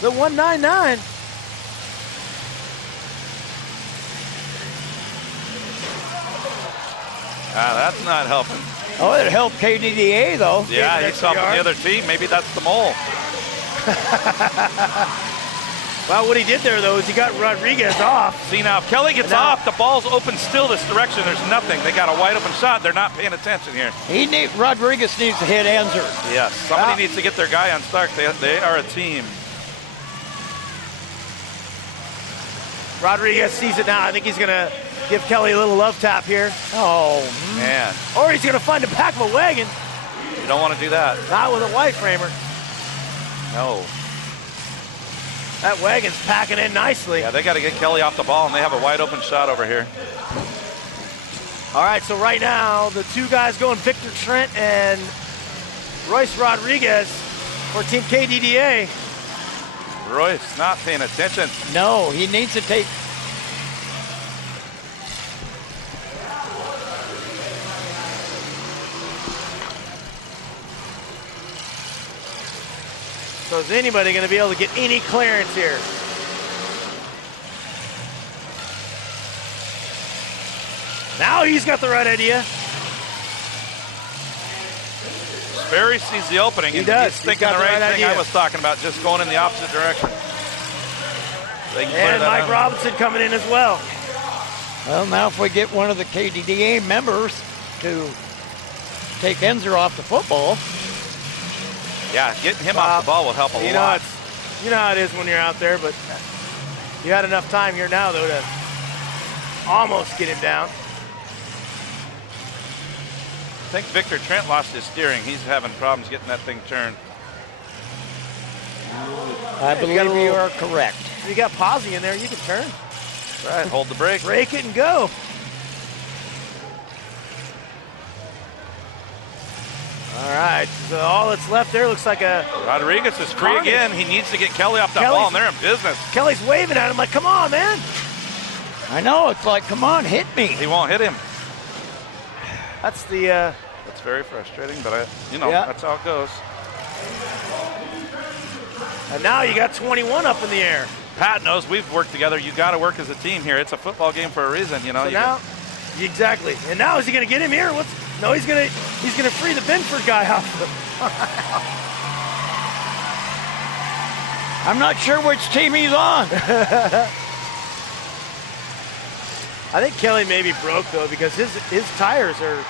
the 199. That's not helping. Oh, it helped KDDA though. Yeah, an he's extra helping the yard. other team. Maybe that's the mole. Well, what he did there, though, is he got Rodriguez off. See, now if Kelly gets Now- off, the ball's open still this direction. There's nothing. They got a wide open shot. They're not paying attention here. Rodriguez needs to hit Enzer. Yes, somebody needs to get their guy unstuck. They are a team. Rodriguez sees it now. I think he's going to give Kelly a little love tap here. Oh, Man, Or he's going to find the back of a wagon. you don't want to do that. Not with a white framer. No. That wagon's packing in nicely. Yeah, they got to get Kelly off the ball, and they have a wide open shot over here. All right, so right now, the 2 guys going, Victor Trent and Royce Rodriguez for Team KDDA. Royce not paying attention. no, he needs to take. So is anybody going to be able to get any clearance here? Now he's got the right idea. Sperry sees the opening. He and does. He's He's thinking got the the right right thing idea. I was talking about, just going in the opposite direction. They can clear And that Mike out. Robinson coming in as well. Well, now if we get one of the KDDA members to take Enzer off the football, Yeah, getting him off the ball will help a You know, lot. you know how it is when you're out there, but you had enough time here now, though, to almost get him down. I think Victor Trent lost his steering. He's having problems getting that thing turned. I believe got a you little- are correct. If you got Posy in there, you can turn. That's right, hold the brake. Break it and go. All right, so all that's left there looks like a... Rodriguez is free Carnage. again. He needs to get Kelly off that Kelly's- ball, and they're in business. Kelly's waving at him like, come on, man. I know, it's like, come on, hit me. He won't hit him. That's the... That's very frustrating, but Yeah. that's how it goes. and now you got 21 up in the air. Pat knows we've worked together. You got to work as a team here. It's a football game for a reason, you know. So You now, exactly. And now is he going to get him here? No, he's going to free the Binford guy off. I'm not sure which team he's on. I think Kelly may be broke though because his tires are.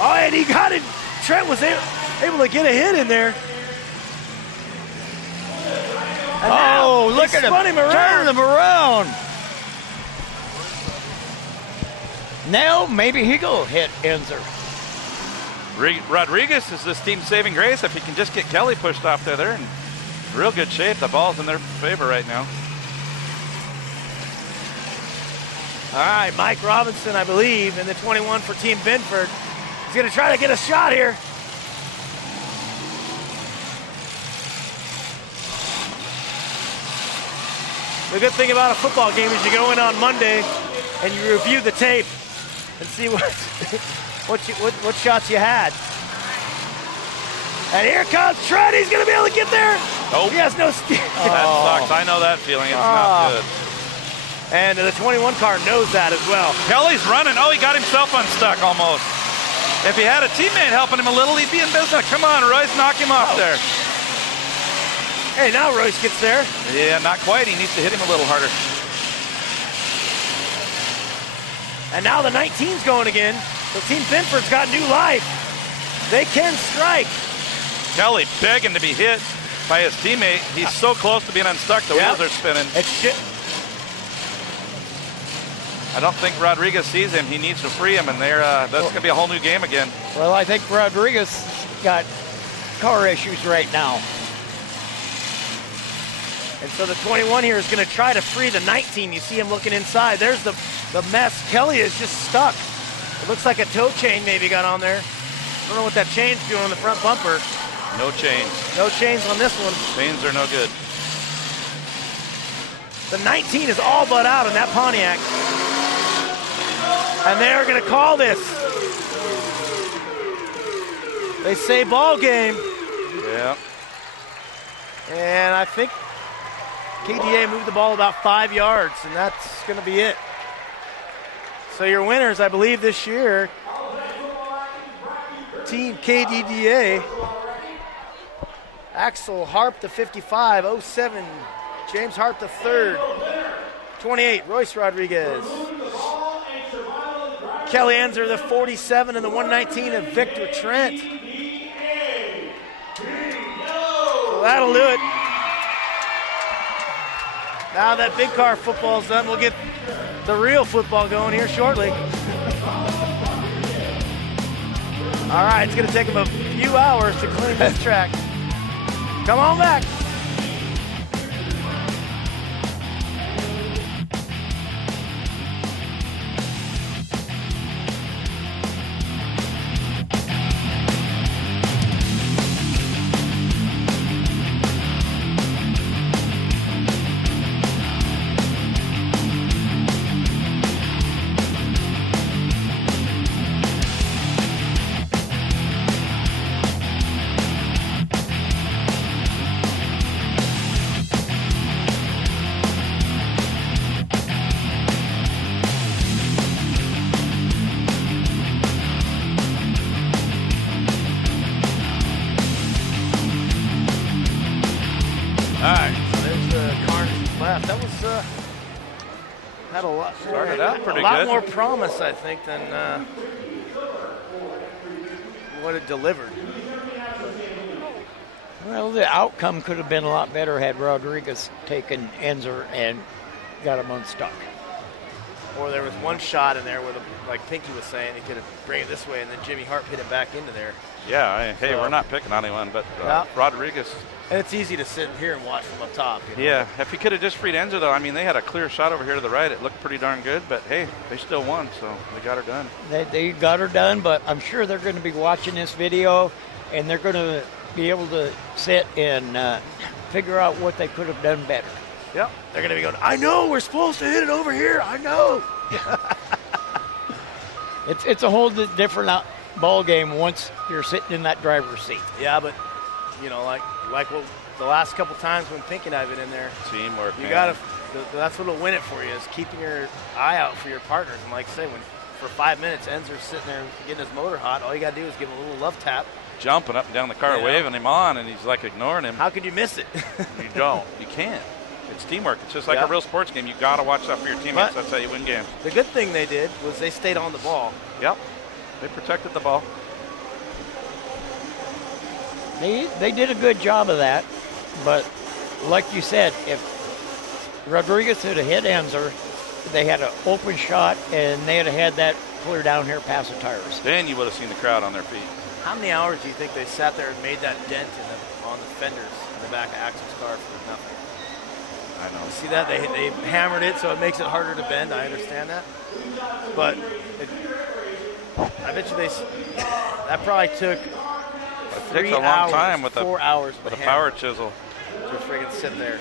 Oh, and he got it. Trent was able to get a hit in there. And now Oh, look he at him. spun him around. Turn him around. Now maybe he'll hit Enzer. Rodriguez is this team's saving grace. If he can just get Kelly pushed off there, they're in real good shape. The ball's in their favor right now. All right, Mike Robinson, I believe, in the 21 for Team Binford. He's going to try to get a shot here. The good thing about a football game is you go in on Monday and you review the tape and see what shots you had. And here comes Trent. He's going to be able to get there. Nope. He has no steer. That sucks. I know that feeling. It's not good. And the 21 car knows that as well. Kelly's running. Oh, he got himself unstuck almost. If he had a teammate helping him a little, he'd be in business. Come on, Royce, knock him off there. Hey, now Royce gets there. Yeah, not quite. He needs to hit him a little harder. And now the 19's going again. So Team Binford's got new life. They can strike. Kelly begging to be hit by his teammate. He's so close to being unstuck. The wheels are spinning. I don't think Rodriguez sees him. He needs to free him, and that's going to be a whole new game again. Well, I think Rodriguez got car issues right now. And so the 21 here is going to try to free the 19. You see him looking inside. There's the mess. Kelly is just stuck. It looks like a tow chain maybe got on there. I don't know what that chain's doing on the front bumper. No chains. No chains on this one. Chains are no good. The 19 is all but out in that Pontiac. And they are going to call this. They say ball game. Yeah. And I think KDA moved the ball about 5 yards, and that's going to be it. So your winners, I believe, this year, Team KDDA, Axel Harp, the 55, 07, James Harp, the third, 28, Royce Rodriguez. Kelly Enzer, the 47, and the 119 of Victor Trent. So that'll do it. Now that big car football's done, we'll get the real football going here shortly. All right, it's going to take them a few hours to clean this track. Come on back. Started out pretty good. A lot good. more promise, I think, than what it delivered. Well, the outcome could have been a lot better had Rodriguez taken Enzer and got him unstuck. Or there was one shot in there where, like Pinky was saying, he could have bring it this way, and then Jimmy Hart hit it back into there. Yeah, hey, we're not picking on anyone, but Rodriguez. And it's easy to sit here and watch from up top. You know? Yeah, if he could have just freed Enzo, though, I mean, they had a clear shot over here to the right. It looked pretty darn good, but hey, they still won, so they got her done. They got her done, but I'm sure they're going to be watching this video, and they're going to be able to sit and figure out what they could have done better. Yep. They're going to be going, I know, we're supposed to hit it over here. I know. It's a whole different ball game once you're sitting in that driver's seat. Yeah, but, you know, like what the last couple times when Pink and I've been in there. Teamwork, You got to, that's what'll win it for you, is keeping your eye out for your partners. And like I say, when for 5 minutes, Enzer's sitting there getting his motor hot, all you got to do is give him a little love tap. Jumping up and down the car, waving him on, and he's like ignoring him. How could you miss it? You don't. You can't. It's teamwork. It's just like a real sports game. You got to watch out for your teammates. That's how you win games. The good thing they did was they stayed on the ball. Yep. They protected the ball. They did a good job of that, but like you said, if Rodriguez had hit Enzer, they had an open shot, and they had that clear down here past the tires. Then you would have seen the crowd on their feet. How many hours do you think they sat there and made that dent on the fenders in the back of Axel's car for nothing? I know. See that? They hammered it so it makes it harder to bend. I understand that. But I bet you that probably took It takes a long time with 4 hours with a power chisel to friggin' sit there.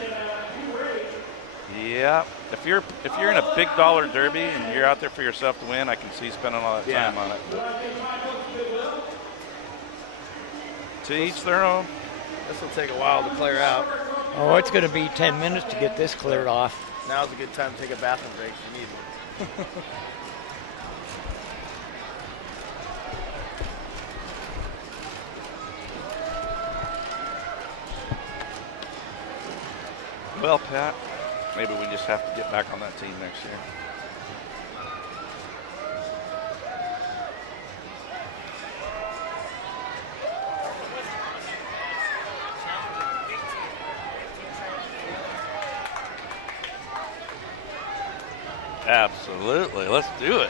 Yeah. If you're in a big dollar derby and you're out there for yourself to win, I can see spending all that time on it. To each their own. This will take a while to clear out. Oh, it's going to be 10 minutes to get this cleared off. Now's a good time to take a bathroom break if you need one. Well, Pat, maybe we just have to get back on that team next year. Absolutely. Let's do it.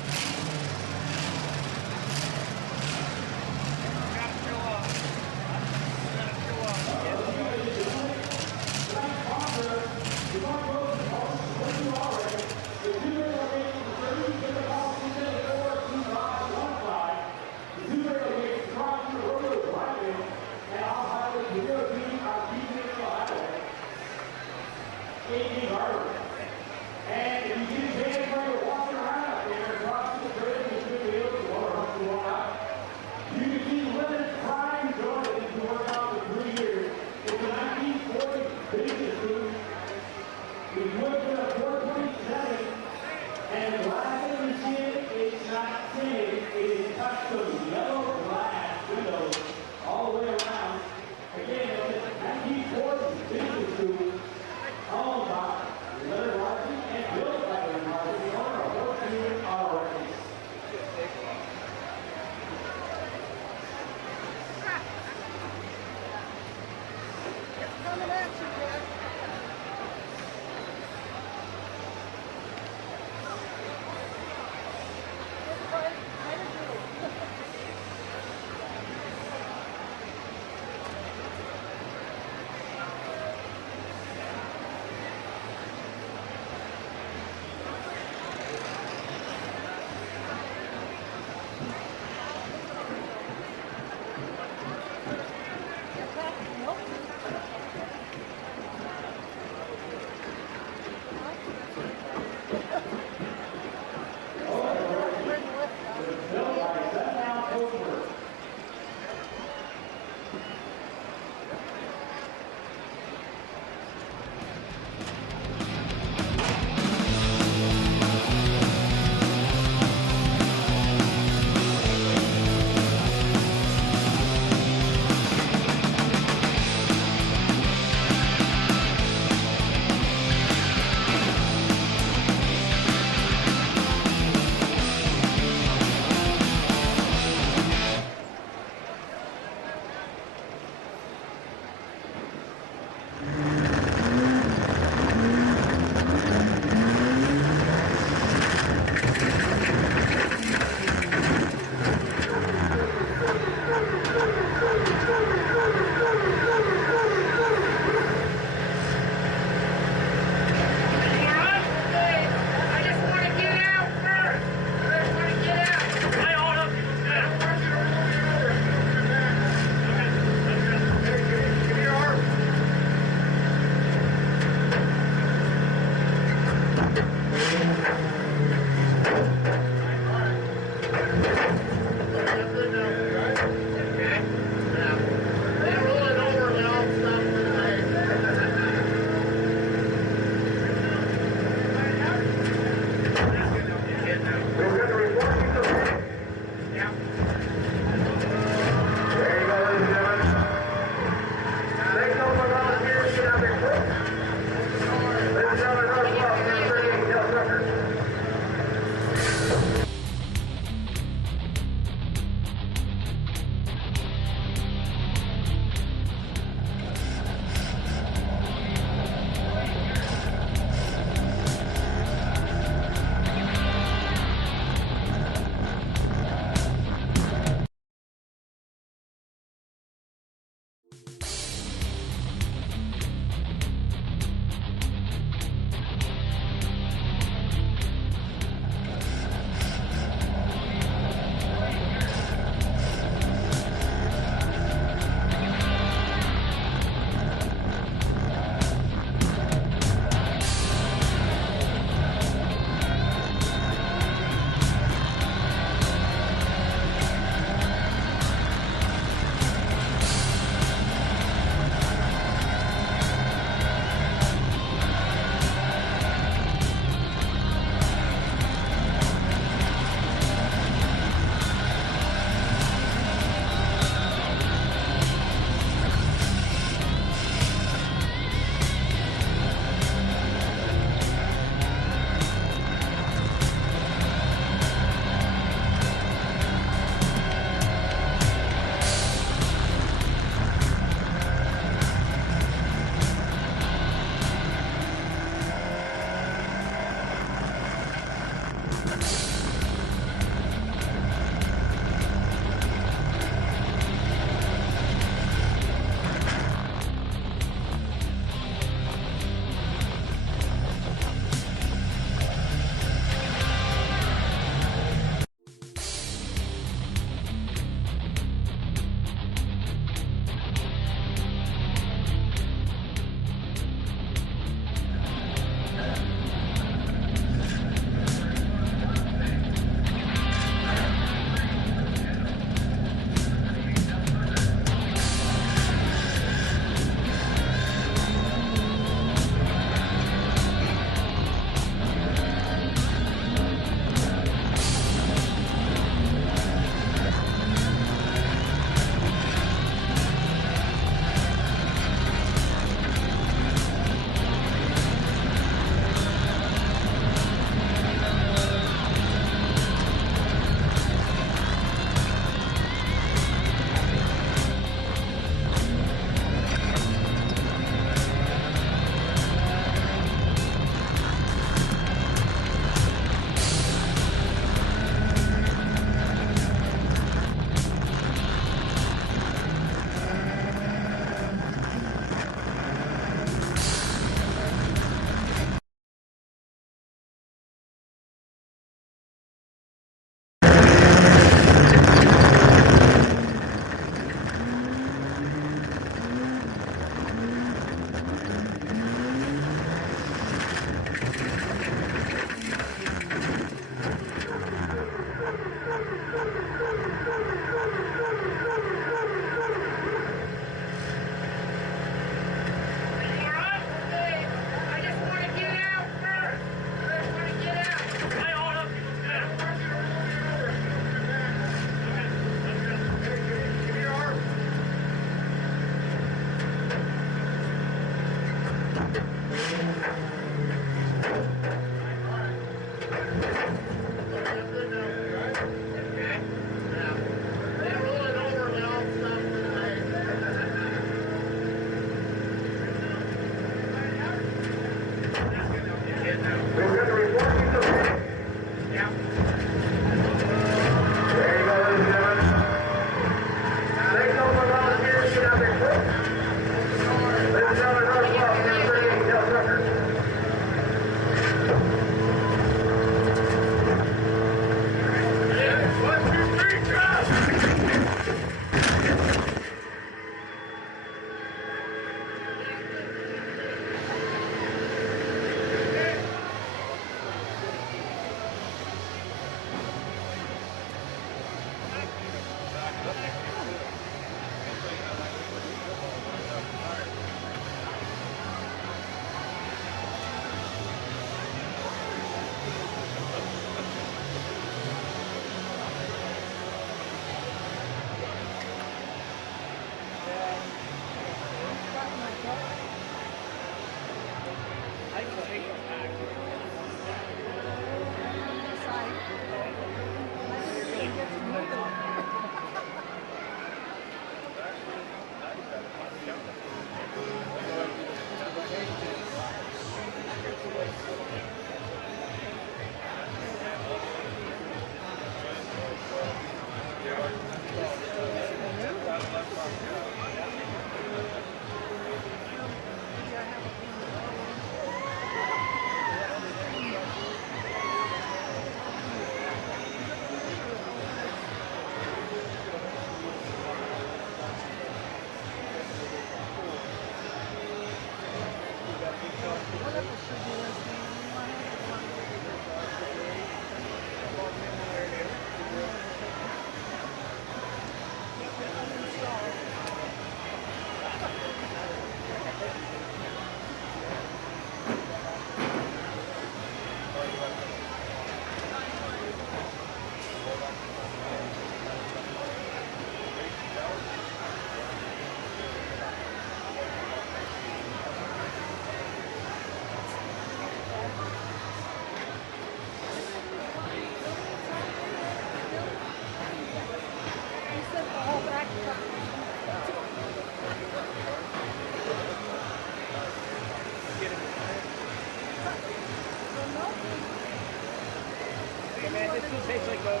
food taste like, Bowman?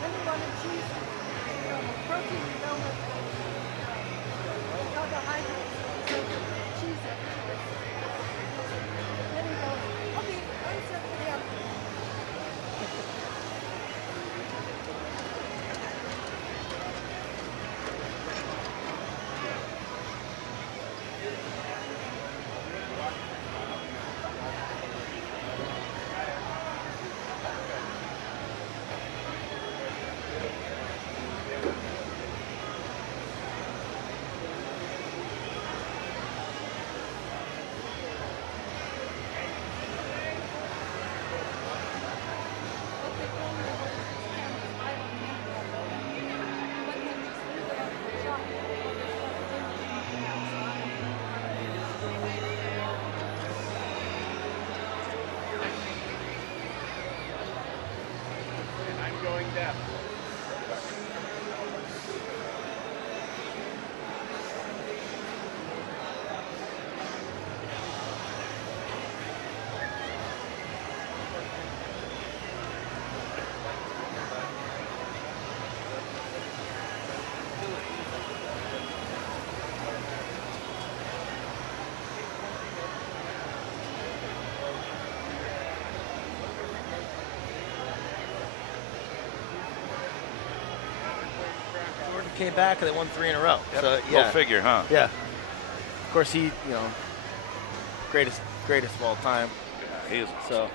Lemon and cheese, protein, carbohydrates, cheese. There we go. Okay, one second, yeah. I'm going deaf. Jordan came back and they won 3 in a row. Yep. So, Go figure, huh? Yeah. Of course, he, greatest of all time. He is. So,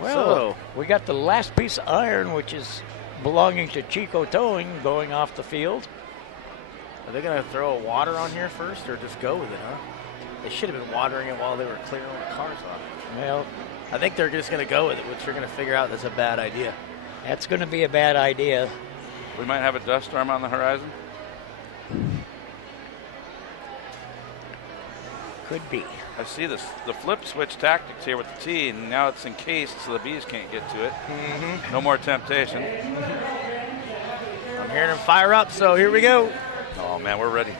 Well, we got the last piece of iron, which is belonging to Chico Towing, going off the field. are they going to throw water on here first or just go with it, huh? They should have been watering it while they were clearing all the cars off. Well, I think they're just going to go with it, which they're going to figure out that's a bad idea. that's going to be a bad idea. We might have a dust storm on the horizon. Could be. I see the flip switch tactics here with the T, and now it's encased so the bees can't get to it. No more temptation. I'm hearing them fire up, so here we go. Oh, man, we're ready.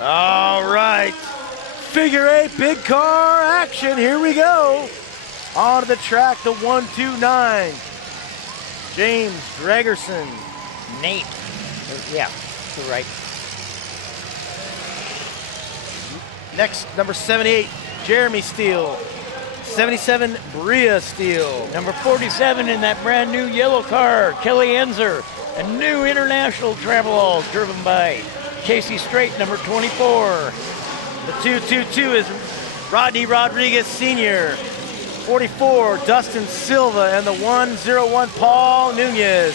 All right. Figure 8 big car action. Here we go. Onto the track, the 129. James Gregerson. Nate. Yeah, you're right. Next, number 78, Jeremy Steele. 77, Bria Steele. Number 47 in that brand new yellow car, Kelly Enzer. A new international travelall driven by Casey Strait, number 24. The 222 is Rodney Rodriguez Sr. 44, Dustin Silva, and the 101, Paul Nunez.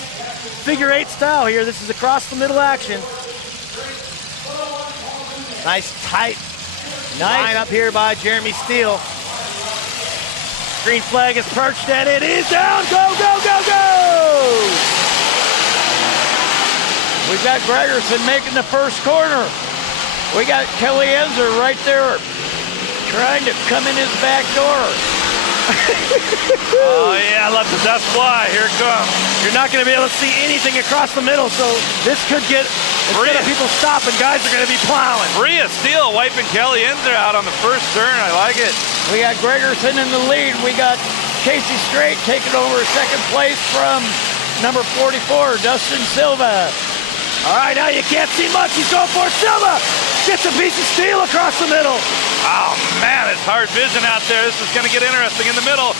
Figure 8 style here. This is across the middle action. Nice tight line up here by Jeremy Steele. Green flag is perched and it is down. Go, go, go, go! We've got Gregerson making the first corner. We got Kelly Enzer right there trying to come in his back door. Oh yeah, let the dust fly. Here it comes. You're not going to be able to see anything across the middle, so this could get, instead of people stopping, guys are going to be plowing. Bria Steele wiping Kelly Enzer out on the first turn. I like it. We got Gregerson in the lead. We got Casey Strait taking over second place from number 44, Dustin Silva. All right, now you can't see much. He's going for it. Silva gets a piece of steel across the middle. Oh, man, it's hard vision out there. This is going to get interesting in the middle.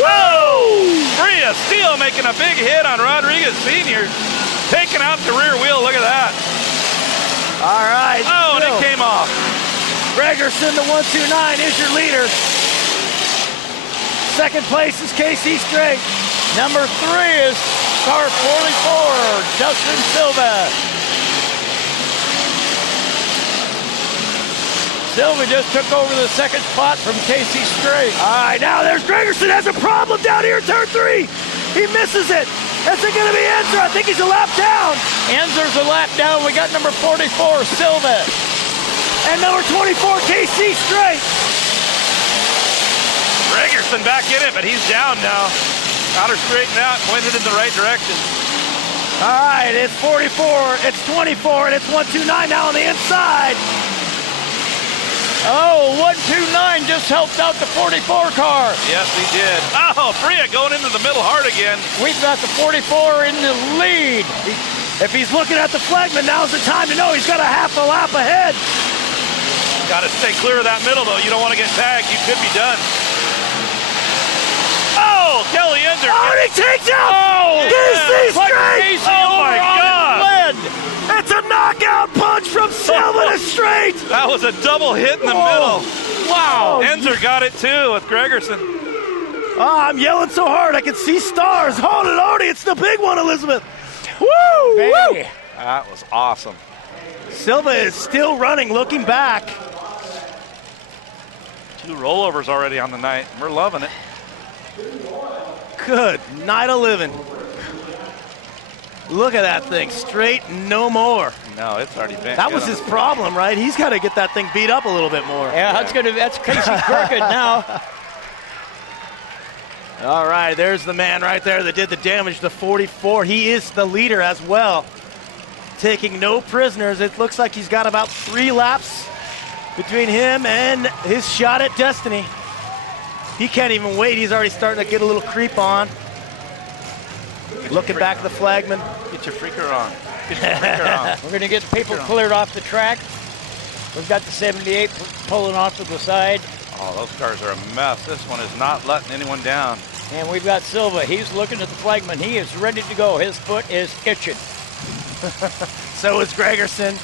Whoa! Bria Steele making a big hit on Rodriguez Sr. Taking out the rear wheel. Look at that. All right. Oh, and it came off. Gregerson, the 129, is your leader. Second place is Casey Strait. Number 3 is car 44, Dustin Silva. Silva just took over the second spot from Casey Strait. All right, now there's Gregerson has a problem down here in turn 3. He misses it. That's going to be Enzer. I think he's a lap down. Enzer's a lap down. We got number 44, Silva. And number 24, KC Strait. Gregerson Gregerson back in it, but he's down now. Got her straightened out, pointed in the right direction. All right, it's 44, it's 24, and it's 129 now on the inside. Oh, 129 just helped out the 44 car. Yes, he did. Oh, Freya going into the middle hard again. We've got the 44 in the lead. If he's looking at the flagman, now's the time to know he's got a half a lap ahead. Got to stay clear of that middle, though. You don't want to get tagged. You could be done. Oh, Kelly Enzer. Oh, and he takes out Casey straight. Oh, my God. It's a knockout punch from Silva to straight. That was a double hit in the middle. Wow. Enzer got it, too, with Gregerson. Oh, I'm yelling so hard I can see stars. Oh, Lordy, it's the big one, Elizabeth. Woo! Woo! That was awesome. Silva is still running, looking back. 2 rollovers already on the night. We're loving it. Good night of living. Look at that thing, straight, no more. No, it's already been. That was his problem, right? He's got to get that thing beat up a little bit more. Yeah, that's Casey Crooked now. All right, there's the man right there that did the damage to 44. He is the leader as well, taking no prisoners. It looks like he's got about 3 laps between him and his shot at destiny. He can't even wait. He's already starting to get a little creep on. Looking back at the flagman. Get your freaker on. Get your freaker on. We're going to get people cleared off the track. We've got the 78 pulling off to the side. Oh, those cars are a mess. This one is not letting anyone down. And we've got Silva. He's looking at the flagman. He is ready to go. His foot is itching. So is Gregerson,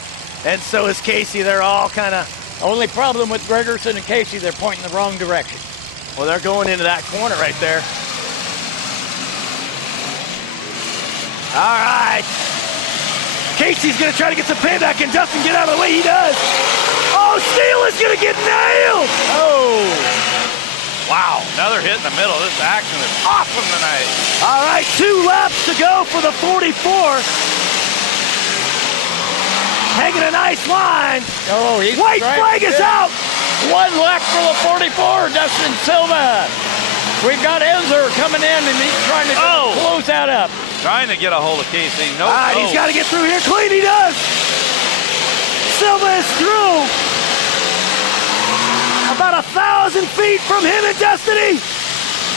and so is Casey. They're all kind of... Only problem with Gregerson and Casey, they're pointing the wrong direction. Well, they're going into that corner right there. All right. Casey's going to try to get some payback, and Dustin get out of the way. He does. Oh, Steele is going to get nailed. Oh. Wow, another hit in the middle. This action is awesome tonight. All right, 2 laps to go for the 44. Hanging a nice line. Oh, he's White flag is out. 1 lap for the 44, Dustin Silva. We've got Enzer coming in, and he's trying to close that up. Trying to get a hold of Casey. No. All right, he's got to get through here clean. He does. Silva is through. About 1,000 feet from him and Destiny.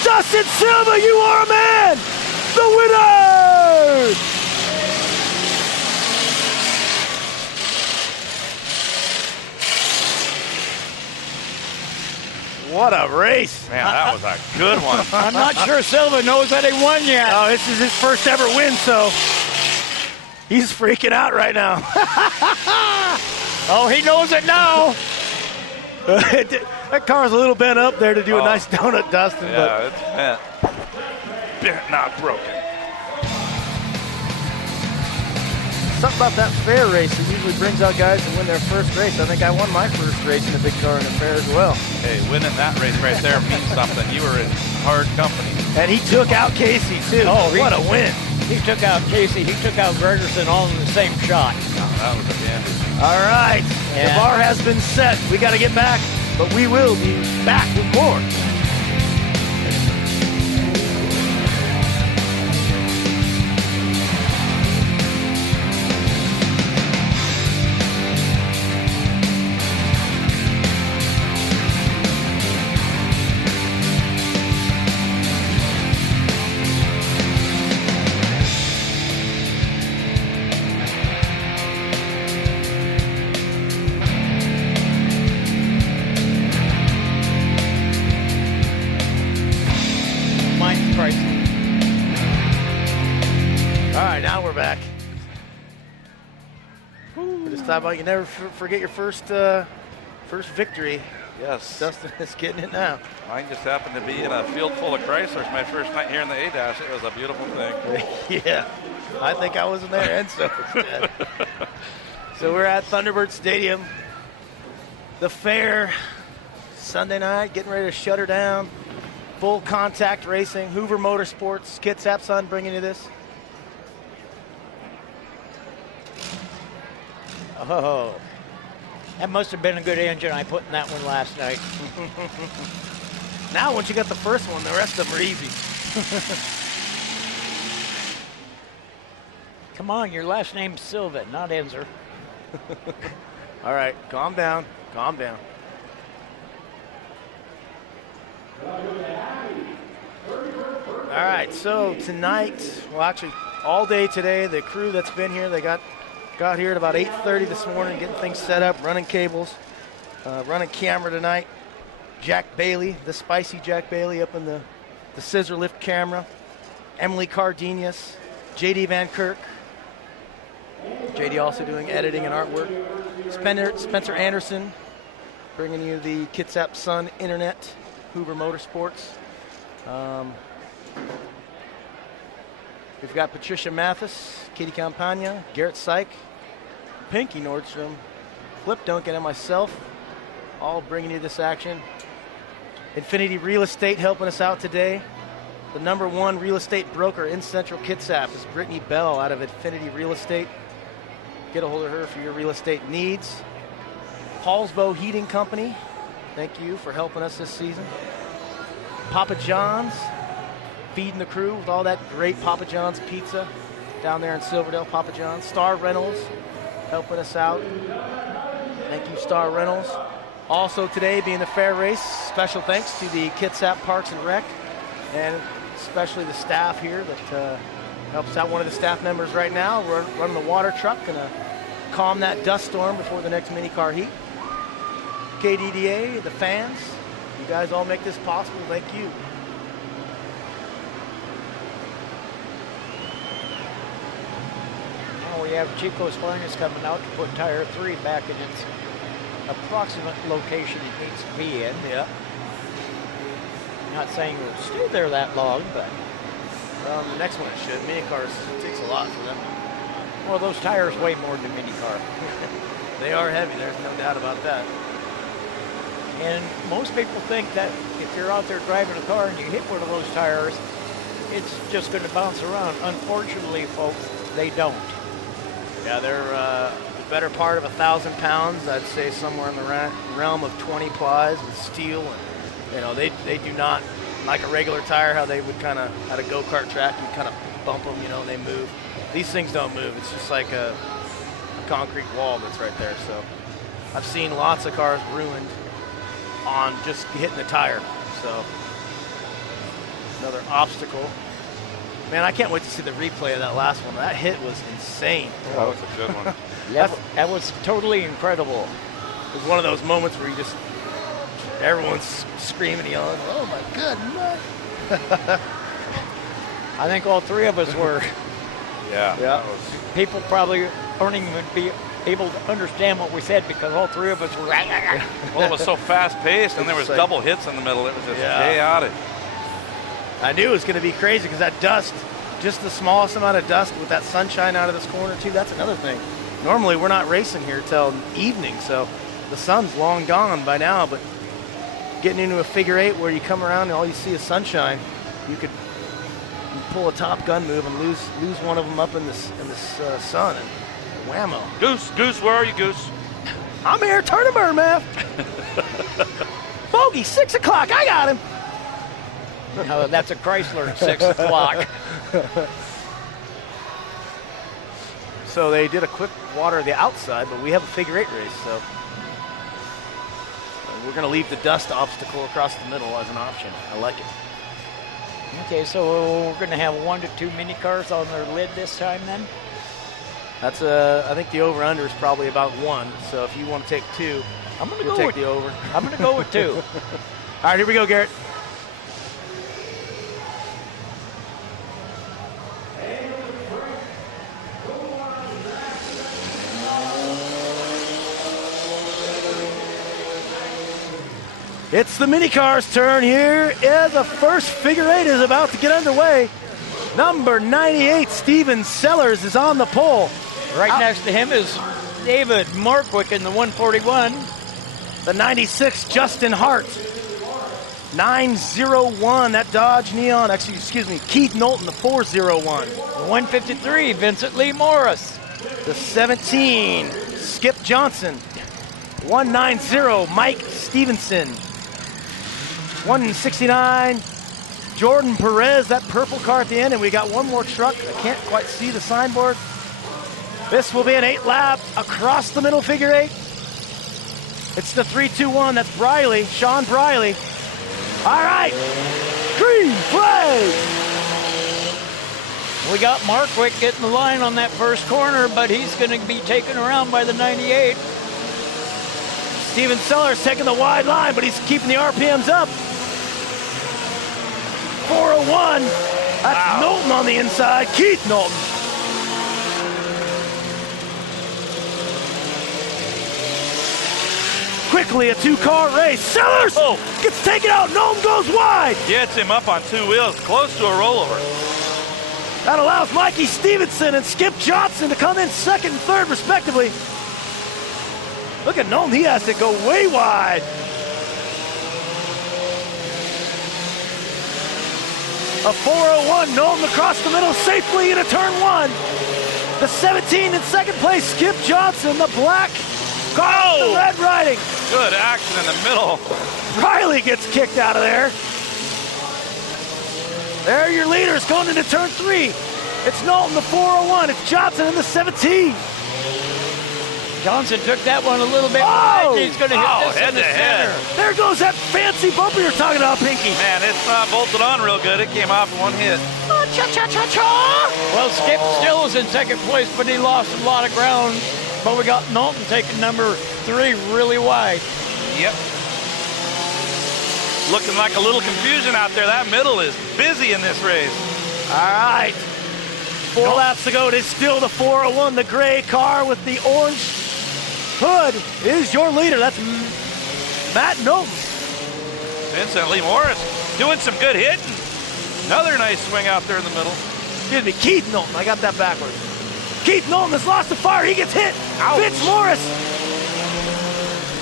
Dustin Silva, you are a man. The winner. What a race. Man, that was a good one. I'm not sure Silva knows that he won yet. Oh, this is his first ever win, so he's freaking out right now. Oh, he knows it now. That car's a little bent up there to do a nice donut, Dustin. Yeah, it's bent. Bent, not broken. Something about that fair race that usually brings out guys who win their first race. I think I won my first race in a big car in a fair as well. Hey, winning that race right there means something. You were in hard company. And he took out Casey, too. Oh, what a win. He took out Casey. He took out Gregerson all in the same shot. That was a bandage. All right. Yeah. The bar has been set. We got to get back, but we will be back with more. Back. We just thought about you never forget your first victory. Yes. Dustin is getting it now. Mine just happened to be in a field full of Chryslers. My first night here in the A-Dash. It was a beautiful thing. Yeah. I think I was in there and so instead. So we're at Thunderbird Stadium. The fair, Sunday night, getting ready to shut her down. Full contact racing. Hoover Motorsports, Kitsap Sun bringing you this. Oh, that must have been a good engine I put in that one last night. Now, once you got the first one, the rest of them are easy. Come on, your last name's Silva, not Enzer. All right, calm down. Calm down. All right, so tonight, well, actually, all day today, the crew that's been here, they got here at about 8:30 this morning, getting things set up, running cables, running camera tonight. Jack Bailey, the spicy Jack Bailey, up in the scissor lift camera. Emily Cardenas, JD Van Kirk. JD also doing editing and artwork. Spencer Anderson, bringing you the Kitsap Sun Internet, Hoover Motorsports. We've got Patricia Mathis, Katie Campagna, Garrett Syke, Pinky Nordstrom, Flip Duncan, and myself, all bringing you this action. Infinity Real Estate helping us out today. The #1 real estate broker in Central Kitsap is Brittany Bell out of Infinity Real Estate. Get a hold of her for your real estate needs. Paulsbo Heating Company, thank you for helping us this season. Papa John's, feeding the crew with all that great Papa John's pizza down there in Silverdale. Papa John's. Star Reynolds helping us out. Thank you, Star Reynolds. Also today, being the fair race, special thanks to the Kitsap Parks and Rec, and especially the staff here that helps out. One of the staff members right now running the water truck, gonna calm that dust storm before the next mini car heat. KDDA, the fans, you guys all make this possible. Thank you. Now we have Chico's Finest coming out to put tire 3 back in its approximate location it needs to be in. Yeah. Not saying it'll stay there that long, but The next one it should. Mini cars, it takes a lot for them. well, those tires weigh more than a mini car. They are heavy, there's no doubt about that. And most people think that if you're out there driving a car and you hit one of those tires, it's just going to bounce around. Unfortunately, folks, they don't. Yeah, they're the better part of 1,000 pounds. I'd say somewhere in the realm of 20 plies with steel. And, they do not, like a regular tire, how they would kind of, at a go-kart track, you kind of bump them, and they move. These things don't move. It's just like a concrete wall that's right there. So I've seen lots of cars ruined on just hitting the tire. So another obstacle. Man, I can't wait to see the replay of that last one. That hit was insane. That was a good one. That was totally incredible. It was one of those moments where everyone's screaming, yelling, "Oh my goodness!" I think all three of us were. Yeah. Yeah. That was, People probably aren't even be able to understand what we said because all three of us were. well, it was so fast-paced, and there was It's like- double hits in the middle. It was just Yeah. chaotic. I knew it was going to be crazy because that dust, just the smallest amount of dust with that sunshine out of this corner too, that's another thing. Normally we're not racing here till evening, so the sun's long gone by now, but getting into a figure eight where you come around and all you see is sunshine, you could pull a Top Gun move and lose one of them up in this sun, and whammo. Goose, where are you, Goose? I'm here, turn him burn, man. Bogey, 6 o'clock, I got him. No, that's a Chrysler at 6 o'clock. So they did a quick water the outside, but we have a figure eight race, so we're going to leave the dust obstacle across the middle as an option. I like it. Okay, so we're going to have 1 to 2 mini cars on their lid this time then? That's I think the over-under is probably about 1, so if you want to take 2, I'm going to we'll go take with the over. I'm going to go with 2. All right, here we go, Garrett. It's the mini car's turn here. The first figure eight is about to get underway. Number 98, Steven Sellers, is on the pole. Right next to him is David Markwick in the 141. The 96, Justin Hart. 901, that Dodge Neon, excuse me, Keith Knowlton, the 401. The 153, Vincent Lee Morris. The 17, Skip Johnson. 190, Mike Stevenson. 169, Jordan Perez, that purple car at the end, and we got one more truck. I can't quite see the signboard. This will be an 8-lap across the middle figure 8. It's the 3-2-1. That's Briley, Sean Briley. All right, green flag. We got Markwick getting the line on that first corner, but he's going to be taken around by the 98. Steven Sellers taking the wide line, but he's keeping the RPMs up. 401. That's Knowlton on the inside. Keith Knowlton. Quickly, a 2-car race. Sellers gets taken out. Knowlton goes wide. Gets him up on 2 wheels, close to a rollover. That allows Mikey Stevenson and Skip Johnson to come in second and third, respectively. Look at Knowlton. He has to go way wide. A 401, Knowlton across the middle safely into turn 1. The 17 in second place, Skip Johnson, the black car, the red riding. Good action in the middle. Riley gets kicked out of there. There are your leaders going into turn 3. It's Knowlton, the 401. It's Johnson in the 17. Johnson took that one a little bit wide. He's going to hit this head in the to head. center. There goes that fancy bumper you're talking about, Pinky. Man, it's not bolted on real good. It came off in one hit. Well, Skip still is in second place, but he lost a lot of ground. But we got Knowlton taking number 3 really wide. Yep. Looking like a little confusion out there. That middle is busy in this race. All right. 4 laps to go. It is still the 401, the gray car with the orange hood is your leader. That's Matt Knowlton. Vincent Lee Morris doing some good hitting. Another nice swing out there in the middle. Excuse me, Keith Knowlton. I got that backwards. Keith Knowlton has lost the fire. He gets hit. Ouch. Vince Morris.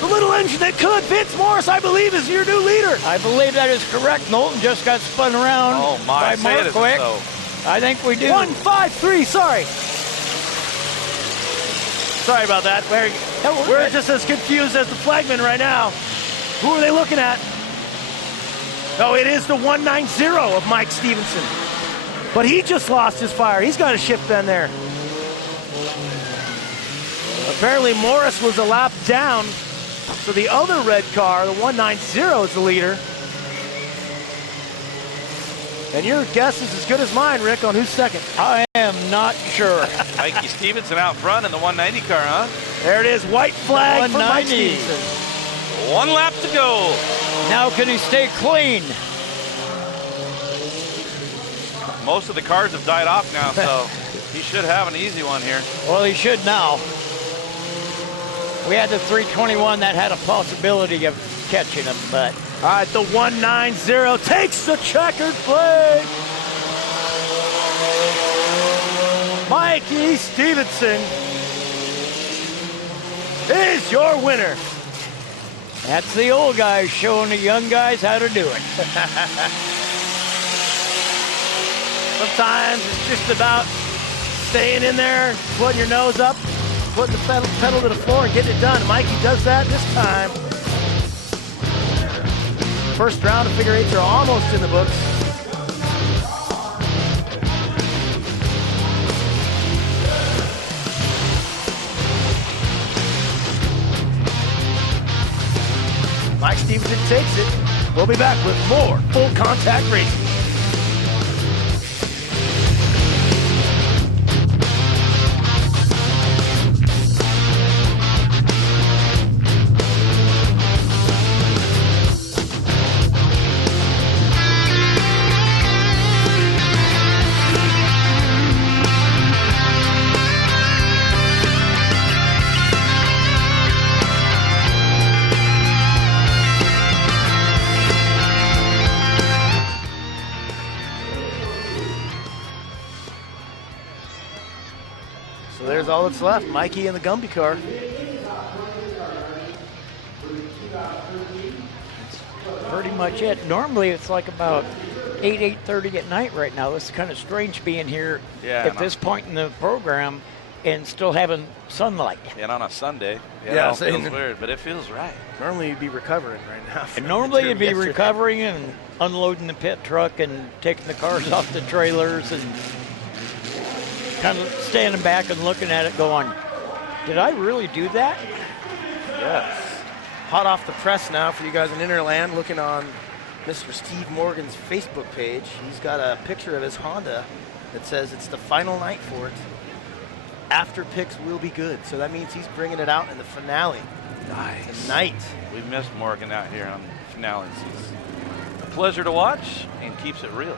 The little engine that could. Vince Morris, I believe, is your new leader. I believe that is correct. Knowlton just got spun around by say it isn't Markwick. so. I think we do. 153, sorry. Sorry about that. We're just as confused as the flagman right now. Who are they looking at? Oh, it is the 190 of Mike Stevenson. But he just lost his fire. He's got a shift bend there. Apparently Morris was a lap down. So the other red car, the 190, is the leader. And your guess is as good as mine, Rick, on who's second. I am not sure. Mikey Stevenson out front in the 190 car, huh? There it is, white flag for Mike 190. Stevenson. 1 lap to go. Now can he stay clean? Most of the cars have died off now, so he should have an easy one here. Well, he should now. We had the 321 that had a possibility of catching him, but. All right, the 190 takes the checkered flag. Mikey Stevenson is your winner. That's the old guys showing the young guys how to do it. Sometimes it's just about staying in there, putting your nose up, putting the pedal to the floor and getting it done. Mikey does that this time. First round of figure 8s are almost in the books. Mike Stevenson takes it. We'll be back with more full contact racing. So there's all that's left, Mikey and the Gumby car. Pretty much it. Normally it's like about 8:30 at night right now. It's kind of strange being here Yeah, at this point in the program. and still having sunlight. And on a Sunday, Yeah, it same. feels weird, but it feels right. Normally you'd be recovering right now. And from normally the you'd be term yesterday. recovering and unloading the pit truck and taking the cars off the trailers and kind of standing back and looking at it going, did I really do that? Yes. Hot off the press now for you guys in Interland, looking on Mr. Steve Morgan's Facebook page. He's got a picture of his Honda that says it's the final night for it. After picks will be good. So that means he's bringing it out in the finale. Nice. Tonight. We missed Morgan out here on the finales. He's a pleasure to watch and keeps it real.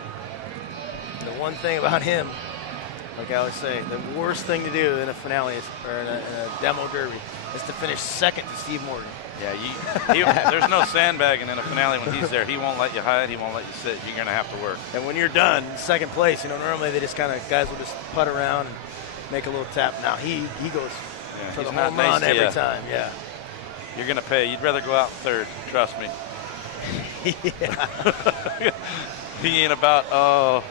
The one thing about him, like I always say, the worst thing to do in a finale is, or in a demo derby is to finish second to Steve Morgan. Yeah, there's no sandbagging in a finale when he's there. He won't let you hide. He won't let you sit. You're going to have to work. And when you're done, second place, normally they just guys will just putt around and make a little tap. Now he goes for he's the not home nice run to every you. time. Yeah. You're going to pay. You'd rather go out third. Trust me. Yeah. He ain't about, I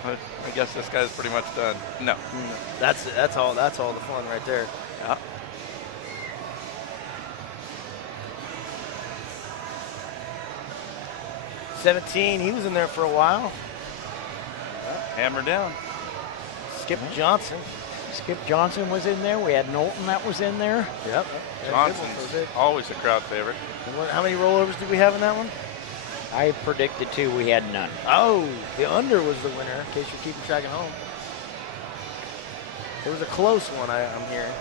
guess this guy's pretty much done. No. That's all the fun right there. Yeah. '17, he was in there for a while. Hammer down. Skip Johnson. Skip Johnson was in there. We had Knowlton that was in there. Yep. Johnson's always a crowd favorite. How many rollovers did we have in that one? I predicted 2. We had none. Oh, the under was the winner, in case you're keeping track at home. It was a close one, I'm hearing.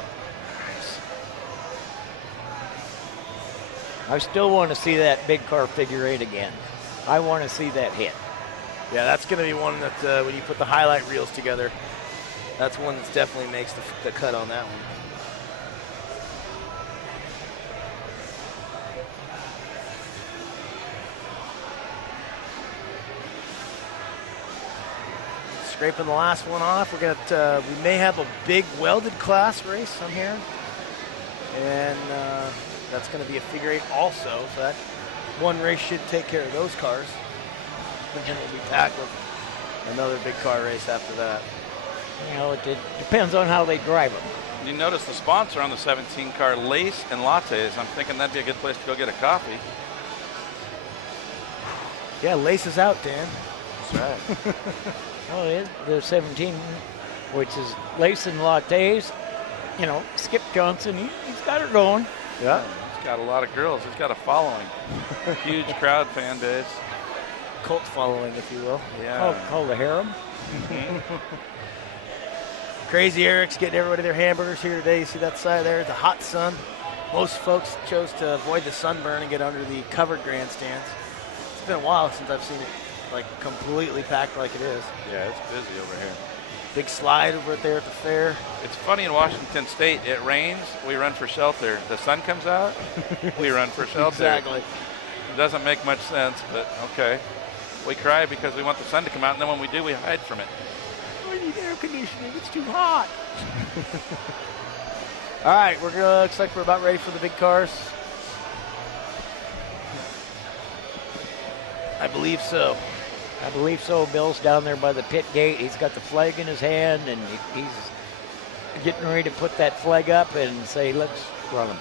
I still want to see that big car figure 8 again. I want to see that hit. Yeah, that's going to be one that when you put the highlight reels together, that's one that definitely makes the cut on that one. Scraping the last one off. We may have a big welded class race, I'm hearing. And that's going to be a figure 8 also. So that one race should take care of those cars. And then we'll be back with another big car race after that. It depends on how they drive them. You notice the sponsor on the 17 car, Lace and Lattes. I'm thinking that'd be a good place to go get a coffee. Yeah, Lace is out, Dan. That's right. Oh, it is the 17, which is Lace and Lattes. Skip Johnson, he's got it going. Yeah. He's got a lot of girls. He's got a following. Huge crowd fan base. Cult following, if you will. Yeah. Called the harem. Crazy Eric's getting everybody their hamburgers here today. You see that side there? The hot sun. Most folks chose to avoid the sunburn and get under the covered grandstands. It's been a while since I've seen it completely packed like it is. Yeah, it's busy over here. Big slide over there at the fair. It's funny in Washington State, it rains, we run for shelter. The sun comes out, we run for shelter. Exactly. It doesn't make much sense, but okay. We cry because we want the sun to come out, and then when we do, we hide from it. I need air conditioning. It's too hot. All right, looks like we're about ready for the big cars. I believe so. I believe so. Bill's down there by the pit gate. He's got the flag in his hand, and he's getting ready to put that flag up and say, let's run them.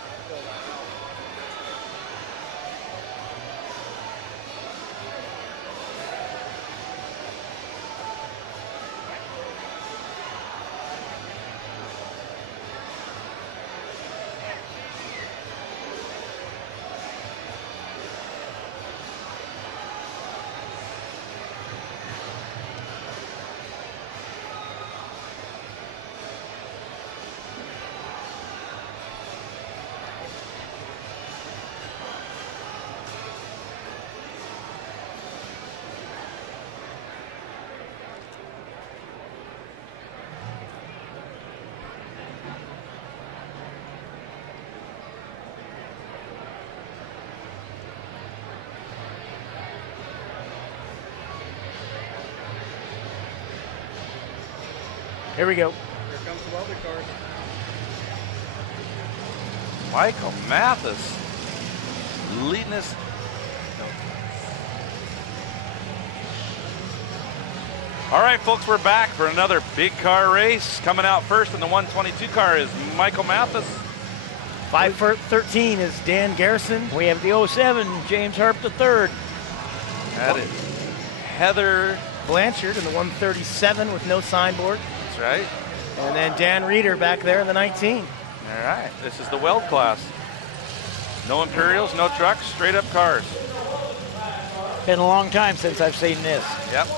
Here we go. Here comes the welded cars. Michael Mathis leading us. All right, folks, we're back for another big car race. Coming out first in the 122 car is Michael Mathis. 513 is Dan Garrison. We have the 07, James Harp III. That is Heather. Blanchard in the 137 with no signboard. That's right. And then Dan Reeder back there in the 19. All right, this is the Weld class. No Imperials, no trucks, straight up cars. Been a long time since I've seen this. Yep.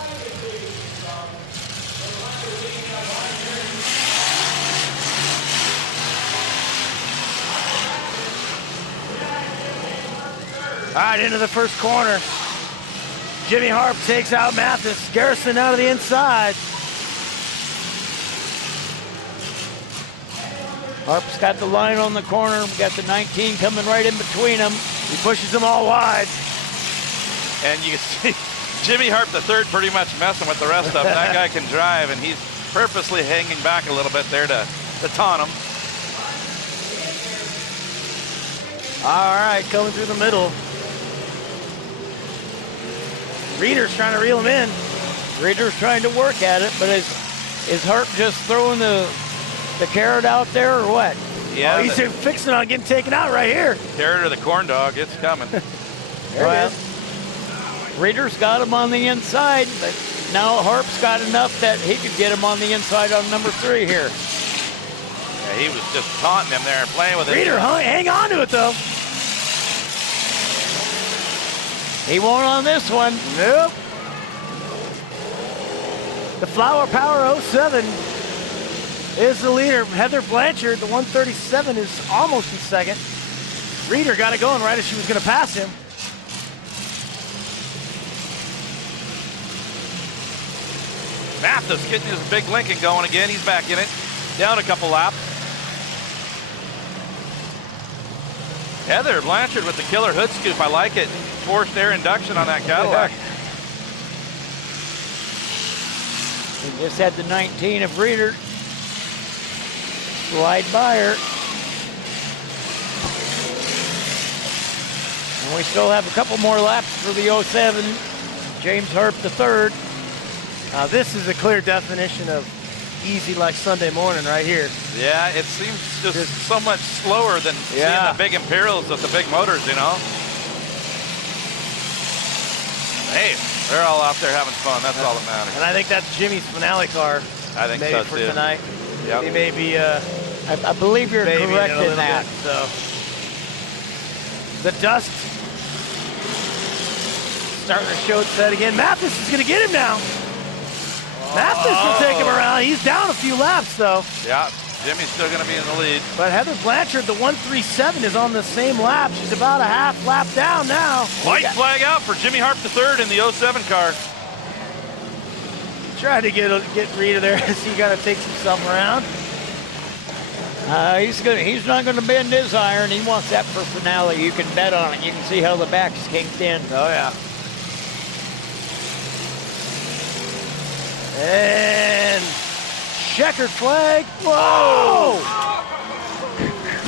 All right, into the first corner. Jimmy Harp takes out Mathis. Garrison out of the inside. Harp's got the line on the corner. We got the 19 coming right in between them. He pushes them all wide. And you can see Jimmy Harp III pretty much messing with the rest of them. That guy can drive, and he's purposely hanging back a little bit there to taunt him. All right, coming through the middle. Reeder's trying to reel him in. Reeder's trying to work at it, but is Harp just throwing the carrot out there or what? Yeah, oh, he's fixing on getting taken out right here. Carrot or the corn dog, it's coming. There it is. Reeder's got him on the inside, but now Harp's got enough that he could get him on the inside on number 3 here. Yeah, he was just taunting him there and playing with it. Reeder, hang on to it though. He won't on this one. Nope. The Flower Power 07 is the leader. Heather Blanchard, the 137, is almost in second. Reeder got it going right as she was going to pass him. Mathis getting his big Lincoln going again. He's back in it. Down a couple laps. Heather Blanchard with the killer hood scoop. I like it. Forced air induction on that Cadillac. We just had the 19 of Reeder slide by her. And we still have a couple more laps for the 07, James Harp III. Now this is a clear definition of easy like Sunday morning right here. Yeah, it seems just so much slower than seeing the big Imperials with the big motors, you know. Hey, they're all out there having fun. That's all that matters. And I think that's Jimmy's finale car. I think maybe so for too. tonight. Yep. He may be I believe you're correct in that. Bit, so the dust starting to show its head again. Mathis is going to get him now. Mathis will take him around. He's down a few laps though. Yeah, Jimmy's still going to be in the lead. But Heather Blanchard, the 137, is on the same lap. She's about a half lap down now. White flag out for Jimmy Harp III in the 07 car. Trying to get Reeder there as he got to take himself around. He's not going to bend his iron. He wants that for finale. You can bet on it. You can see how the back's kinked in. Oh yeah. And checkered flag. Whoa!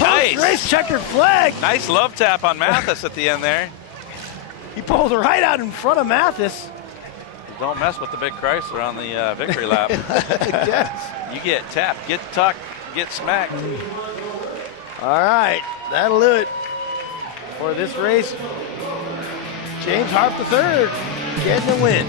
Nice. Post-race checkered flag. Nice love tap on Mathis at the end there. He pulled right out in front of Mathis. Don't mess with the big Chrysler on the victory lap. Yes. You get tapped, get tucked, get smacked. All right, that'll do it for this race. James Harp III getting the win.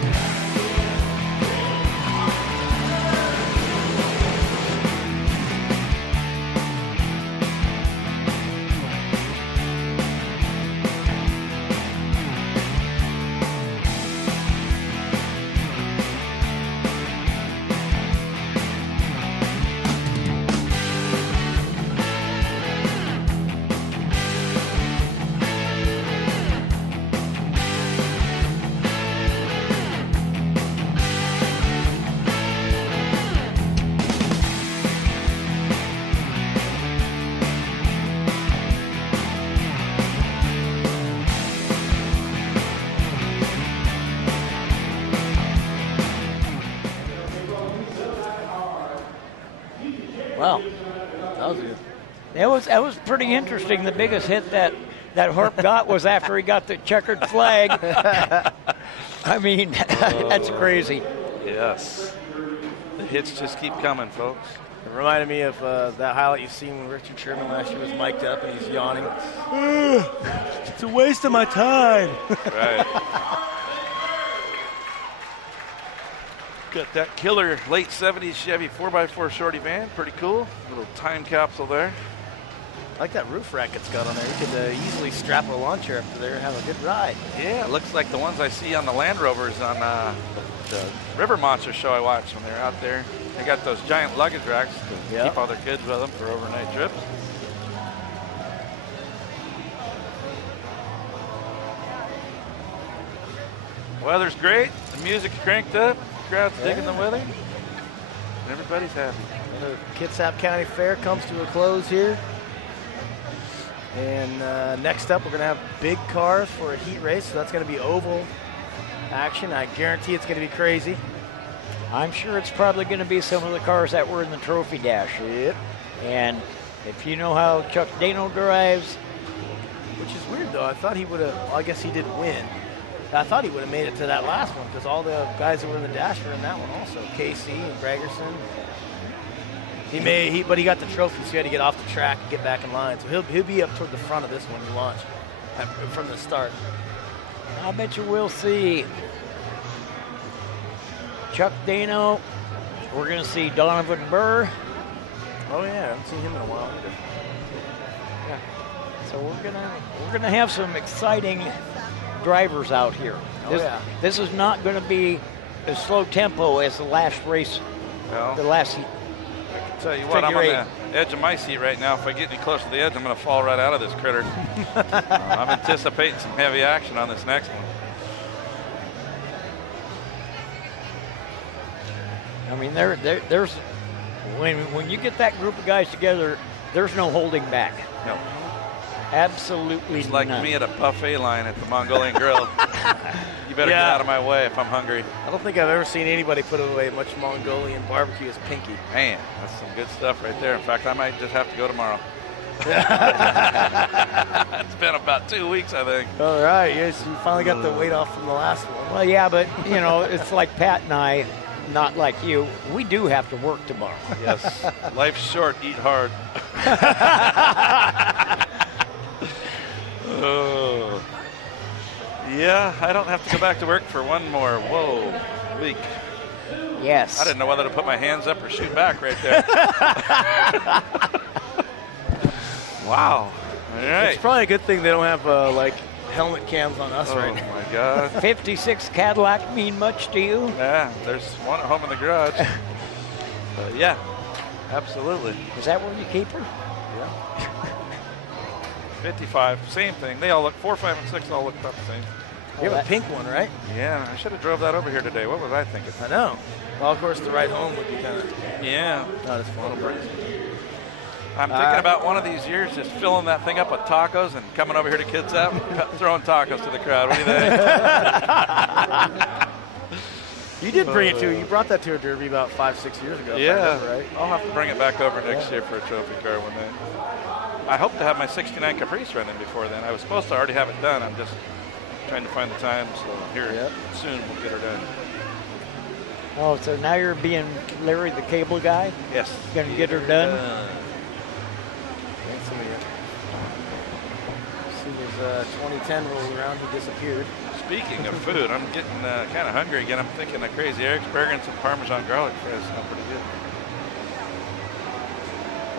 Wow, that was good. That was pretty interesting. The biggest hit that Harp got was after he got the checkered flag. I mean, that's crazy. Yes. The hits just keep coming, folks. It reminded me of that highlight you've seen when Richard Sherman last year was mic'd up and he's yawning. It's a waste of my time. Right. Got that killer late 70s Chevy 4x4 shorty van. Pretty cool. Little time capsule there. I like that roof rack it's got on there. You could easily strap a lawn chair up to there and have a good ride. Yeah, it looks like the ones I see on the Land Rovers on the River Monster show I watched when they were out there. They got those giant luggage racks to Yep. keep all their kids with them for overnight trips. Weather's great. The music's cranked up. Crowd's digging the weather. And everybody's happy. The Kitsap County Fair comes to a close here. And next up, we're going to have big cars for a heat race. So that's going to be oval action. I guarantee it's going to be crazy. I'm sure it's probably going to be some of the cars that were in the trophy dash. Yep. And if you know how Chuck Dano drives, Which is weird, though. I thought he would have, well, I guess he did win. I thought he would have made it to that last one because all the guys that were in the dash were in that one also. KC and Gregerson. But he got the trophy, so he had to get off the track and get back in line. So he'll be up toward the front of this one to launch from the start. I bet you we'll see Chuck Dano. We're going to see Donovan Burr. Oh yeah, I haven't seen him in a while either. So we're gonna have some exciting drivers out here. This is not going to be as slow tempo as the last race, Well, the last heat. tell you what, I'm on figure the edge of my seat right now. If I get any close to the edge, I'm going to fall right out of this critter. I'm anticipating some heavy action on this next one. I mean, there's when you get that group of guys together, there's no holding back. No. Absolutely It's like none. me at a buffet line at the Mongolian Grill. You better get Yeah. out of my way if I'm hungry. I don't think I've ever seen anybody put away much Mongolian barbecue as Pinky. Man, that's some good stuff right there. In fact, I might just have to go tomorrow. It's been about 2 weeks, I think. All right, yes, you finally got the weight off from the last one. Well, yeah, but you know, it's like Pat and I, not like you. We do have to work tomorrow. Yes, life's short, eat hard. Oh. Yeah, I don't have to go back to work for one more week. Yes. I didn't know whether to put my hands up or shoot back right there. Wow. All right. It's probably a good thing they don't have like helmet cams on us right now. Oh my God. 56 Cadillac mean much to you? Yeah, there's one at home in the garage. Yeah, absolutely. Is that where you keep her? 55, same thing. They all look, 4, 5, and 6 all look about the same. You have a pink one, right? Yeah, I should have drove that over here today. What was I thinking? I know. Well, of course, the ride home would be kind of Yeah. not as fun. I'm thinking about one of these years just filling that thing up with tacos and coming over here to Kitsap and throwing tacos to the crowd. What do you think? You did bring it to. You brought that to a derby about 5-6 years ago. if I Yeah, remember right? I'll have to bring it back over next year for a trophy car one day. I hope to have my 69 Caprice running before then. I was supposed to already have it done. I'm just trying to find the time, so here soon we'll get her done. Oh, so now you're being Larry the cable guy? Yes. Gonna get her done? Thanks, somebody. As soon as 2010 rolled around, he disappeared. Speaking of food, I'm getting kind of hungry again. I'm thinking of Crazy Eric's burger and some Parmesan garlic fries sound pretty good.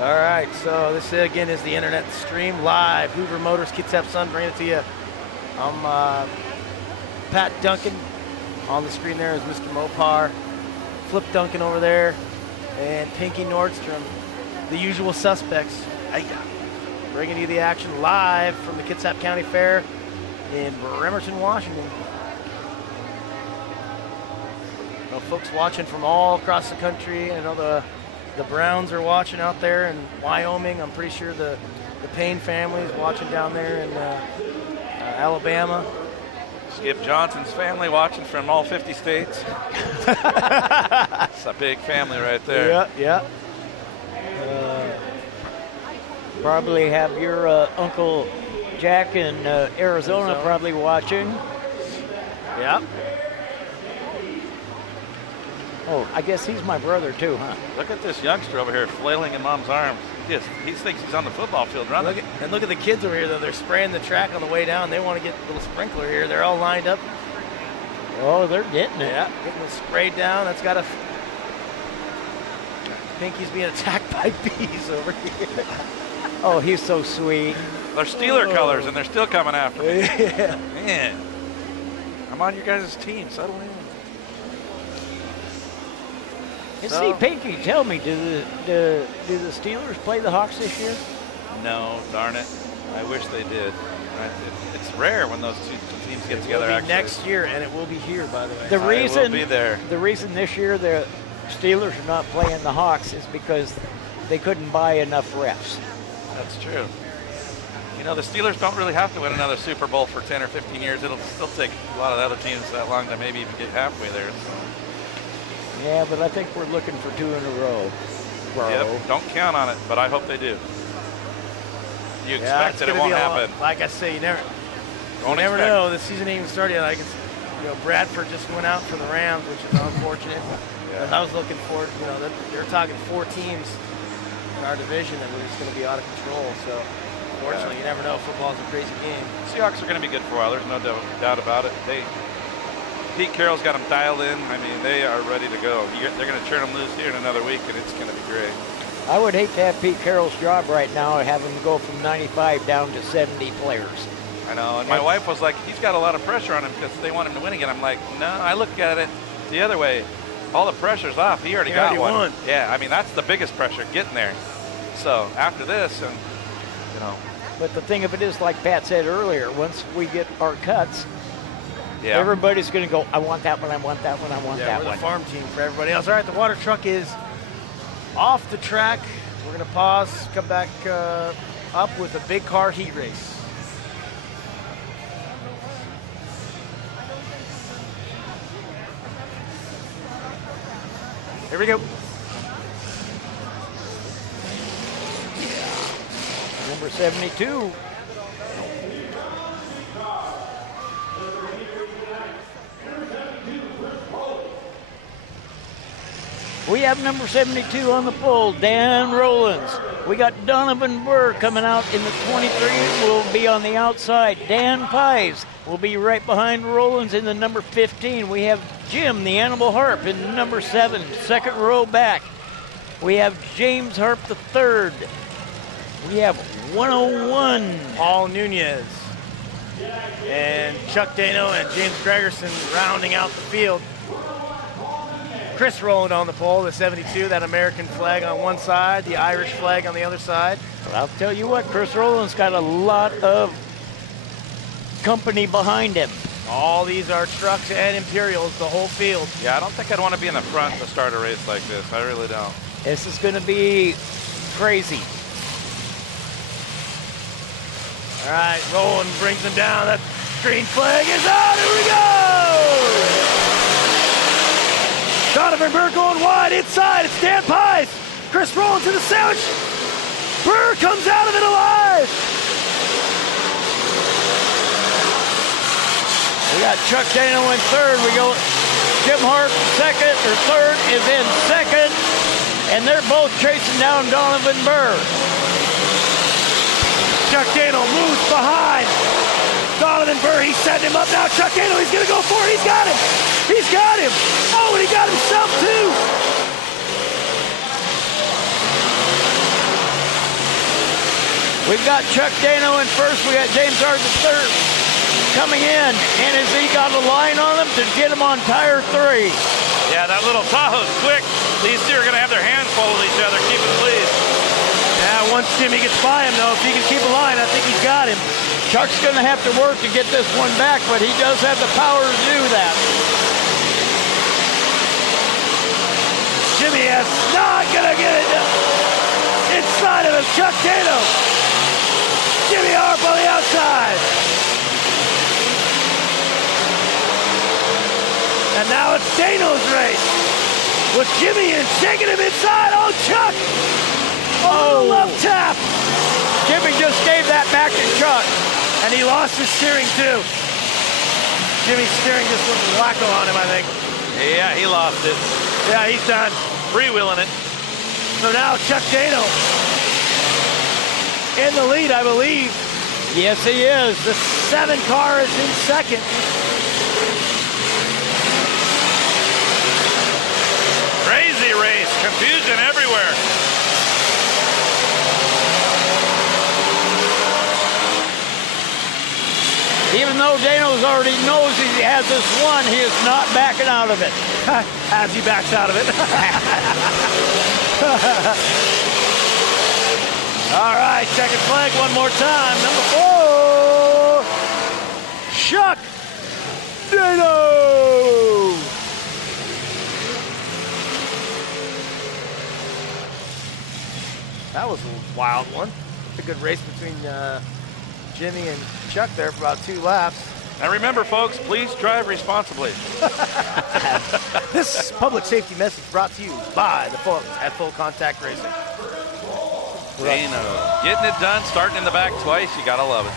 All right, so this again is the internet stream live. Hoover Motors, Kitsap Sun, bringing it to you. I'm Pat Duncan. On the screen there is Mr. Mopar. Flip Duncan over there. And Pinky Nordstrom. The usual suspects. Bringing you the action live from the Kitsap County Fair in Bremerton, Washington. Well, folks watching from all across the country. I know the Browns are watching out there in Wyoming. I'm pretty sure the Payne family is watching down there in Alabama. Skip Johnson's family watching from all 50 states. It's a big family right there. Yeah. Probably have your Uncle Jack in Arizona probably watching. Yeah. Oh, I guess he's my brother too, huh? Look at this youngster over here flailing in mom's arms. He thinks he's on the football field running. Look at the kids over here, though. They're spraying the track on the way down. They want to get a little sprinkler here. They're all lined up. Oh, they're getting it. Yeah, getting it sprayed down. That's got a... Pinky's being attacked by bees over here. Oh, he's so sweet. They're Steeler colors, and they're still coming after me. Yeah. Man, I'm on your guys' team. Settle in. And So- see, Pinky, tell me, do the Steelers play the Hawks this year? No, darn it. I wish they did. It's rare when those two teams get It together. will be Actually, next year, and it will be here, by the way. The I will reason be there. The reason this year the Steelers are not playing the Hawks is because they couldn't buy enough refs. That's true. You know, the Steelers don't really have to win another Super Bowl for 10 or 15 years. It'll still take a lot of the other teams that long to maybe even get halfway there. So. Yeah, but I think we're looking for 2 in a row. Yep, don't count on it, but I hope they do. You Yeah, expect it's that it gonna won't be a lot- happen. Like I say, you never Don't never expect. know. The season ain't even started yet. Like it's, Bradford just went out for the Rams, which is unfortunate. Yeah. And I was looking forward. They're talking 4 teams in our division that were just going to be out of control. So, unfortunately, you never know. Football's a crazy game. Seahawks are going to be good for a while. There's no doubt about it. Pete Carroll's got them dialed in. I mean, they are ready to go. They're going to turn them loose here in another week, and it's going to be great. I would hate to have Pete Carroll's job right now and have him go from 95 down to 70 players. I know. And my wife was like, he's got a lot of pressure on him because they want him to win again. I'm like, no, I look at it the other way. All the pressure's off. He already got one. won. Yeah, I mean, that's the biggest pressure, getting there. So after this, and, But the thing of it is, like Pat said earlier, once we get our cuts, yeah. everybody's going to go, I want that one, I want that one, I want Yeah, that we're the one. farm team for everybody else. All right, the water truck is off the track. We're going to pause, come back up with a big car heat race. Here we go. Number 72. We have number 72 on the pole, Dan Rollins. We got Donovan Burr coming out in the 23. Will be on the outside. Dan Pies will be right behind Rollins in the number 15. We have Jim, the Animal Harp, in number 7, second row back. We have James Harp the third. We have 101. Paul Nunez and Chuck Dano and James Gregerson rounding out the field. Chris Rowland on the pole, the 72, that American flag on one side, the Irish flag on the other side. Well, I'll tell you what, Chris Rowland's got a lot of company behind him. All these are trucks and Imperials, the whole field. Yeah, I don't think I'd want to be in the front to start a race like this. I really don't. This is going to be crazy. All right, Rowland brings them down. That green flag is out. Here we go! Donovan Burr going wide inside. It's Dan Pies. Chris Rowland to the sandwich. Burr comes out of it alive. We got Chuck Dano in third. We go Jim Hart second or third is in second. And they're both chasing down Donovan Burr. Chuck Dano moves behind Donovan Burr. He's setting him up now. Chuck Dano, he's going to go for it. He's got him. He's got him. Oh, and he got himself too. We've got Chuck Dano in first. We got James Hart in third coming in. And has he got a line on him to get him on tire 3? Yeah, that little Tahoe's quick. These two are going to have their hands full with each other, keeping the lead. Yeah, once Jimmy gets by him, though, if he can keep a line, I think he's got him. Chuck's going to have to work to get this one back, but he does have the power to do that. Jimmy is not going to get it inside of him. Chuck Dano. Jimmy Harp on the outside. And now it's Dano's race. With Jimmy in, shaking him inside. Oh, Chuck. Oh, love tap. Jimmy just gave that back to Chuck. And he lost his steering, too. Jimmy's steering just went wacko on him, I think. Yeah, he lost it. Yeah, he's done. Freewheeling it. So now Chuck Dano in the lead, I believe. Yes, he is. The 7 car is in second. Crazy race. Confusion everywhere. Even though Dano's already knows he has this one, he is not backing out of it. As he backs out of it. All right, checkered flag one more time. Number 4, Chuck Dano. That was a wild one. A good race between Jimmy and Chuck there for about 2 laps. Now remember, folks, please drive responsibly. This public safety message brought to you by the folks at Full Contact Racing. Dano getting it done, starting in the back twice. You gotta love it.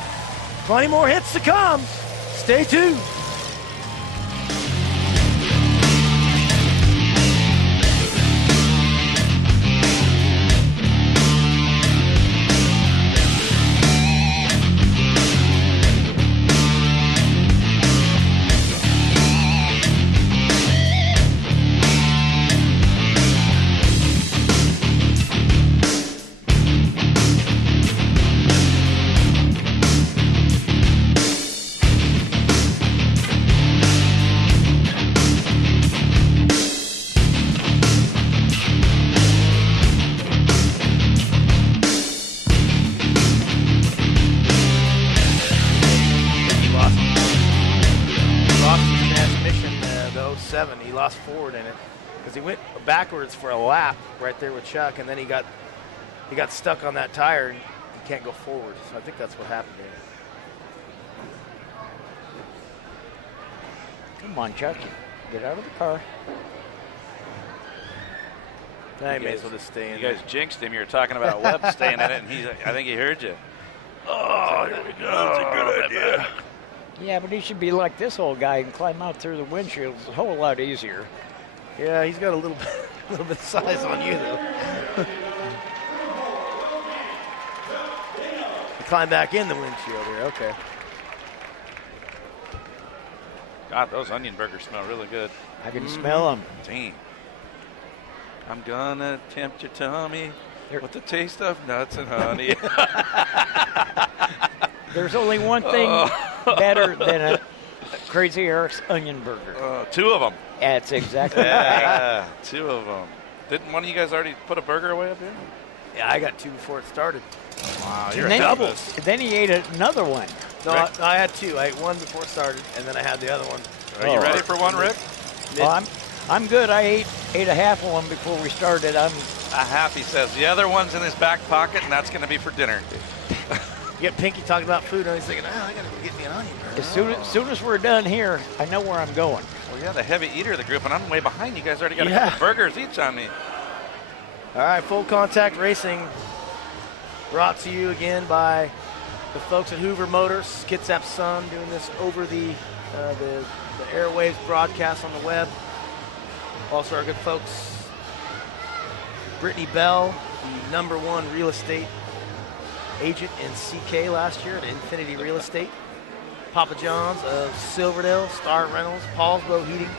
20 more hits to come. Stay tuned. He lost forward in it because he went backwards for a lap right there with Chuck, and then he got stuck on that tire and he can't go forward. So I think that's what happened to him. Come on, Chuck. Get out of the car. Now he may as well just stay in. You guys jinxed him. You were talking about Webb staying in it, and I think he heard you. Oh, there we go. That's a good idea. Yeah, but he should be like this old guy and climb out through the windshield. It's a whole lot easier. Yeah, he's got a little bit of size on you, though. You climb back in the windshield here. Okay. God, those onion burgers smell really good. I can smell them. Dang. I'm gonna tempt your tummy with the taste of nuts and honey. There's only one thing better than a Crazy Eric's onion burger. 2 of them. That's exactly right. Yeah, 2 of them. Didn't one of you guys already put a burger away up here? Yeah, I got 2 before it started. Wow, you're And then, doubles. then he ate another one. No, I had 2. I ate 1 before it started, and then I had the other one. Are you ready for one, Rick? Well, I'm good. I ate a half of one before we started. A half, he says. The other one's in his back pocket, and that's going to be for dinner. You get Pinky talking about food, and he's thinking, I got to go get me an onion burger. As soon as we're done here, I know where I'm going. Well, yeah, the heavy eater of the group, and I'm way behind. You guys already got a couple burgers each on me. All right, Full Contact Racing brought to you again by the folks at Hoover Motors, Kitsap Sun, doing this over the airwaves broadcast on the web. Also our good folks, Brittany Bell, the #1 real estate agent in CK last year at Infinity Real Estate. Papa John's of Silverdale, Star Reynolds, Paulsbo Heating,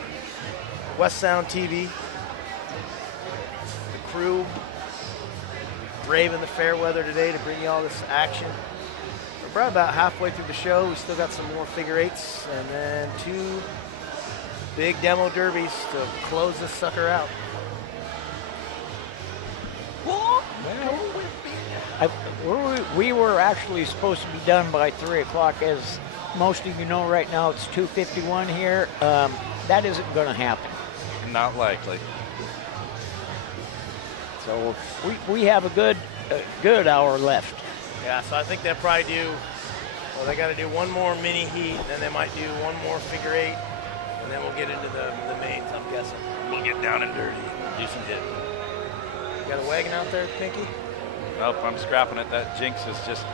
West Sound TV. The crew braving the fair weather today to bring you all this action. We're about halfway through the show. We still got some more figure 8s and then 2 big demo derbies to close this sucker out. We were actually supposed to be done by 3 o'clock. As most of you know, right now it's 2:51 here. That isn't going to happen. Not likely. So we have a good hour left. Yeah, so I think they'll probably they got to do 1 more mini heat, then they might do 1 more figure 8, and then we'll get into the mains, I'm guessing. We'll get down and dirty. Do some hit. You got a wagon out there, Pinky? Nope, I'm scrapping it. That jinx has just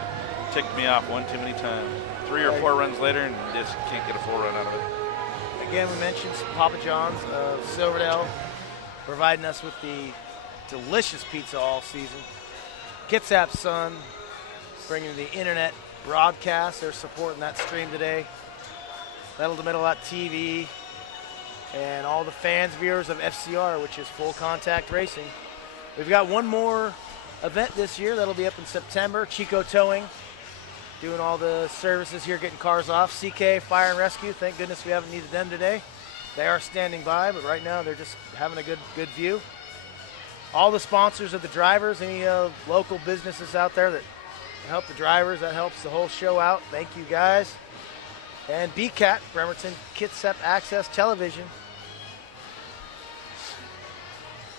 ticked me off one too many times. 3 or 4 runs later and just can't get a full run out of it. I again, we mentioned Papa John's of Silverdale providing us with the delicious pizza all season. Kitsap Sun bringing the internet broadcast. They're supporting that stream today. Metal2Metal.tv and all the fans, viewers of FCR, which is Full Contact Racing. We've got one more event this year that'll be up in September. Chico Towing doing all the services here, getting cars off. CK Fire and Rescue, thank goodness we haven't needed them today. They are standing by, but right now they're just having a good view. All the sponsors of the drivers, any local businesses out there that help the drivers, that helps the whole show out. Thank you guys. And BCAT, Bremerton Kitsap Access Television.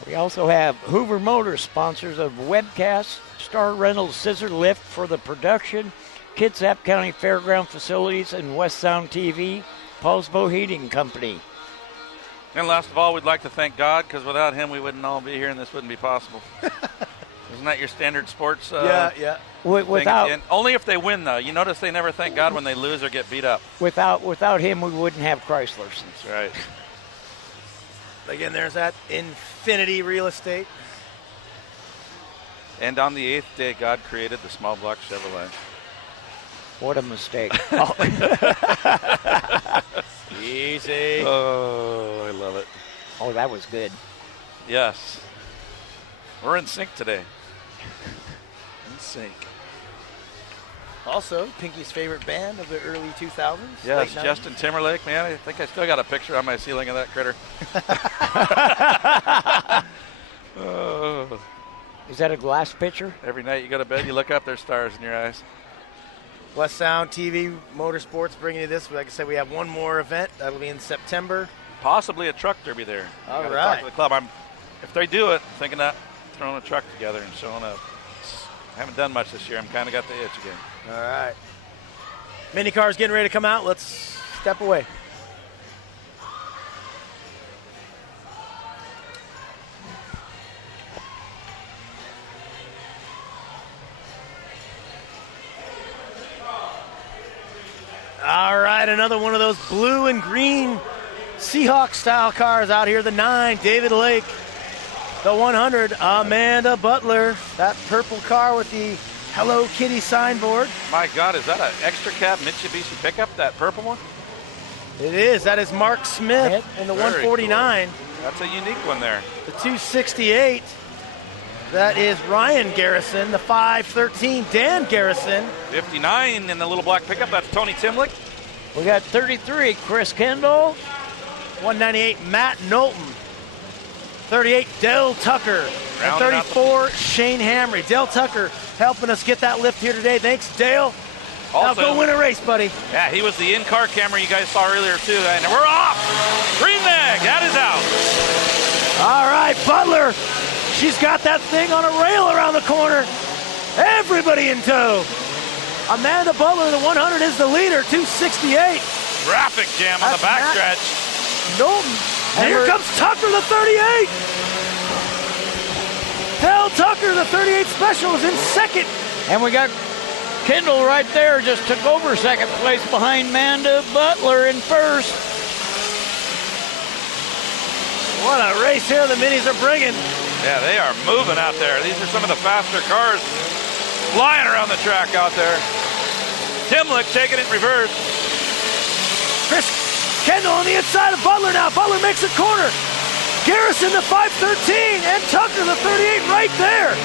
We also have Hoover Motors, sponsors of webcasts, Star Reynolds Scissor Lift for the production, Kitsap County Fairground Facilities, and West Sound TV, Paulsbo Heating Company. And last of all, we'd like to thank God, because without him, we wouldn't all be here, and this wouldn't be possible. Isn't that your standard sports Yeah. Without thing? Only if they win, though. You notice they never thank God when they lose or get beat up. without him, we wouldn't have Chryslers. That's right. Again, there's that Infinity Real Estate. And on the 8th day, God created the small block Chevrolet. What a mistake. Easy. Oh, I love it. Oh, that was good. Yes. We're in sync today. In sync. Also, Pinky's favorite band of the early 2000s. Yes, late 90s. Justin Timberlake. Man, I think I still got a picture on my ceiling of that critter. Oh. Is that a glass pitcher? Every night you go to bed, you look up, there's stars in your eyes. West Sound TV Motorsports bringing you this. Like I said, we have one more event. That'll be in September. Possibly a truck derby there. All Gotta right. Talk to the club. If they do it, thinking that throwing a truck together and showing up. I haven't done much this year. I'm kind of got the itch again. All right. Mini cars getting ready to come out. Let's step away. All right, another one of those blue and green Seahawk style cars out here. The 9, David Lake. The 100, Amanda Butler. That purple car with the Hello Kitty signboard. My God, is that an extra cab Mitsubishi pickup, that purple one? It is. That is Mark Smith in the Very 149. cool. That's a unique one there. The 268. That is Ryan Garrison. The 513, Dan Garrison. 59 in the little black pickup. That's Tony Timlick. We got 33, Chris Kendall. 198, Matt Knowlton. 38, Dell Tucker. And Rounding out 34, Shane Hamry. Dell Tucker helping us get that lift here today. Thanks, Dale. Now Also, go win a race, buddy. yeah, he was the in-car camera you guys saw earlier, too. And we're off. Green bag. That is out. All right, Butler. She's got that thing on a rail around the corner. Everybody in tow. Amanda Butler, the 100, is the leader, 268. Traffic jam on the That's Matt backstretch. Knowlton. And here comes Tucker, the 38. Dell Tucker, the 38 special, is in second. And we got Kendall right there, just took over second place behind Amanda Butler in first. What a race here the minis are bringing. Yeah, they are moving out there. These are some of the faster cars flying around the track out there. Timlick taking it in reverse. Chris Kendall on the inside of Butler now. Butler makes a corner. Garrison, the 513, and Tucker, the 38, right there.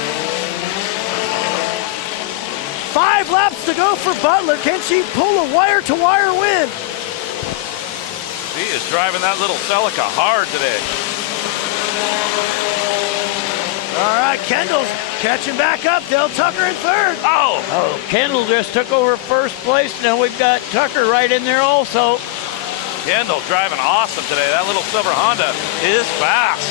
5 laps to go for Butler. Can she pull a wire-to-wire win? He is driving that little Celica hard today. All right, Kendall's catching back up. Dell Tucker in third. Oh, Kendall just took over first place. Now we've got Tucker right in there also. Kendall driving awesome today. That little silver Honda is fast.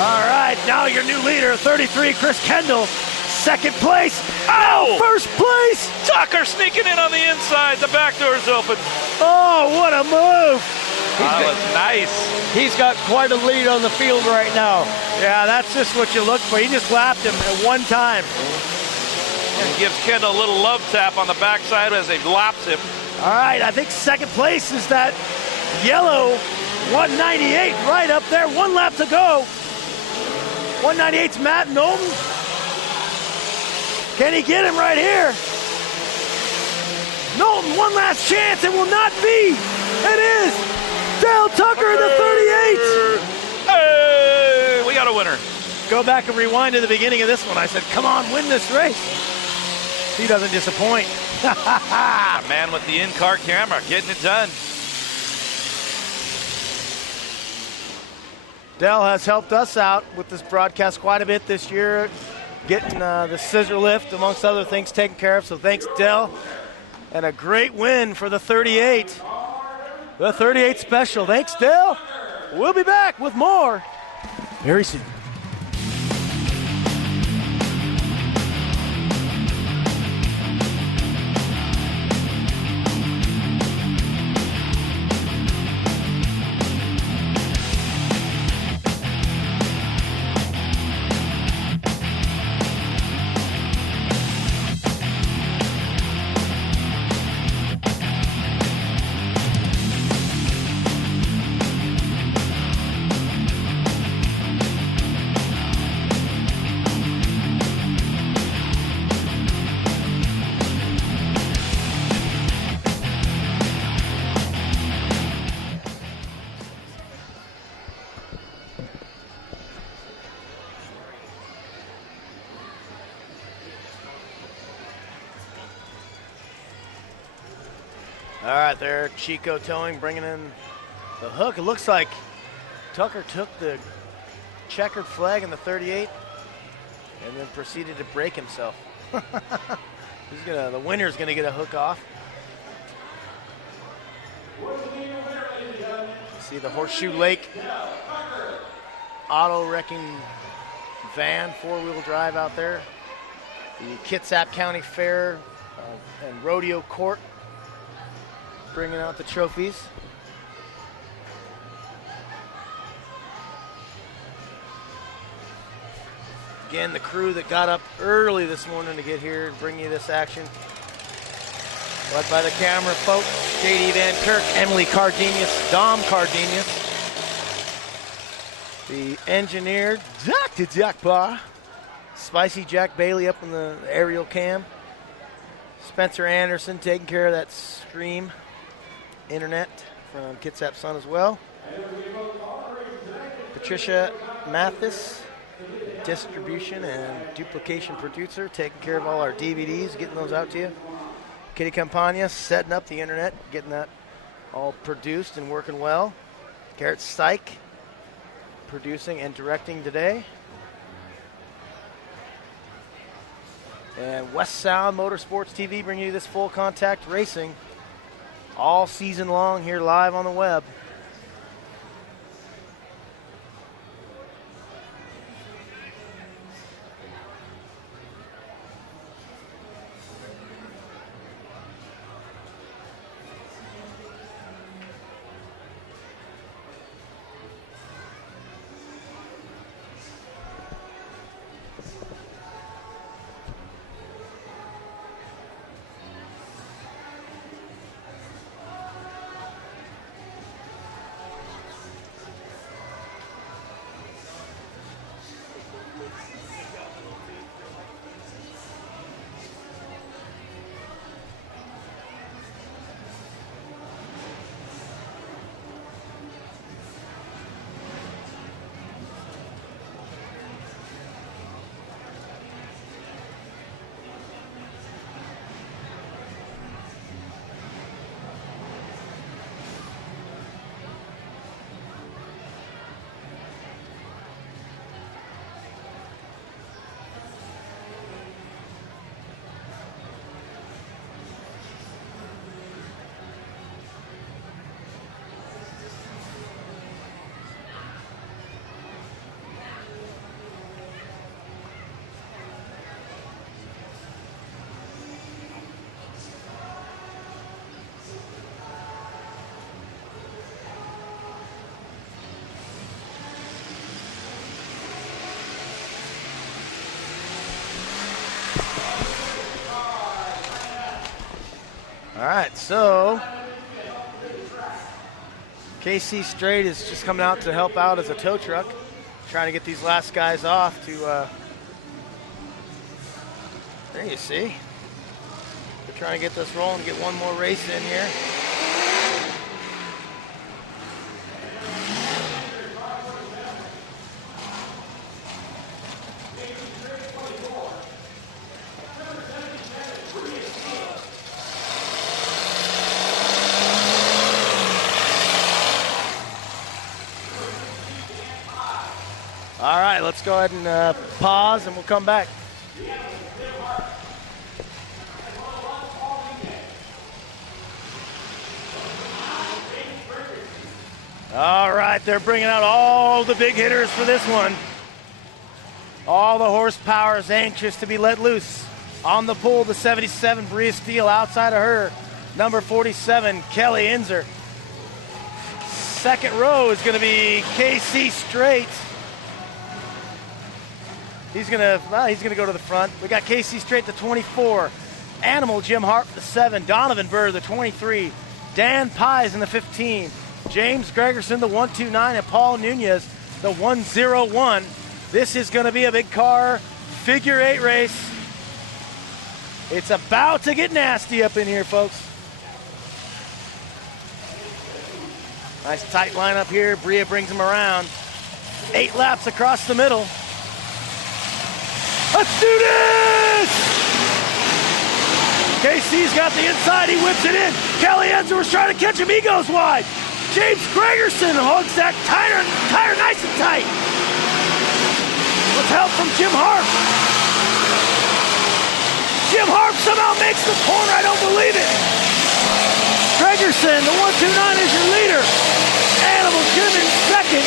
All right, now your new leader, 33, Chris Kendall. Second place. Oh! First place. Tucker sneaking in on the inside. The back door's open. Oh, what a move. That was nice. He's got quite a lead on the field right now. Yeah, that's just what you look for. He just lapped him at one time. And gives Kendall a little love tap on the backside as he laps him. All right, I think second place is that yellow 198 right up there. 1 lap to go. 198's Matt Knowlton. Can he get him right here? Knowlton, one last chance. It will not be. It is Dale Tucker, the 38. Hey, we got a winner. Go back and rewind to the beginning of this one. I said, come on, win this race. He doesn't disappoint. A man with the in-car camera getting it done. Dell has helped us out with this broadcast quite a bit this year, getting the scissor lift, amongst other things, taken care of. So thanks, Dell. And a great win for the 38. The 38 special. Thanks, Dell. We'll be back with more very soon. All right, there, Chico Towing bringing in the hook. It looks like Tucker took the checkered flag in the 38 and then proceeded to break himself. The winner's gonna get a hook off. You see the Horseshoe Lake auto wrecking van, 4-wheel drive out there. The Kitsap County Fair and Rodeo Court bringing out the trophies. Again, the crew that got up early this morning to get here and bring you this action. Led by the camera folks, J.D. Van Kirk, Emily Cardenius, Dom Cardenius. The engineer, Dr. Jack Barr. Spicy Jack Bailey up in the aerial cam. Spencer Anderson taking care of that stream internet from Kitsap Sun as well. Patricia Mathis, distribution and duplication producer, taking care of all our DVDs, getting those out to you. Kitty Campagna setting up the internet, getting that all produced and working well. Garrett Syke producing and directing today. And West Sound Motorsports TV bringing you this full contact racing all season long here live on the web. All right, so KC Straight is just coming out to help out as a tow truck, trying to get these last guys off to, there you see. They're trying to get this rolling, get one more race in here. All right, let's go ahead and pause and we'll come back. All right, they're bringing out all the big hitters for this one. All the horsepower is anxious to be let loose. On the pole, the 77 Bria Steele. Outside of her, number 47, Kelly Inzer. Second row is going to be KC Straight. He's gonna go to the front. We got KC Straight, the 24. Animal Jim Harp, the 7. Donovan Burr, the 23. Dan Pies in the 15. James Gregerson, the 129, and Paul Nunez, the 101. This is going to be a big car figure 8 race. It's about to get nasty up in here, folks. Nice tight lineup here. Bria brings them around. 8 laps across the middle. Let's do this! KC's got the inside. He whips it in. Kelly Enzer was trying to catch him. He goes wide. James Gregerson hugs that tire nice and tight. With help from Jim Harp. Jim Harp somehow makes the corner. I don't believe it. Gregerson, the 129 is your leader. Animal Jim in second.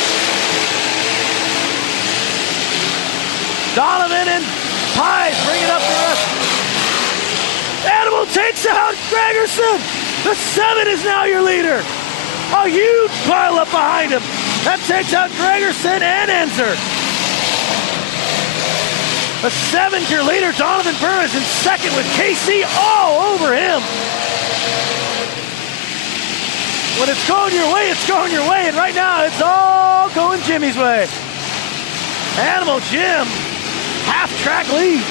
Donovan and Pies bring it up the rest. Animal takes out Gregerson. The 7 is now your leader. A huge pile up behind him. That takes out Gregerson and Enzer. The 7's your leader. Donovan Burr is in second with KC all over him. When it's going your way, it's going your way. And right now, it's all going Jimmy's way. Animal Jim, half-track lead.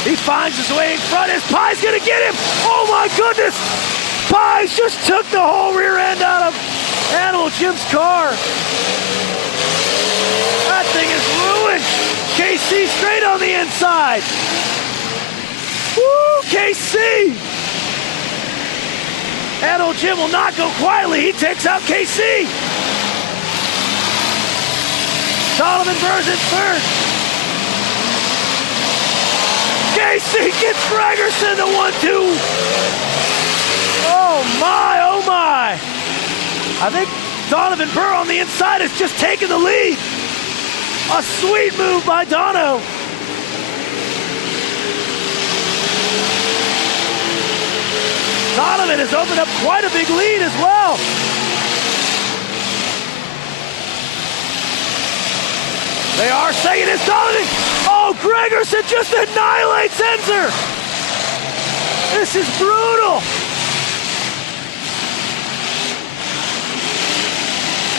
He finds his way in front. Is Pies going to get him? Oh, my goodness. Pies just took the whole rear end out of Animal Jim's car. That thing is ruined. KC Straight on the inside. Woo, KC. Animal Jim will not go quietly. He takes out KC. Donovan Burr's in third. KC gets Gregerson, the 1-2. Oh my, oh my. I think Donovan Burr on the inside has just taken the lead. A sweet move by Dono. Donovan has opened up quite a big lead as well. They are saying it's Donovan. Oh, Gregerson just annihilates Enzer. This is brutal.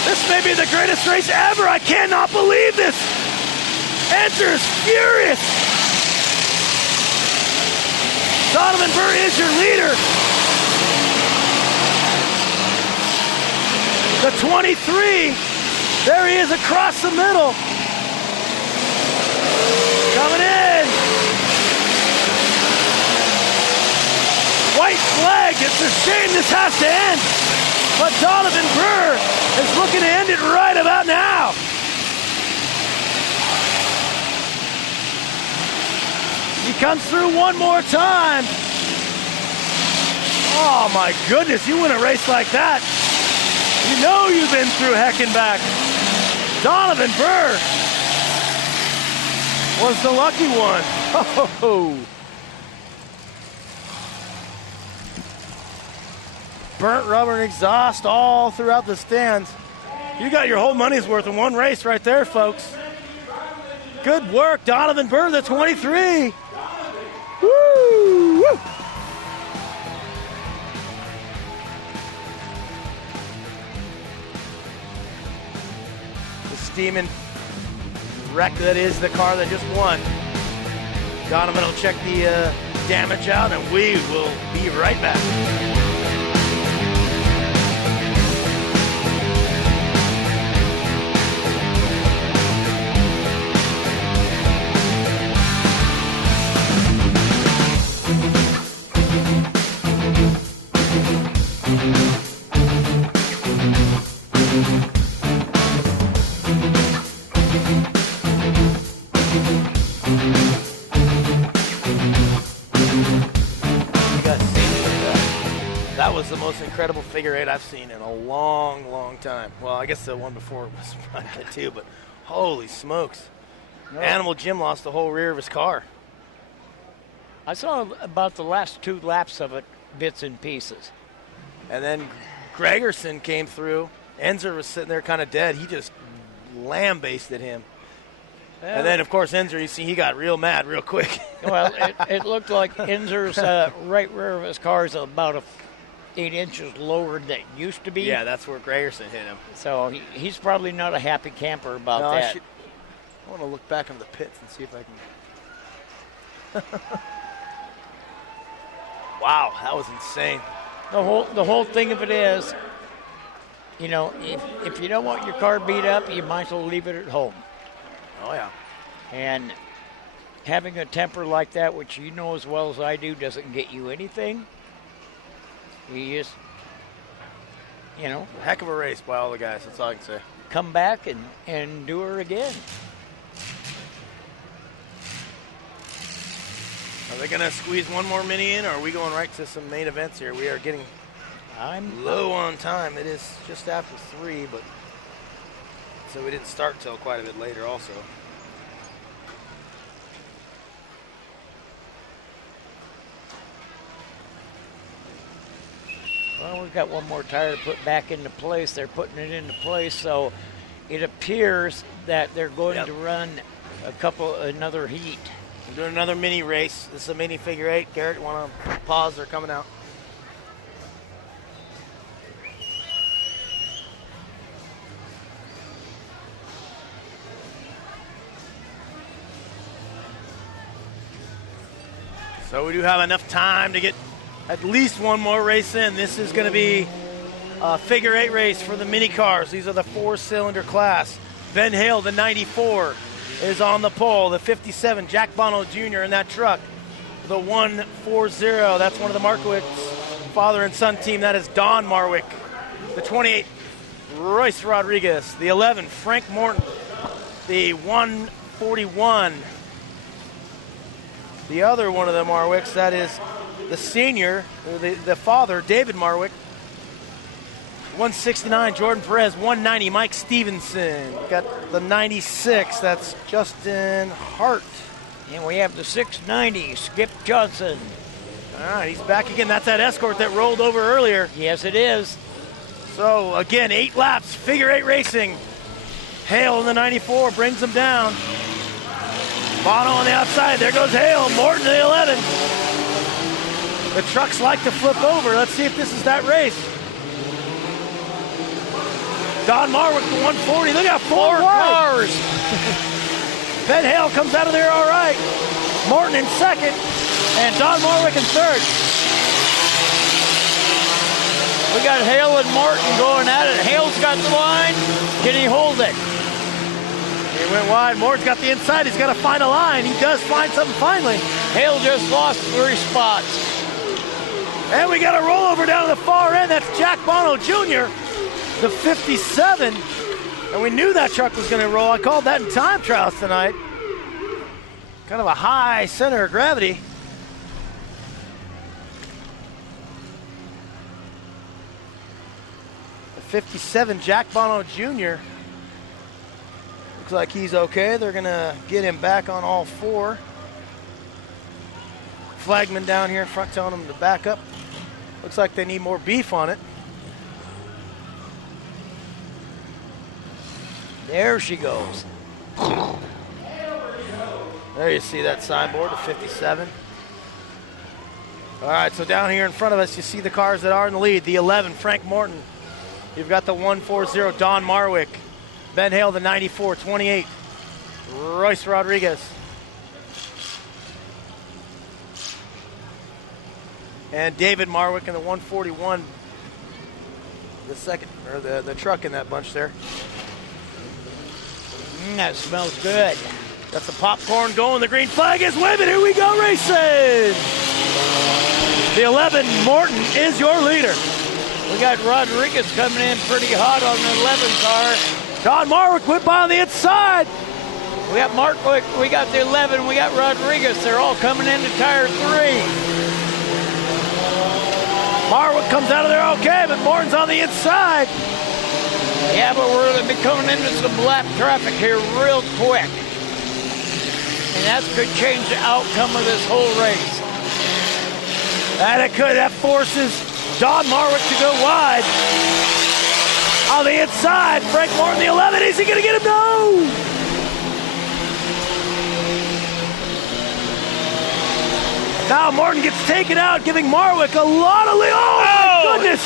This may be the greatest race ever. I cannot believe this. Enzer is furious. Donovan Burr is your leader. The 23, there he is across the middle. Coming in. White flag. It's a shame this has to end. But Donovan Burr is looking to end it right about now. He comes through one more time. Oh my goodness, you win a race like that. You know you've been through heck and back. Donovan Burr was the lucky one. Oh. Burnt rubber and exhaust all throughout the stands. You got your whole money's worth in one race right there, folks. Good work, Donovan Burr, the 23. Woo! Woo! steaming wreck that is the car that just won. Donovan will check the damage out, and we will be right back. That was the most incredible figure eight I've seen in a long, long time. Well, I guess the one before was probably good too, but holy smokes. No. Animal Jim lost the whole rear of his car. I saw about the last 2 laps of it, bits and pieces. And then Gregerson came through. Enzer was sitting there kind of dead. He just lambasted him. And then, of course, Enzer, you see, he got real mad real quick. Well, it looked like Enzer's right rear of his car is about 8 inches lower than it used to be. Yeah, that's where Gregerson hit him. So he's probably not a happy camper about that. I want to look back in the pits and see if I can. Wow, that was insane. The whole thing of it is, you know, if you don't want your car beat up, you might as well leave it at home. Oh, yeah. And having a temper like that, which you know as well as I do, doesn't get you anything. You just, you know. Heck of a race by all the guys, that's all I can say. Come back and do her again. Are they going to squeeze one more mini in, or are we going right to some main events here? We are getting low on time. It is just after 3, but so we didn't start till quite a bit later also. Well, we've got one more tire to put back into place. They're putting it into place, so it appears that they're going to run another heat. We're doing another mini race. This is a mini figure eight. Garrett, you want to pause? They're coming out. So we do have enough time to get at least one more race in. This is going to be a figure eight race for the mini cars. These are the 4-cylinder class. Ben Hale, the 94, is on the pole. The 57, Jack Bono Jr. in that truck. The 140, that's one of the Markowitz father and son team. That is Don Marwick. The 28, Royce Rodriguez. The 11, Frank Morton. The 141, the other one of the Marwicks, that is the senior, the father, David Marwick. 169, Jordan Perez. 190, Mike Stevenson. Got the 96, that's Justin Hart. And we have the 690, Skip Johnson. All right, he's back again. That's that Escort that rolled over earlier. Yes, it is. So, again, 8 laps, figure eight racing. Hale in the 94 brings them down. Bono on the outside. There goes Hale. Morton to the 11. The trucks like to flip over. Let's see if this is that race. Don Marwick, the 140. Look at 4 cars. Ben Hale comes out of there all right. Morton in second, and Don Marwick in third. We got Hale and Morton going at it. Hale's got the line. Can he hold it? He went wide. Morton's got the inside. He's got to find a line. He does find something finally. Hale just lost 3 spots. And we got a rollover down to the far end. That's Jack Bono Jr., the 57. And we knew that truck was going to roll. I called that in time trials tonight. Kind of a high center of gravity. The 57, Jack Bono Jr. Looks like he's okay. They're going to get him back on all 4. Flagman down here in front telling him to back up. Looks like they need more beef on it. There she goes. There you see that signboard, the 57. All right, so down here in front of us, you see the cars that are in the lead. The 11, Frank Morton. You've got the 140, Don Marwick. Ben Hale, the 94, 28. Royce Rodriguez. And David Marwick in the 141. The second, or the truck in that bunch there. That smells good. Got some popcorn going. The green flag is waving. Here we go racing. The 11, Morton, is your leader. We got Rodriguez coming in pretty hot on the 11 car. Don Marwick went by on the inside. We got Marwick, we got the 11, we got Rodriguez. They're all coming into tire 3. Marwick comes out of there okay, but Morton's on the inside. Yeah, but we're going to be coming into some lap traffic here real quick. And that could change the outcome of this whole race. And it could. That forces Don Marwick to go wide. On the inside, Frank Morton, the 11. Is he going to get him? No! Now Morton gets taken out, giving Marwick a lot of lead. Oh, my goodness!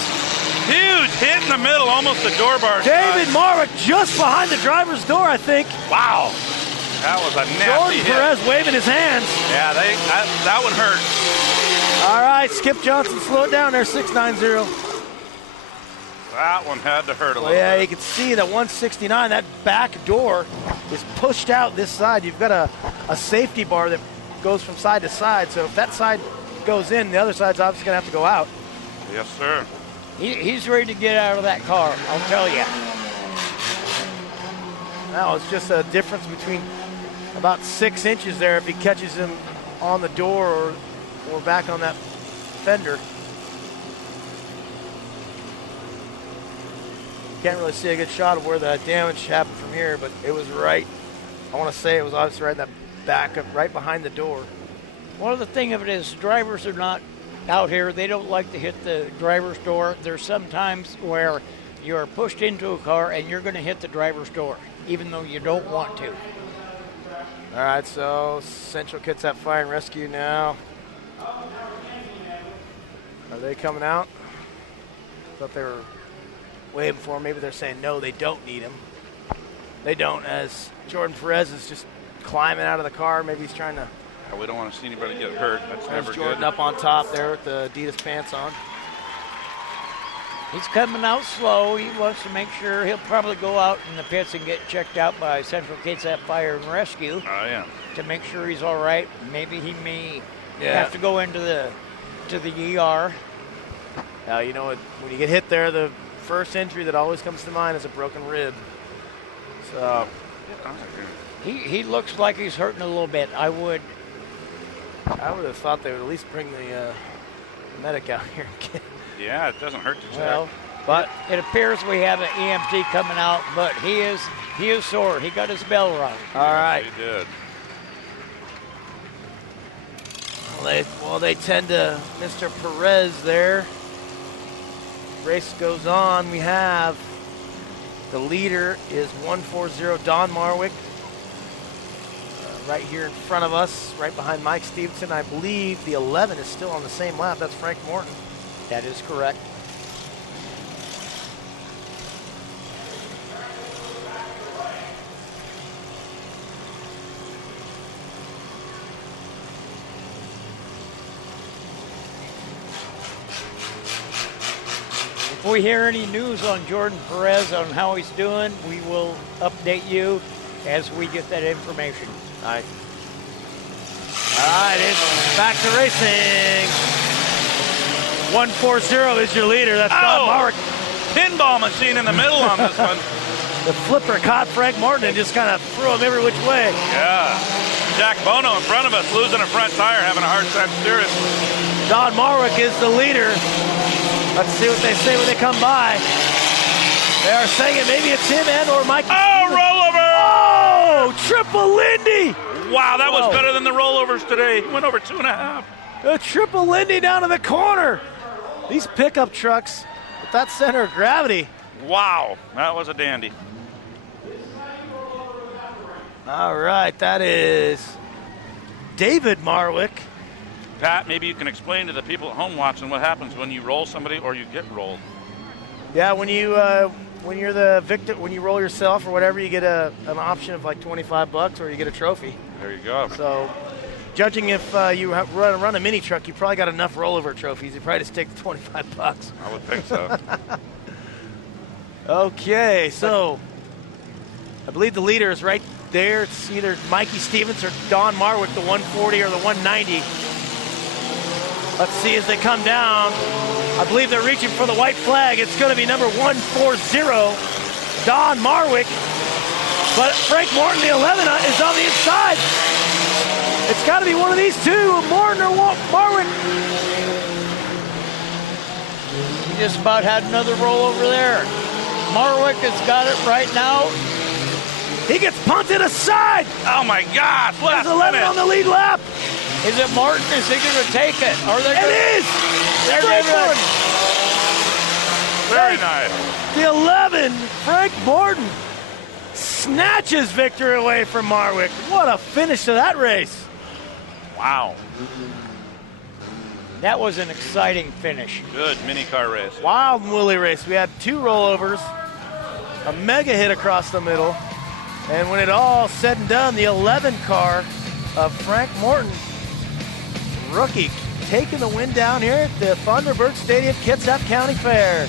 Huge hit in the middle, almost the door bar. David Marwick just behind the driver's door, I think. Wow. That was a nasty Jordan hit. Perez waving his hands. Yeah, that one hurt. All right, Skip Johnson, slow it down there, 690. That one had to hurt a little Yeah, bit. you can see that 169, that back door is pushed out this side. You've got a safety bar that goes from side to side. So if that side goes in, the other side's obviously going to have to go out. Yes, sir. He's ready to get out of that car, I'll tell you. Now it's just a difference between about 6 inches there if he catches him on the door or back on that fender. Can't really see a good shot of where the damage happened from here, but it was right. I want to say it was obviously right in that back, right behind the door. Well, the thing of it is, drivers are not out here. They don't like to hit the driver's door. There's some times where you're pushed into a car and you're going to hit the driver's door, even though you don't want to. All right, so Central Kitsap Fire and Rescue now. Are they coming out? Thought they were waiting for him. Maybe they're saying no, they don't need him. They don't, as Jordan Perez is just climbing out of the car. Maybe he's trying to. We don't want to see anybody get hurt. That's There's never Jordan good. up on top there with the Adidas pants on. He's coming out slow. He wants to make sure he'll probably go out in the pits and get checked out by Central Kitsap Fire and Rescue Oh, yeah. to make sure he's all right. Maybe he may have to go into the ER. Now, you know, when you get hit there, the first injury that always comes to mind is a broken rib. So He looks like he's hurting a little bit. I would have thought they would at least bring the medic out here. Yeah, it doesn't hurt to check. Well, But it appears we have an EMT coming out, but he is sore. He got his bell rung. all right. They did. Well, they tend to Mr. Perez there. Race goes on. We have the leader is 140 Don Marwick. Right here in front of us, right behind Mike Stevenson. I believe the 11 is still on the same lap. That's Frank Morton. That is correct. If we hear any news on Jordan Perez on how he's doing, we will update you as we get that information. All right, it's back to racing. 140 is your leader. That's Don Marwick. Pinball machine in the middle on this one. The flipper caught Frank Morton and just kind of threw him every which way. Yeah. Jack Bono in front of us, losing a front tire, having a hard time steering. Don Marwick is the leader. Let's see what they say when they come by. They are saying it. Maybe it's him and or Mike. Oh, rollover! Oh, triple Lindy. Wow, that was Whoa. better than the rollovers today. He went over 2.5. A triple Lindy down to the corner. These pickup trucks with that center of gravity. Wow, that was a dandy. All right, that is David Marwick. Pat, maybe you can explain to the people at home watching what happens when you roll somebody or you get rolled. Yeah, when when you're the victim, when you roll yourself or whatever, you get an option of like $25 or you get a trophy. There you go. So, judging if you run a mini truck, you probably got enough rollover trophies. You probably just take the $25. I would think so. Okay, so I believe the leader is right there. It's either Mikey Stevens or Don Marwick, the 140 or the 190. Let's see as they come down. I believe they're reaching for the white flag. It's going to be number 140, Don Marwick. But Frank Morton, the 11, is on the inside. It's got to be one of these two, Morton or Marwick. He just about had another rollover there. Marwick has got it right now. He gets punted aside. Oh my gosh! There's 11 on the lead lap. Is it Martin? Is he going to take it? Are they? It is. They're Frank gonna- Morton. Very nice. The 11, Frank Morton, snatches victory away from Marwick. What a finish to that race. Wow. That was an exciting finish. Good mini car race. Wild and woolly race. We had 2 rollovers, a mega hit across the middle, and when it all said and done, the 11 car of Frank Morton, rookie, taking the win down here at the Thunderbird Stadium, Kitsap County Fair.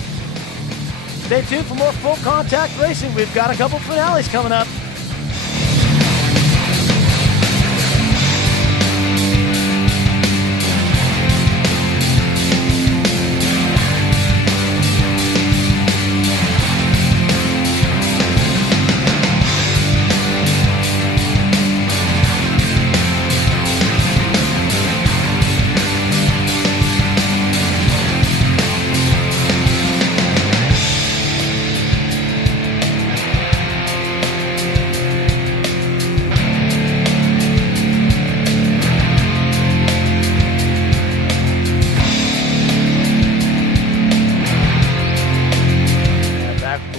Stay tuned for more full contact racing. We've got a couple finales coming up.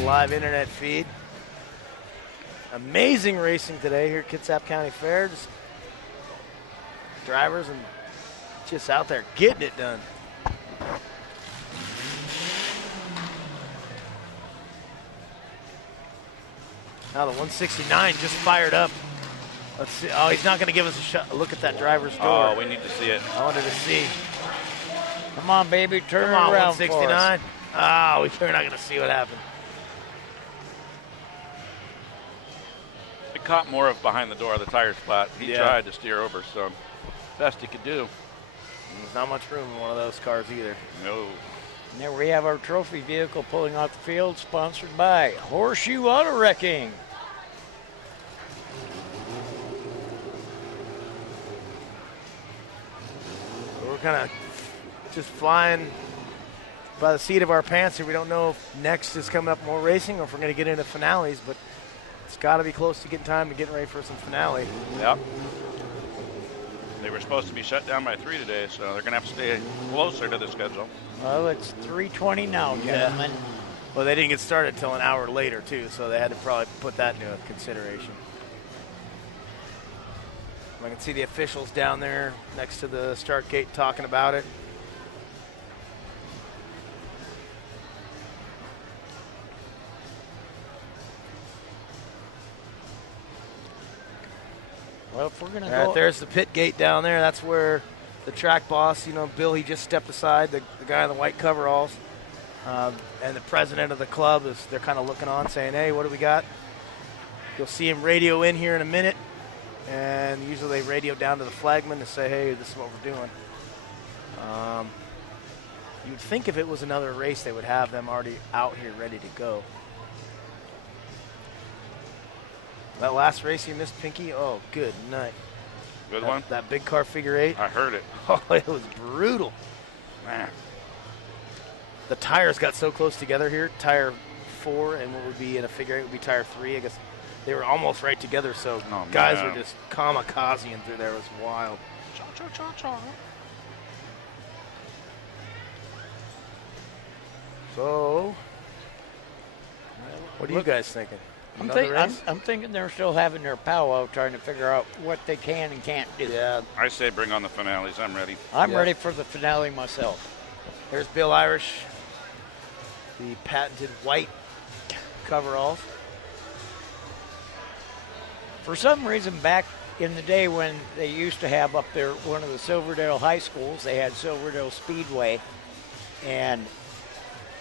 Live internet feed. Amazing racing today here at Kitsap County Fair. Just drivers and just out there getting it done. Now the 169 just fired up. Let's see. Oh, he's not going to give us a look at that driver's door. Oh, we need to see it. I wanted to see. Come on, baby, turn Come on, around for us. 169. Oh, we're not going to see what happened. It caught more of behind the door, the tire spot. He Yeah. tried to steer over, so best he could do. There's not much room in one of those cars either. No. And there we have our trophy vehicle pulling off the field, sponsored by Horseshoe Auto Wrecking. We're kind of just flying by the seat of our pants here. We don't know if next is coming up more racing or if we're going to get into finales, but it's got to be close to getting time to get ready for some finale. Yep. They were supposed to be shut down by 3 today, so they're going to have to stay closer to the schedule. Well, it's 3:20 now, gentlemen. Well, they didn't get started until an hour later, too, so they had to probably put that into consideration. I can see the officials down there next to the start gate talking about it. Well, if we're going to All right, go... there's the pit gate down there. That's where the track boss, Bill, he just stepped aside, the guy in the white coveralls. And the president of the club, they're kind of looking on saying, hey, what do we got? You'll see him radio in here in a minute. And usually they radio down to the flagman to say, hey, this is what we're doing. You'd think if it was another race, they would have them already out here ready to go. That last race you missed, Pinky? Oh, good night. Good one? That big car figure 8. I heard it. Oh, it was brutal. Man. The tires got so close together here. Tire 4 and what would be in a figure 8 would be tire 3. I guess they were almost right together, so guys were just kamikazing through there. It was wild. So, what are you guys thinking? Another race? I'm thinking they're still having their powwow trying to figure out what they can and can't do. Yeah, I say bring on the finales. I'm ready. I'm Yeah. ready for the finale myself. there's Bill Irish, the patented white coveralls. For some reason, back in the day when they used to have up there one of the Silverdale high schools, they had Silverdale Speedway, and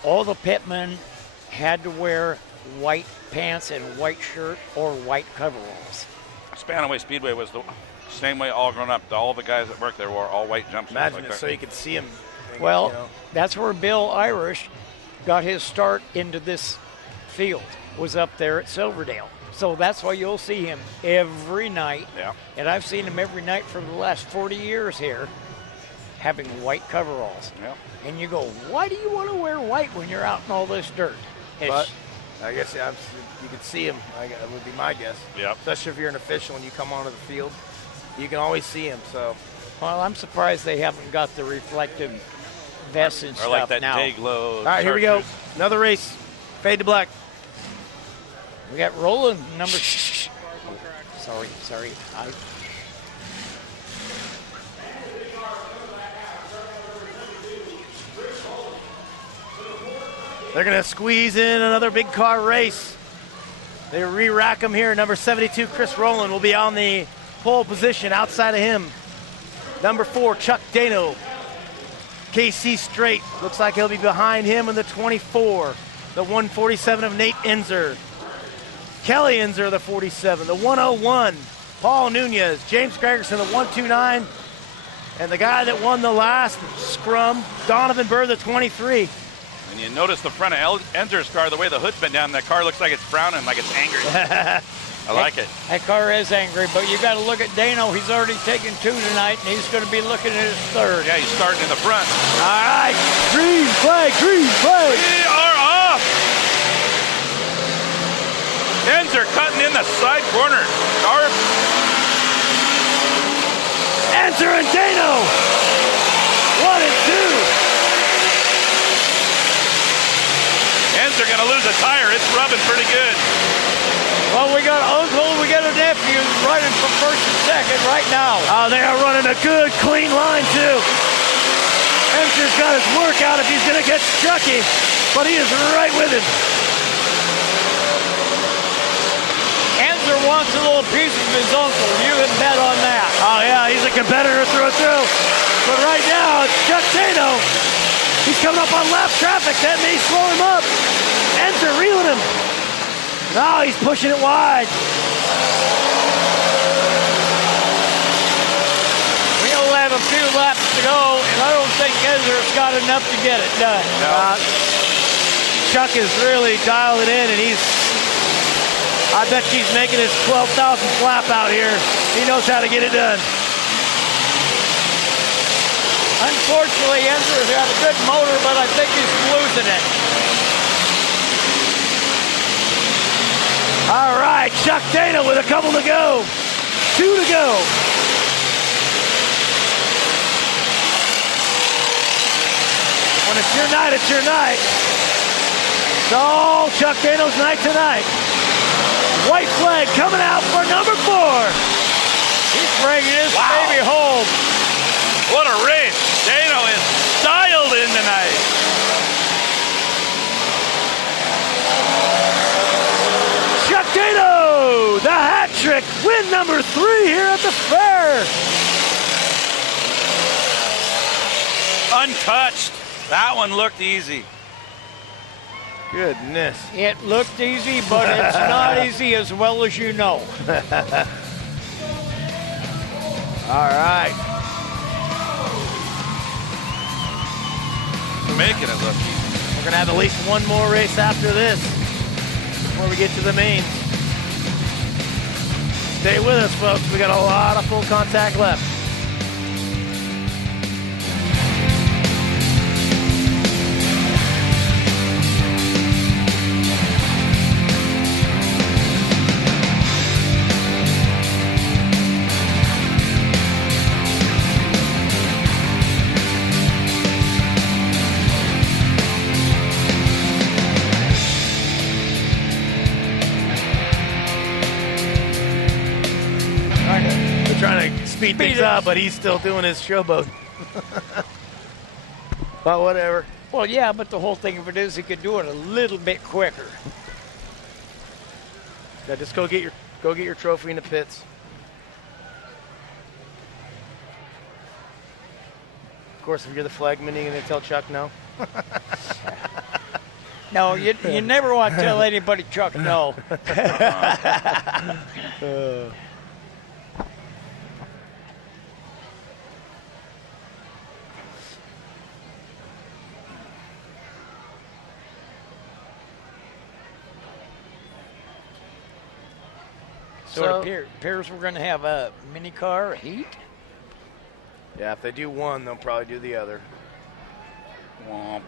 all the pitmen had to wear white pants and white shirt or white coveralls. Spanaway Speedway was the same way all grown up. All the guys that worked there wore all white jumpsuits. Imagine like it that. so you could see him. Well, you know. that's where Bill Irish got his start into this field, was up there at Silverdale. So that's why you'll see him every night. Yeah. And I've seen him every night for the last 40 years here, having white coveralls. Yeah. And you go, why do you want to wear white when you're out in all this dirt? But I guess you could see him. That would be my guess. Yep. Especially if you're an official and you come onto the field, you can always see him. So Well, I'm surprised they haven't got the reflective vests and Or stuff like that now. day glow. all right, here we go. chartreuse. Another race. Fade to black. We got Roland number. Sorry. They're going to squeeze in another big car race. They re-rack him here. Number 72, Chris Rowland, will be on the pole position outside of him. Number 4, Chuck Dano. KC Straight, looks like he'll be behind him in the 24. The 147 of Nate Enzer. Kelly Enzer, the 47. The 101, Paul Nunez. James Gregerson, the 129. And the guy that won the last scrum, Donovan Burr, the 23. And you notice the front of Enzer's car, the way the hood's been down, that car looks like it's frowning, like it's angry. I like it. That car is angry, but you got to look at Dano. He's already taken 2 tonight, and he's going to be looking at his 3rd. Yeah, he's starting in the front. All right, green flag, green flag. We are off. Enzer cutting in the side corner. Sharp. Enzer and Dano. 1 and 2. Enzer going to lose a tire. It's rubbing pretty good. Well, we got uncle, we got a nephew running for 1st and 2nd right now. Oh, they are running a good, clean line, too. Enzer's got his work out if he's going to get Chucky, but he is right with him. Enzer wants a little piece of his uncle. You can bet on that. Oh, yeah, he's a competitor through and through. But right now, it's Chuck Dano. He's coming up on lap traffic. That may slow him up. Enzer reeling him. Now he's pushing it wide. We only have a few laps to go, and I don't think Enzer's got enough to get it done. Chuck is really dialed it in, and I bet he's making his 12,000th lap out here. He knows how to get it done. Unfortunately, Enzer's got a good motor, but I think he's losing it. All right, Chuck Dana with a couple to go. 2 to go. When it's your night, it's your night. It's all Chuck Dano's night tonight. White flag coming out for number 4. He's bringing his baby home. What a race. Dano is dialed in tonight. Chuck Dano, the hat trick, win number 3 here at the fair. Untouched. That one looked easy. Goodness. It looked easy, but it's not easy as well as you know. All right. Making it look easy. We're going to have at least one more race after this before we get to the main. Stay with us, folks. We got a lot of full contact left. Speed things up, but he's still doing his showboat. But whatever. Well, yeah, but the whole thing of it is he could do it a little bit quicker. Yeah, just go get your trophy in the pits. Of course, if you're the flag mini, and they tell Chuck no. No, you never want to tell anybody, Chuck, no. So it appears we're going to have a mini car heat. Yeah, if they do one, they'll probably do the other. Womp.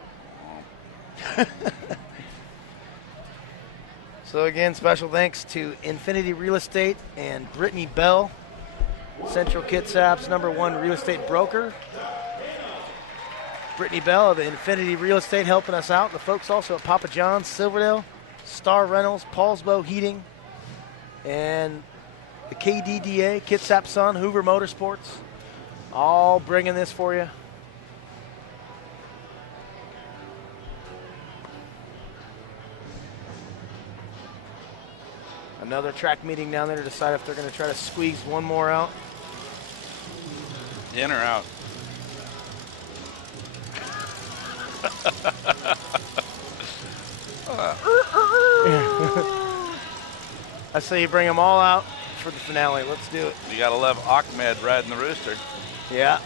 So again, special thanks to Infinity Real Estate and Brittany Bell, Central Kitsap's #1 real estate broker. Brittany Bell of Infinity Real Estate helping us out. The folks also at Papa John's, Silverdale, Star Rentals, Paulsbo Heating, and the KDDA, Kitsap Sun, Hoover Motorsports, all bringing this for you. Another track meeting down there to decide if they're going to try to squeeze one more out. In or out? I say you bring them all out for the finale. Let's do it. You gotta love Ahmed riding the rooster. Yeah.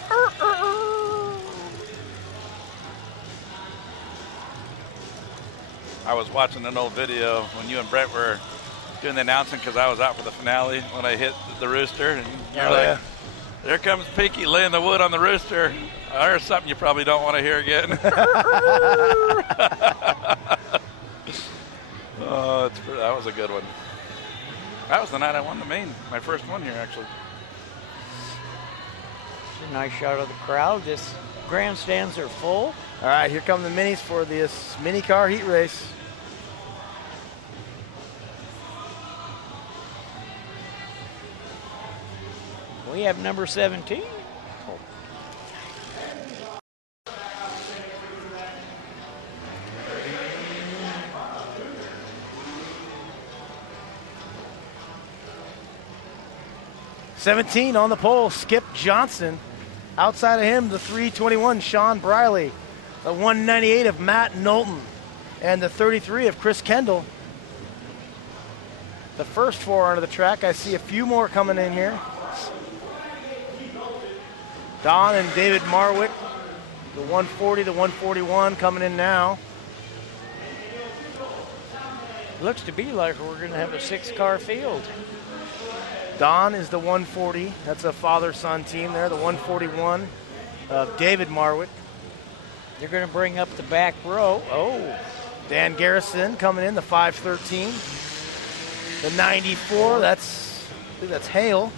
I was watching an old video when you and Brett were doing the announcing because I was out for the finale when I hit the rooster. And you're like, there comes Pinky laying the wood on the rooster. There's something you probably don't want to hear again. Oh, that was a good one. That was the night I won the main, my first one here, actually. It's a nice shot of the crowd. This grandstands are full. All right, here come the minis for this mini car heat race. We have number 17. '17 on the pole, Skip Johnson. Outside of him, the 321, Sean Briley. The 198 of Matt Knowlton. And the 33 of Chris Kendall. The first four onto the track. I see a few more coming in here. Don and David Marwick. The 140, the 141 coming in now. Looks to be like we're going to have a 6-car field. Don is the 140. That's a father-son team there. The 141 of David Marwick. They're going to bring up the back row. Oh. Dan Garrison coming in, the 513. The 94, I think that's Hale.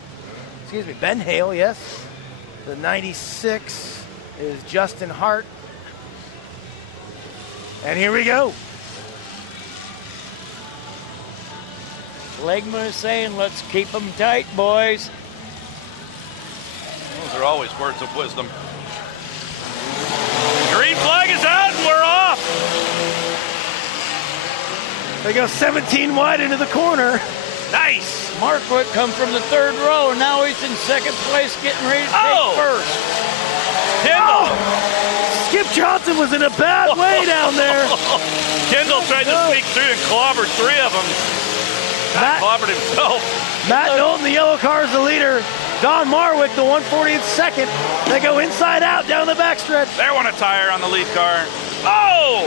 Excuse me, Ben Hale, yes. The 96 is Justin Hart. And here we go. Legma is saying, let's keep them tight, boys. Those are always words of wisdom. Green flag is out and we're off. They go 17 wide into the corner. Nice. Markwood come from the third row, and now he's in second place, getting ready to take first. Kendall. Oh, Skip Johnson was in a bad way down there. Kendall tried to sneak through and clobbered 3 of them. Clobbered himself. Matt Knowlton, the yellow car, is the leader. Don Marwick, the 140 in second. They go inside out down the backstretch. There went a tire on the lead car. Oh!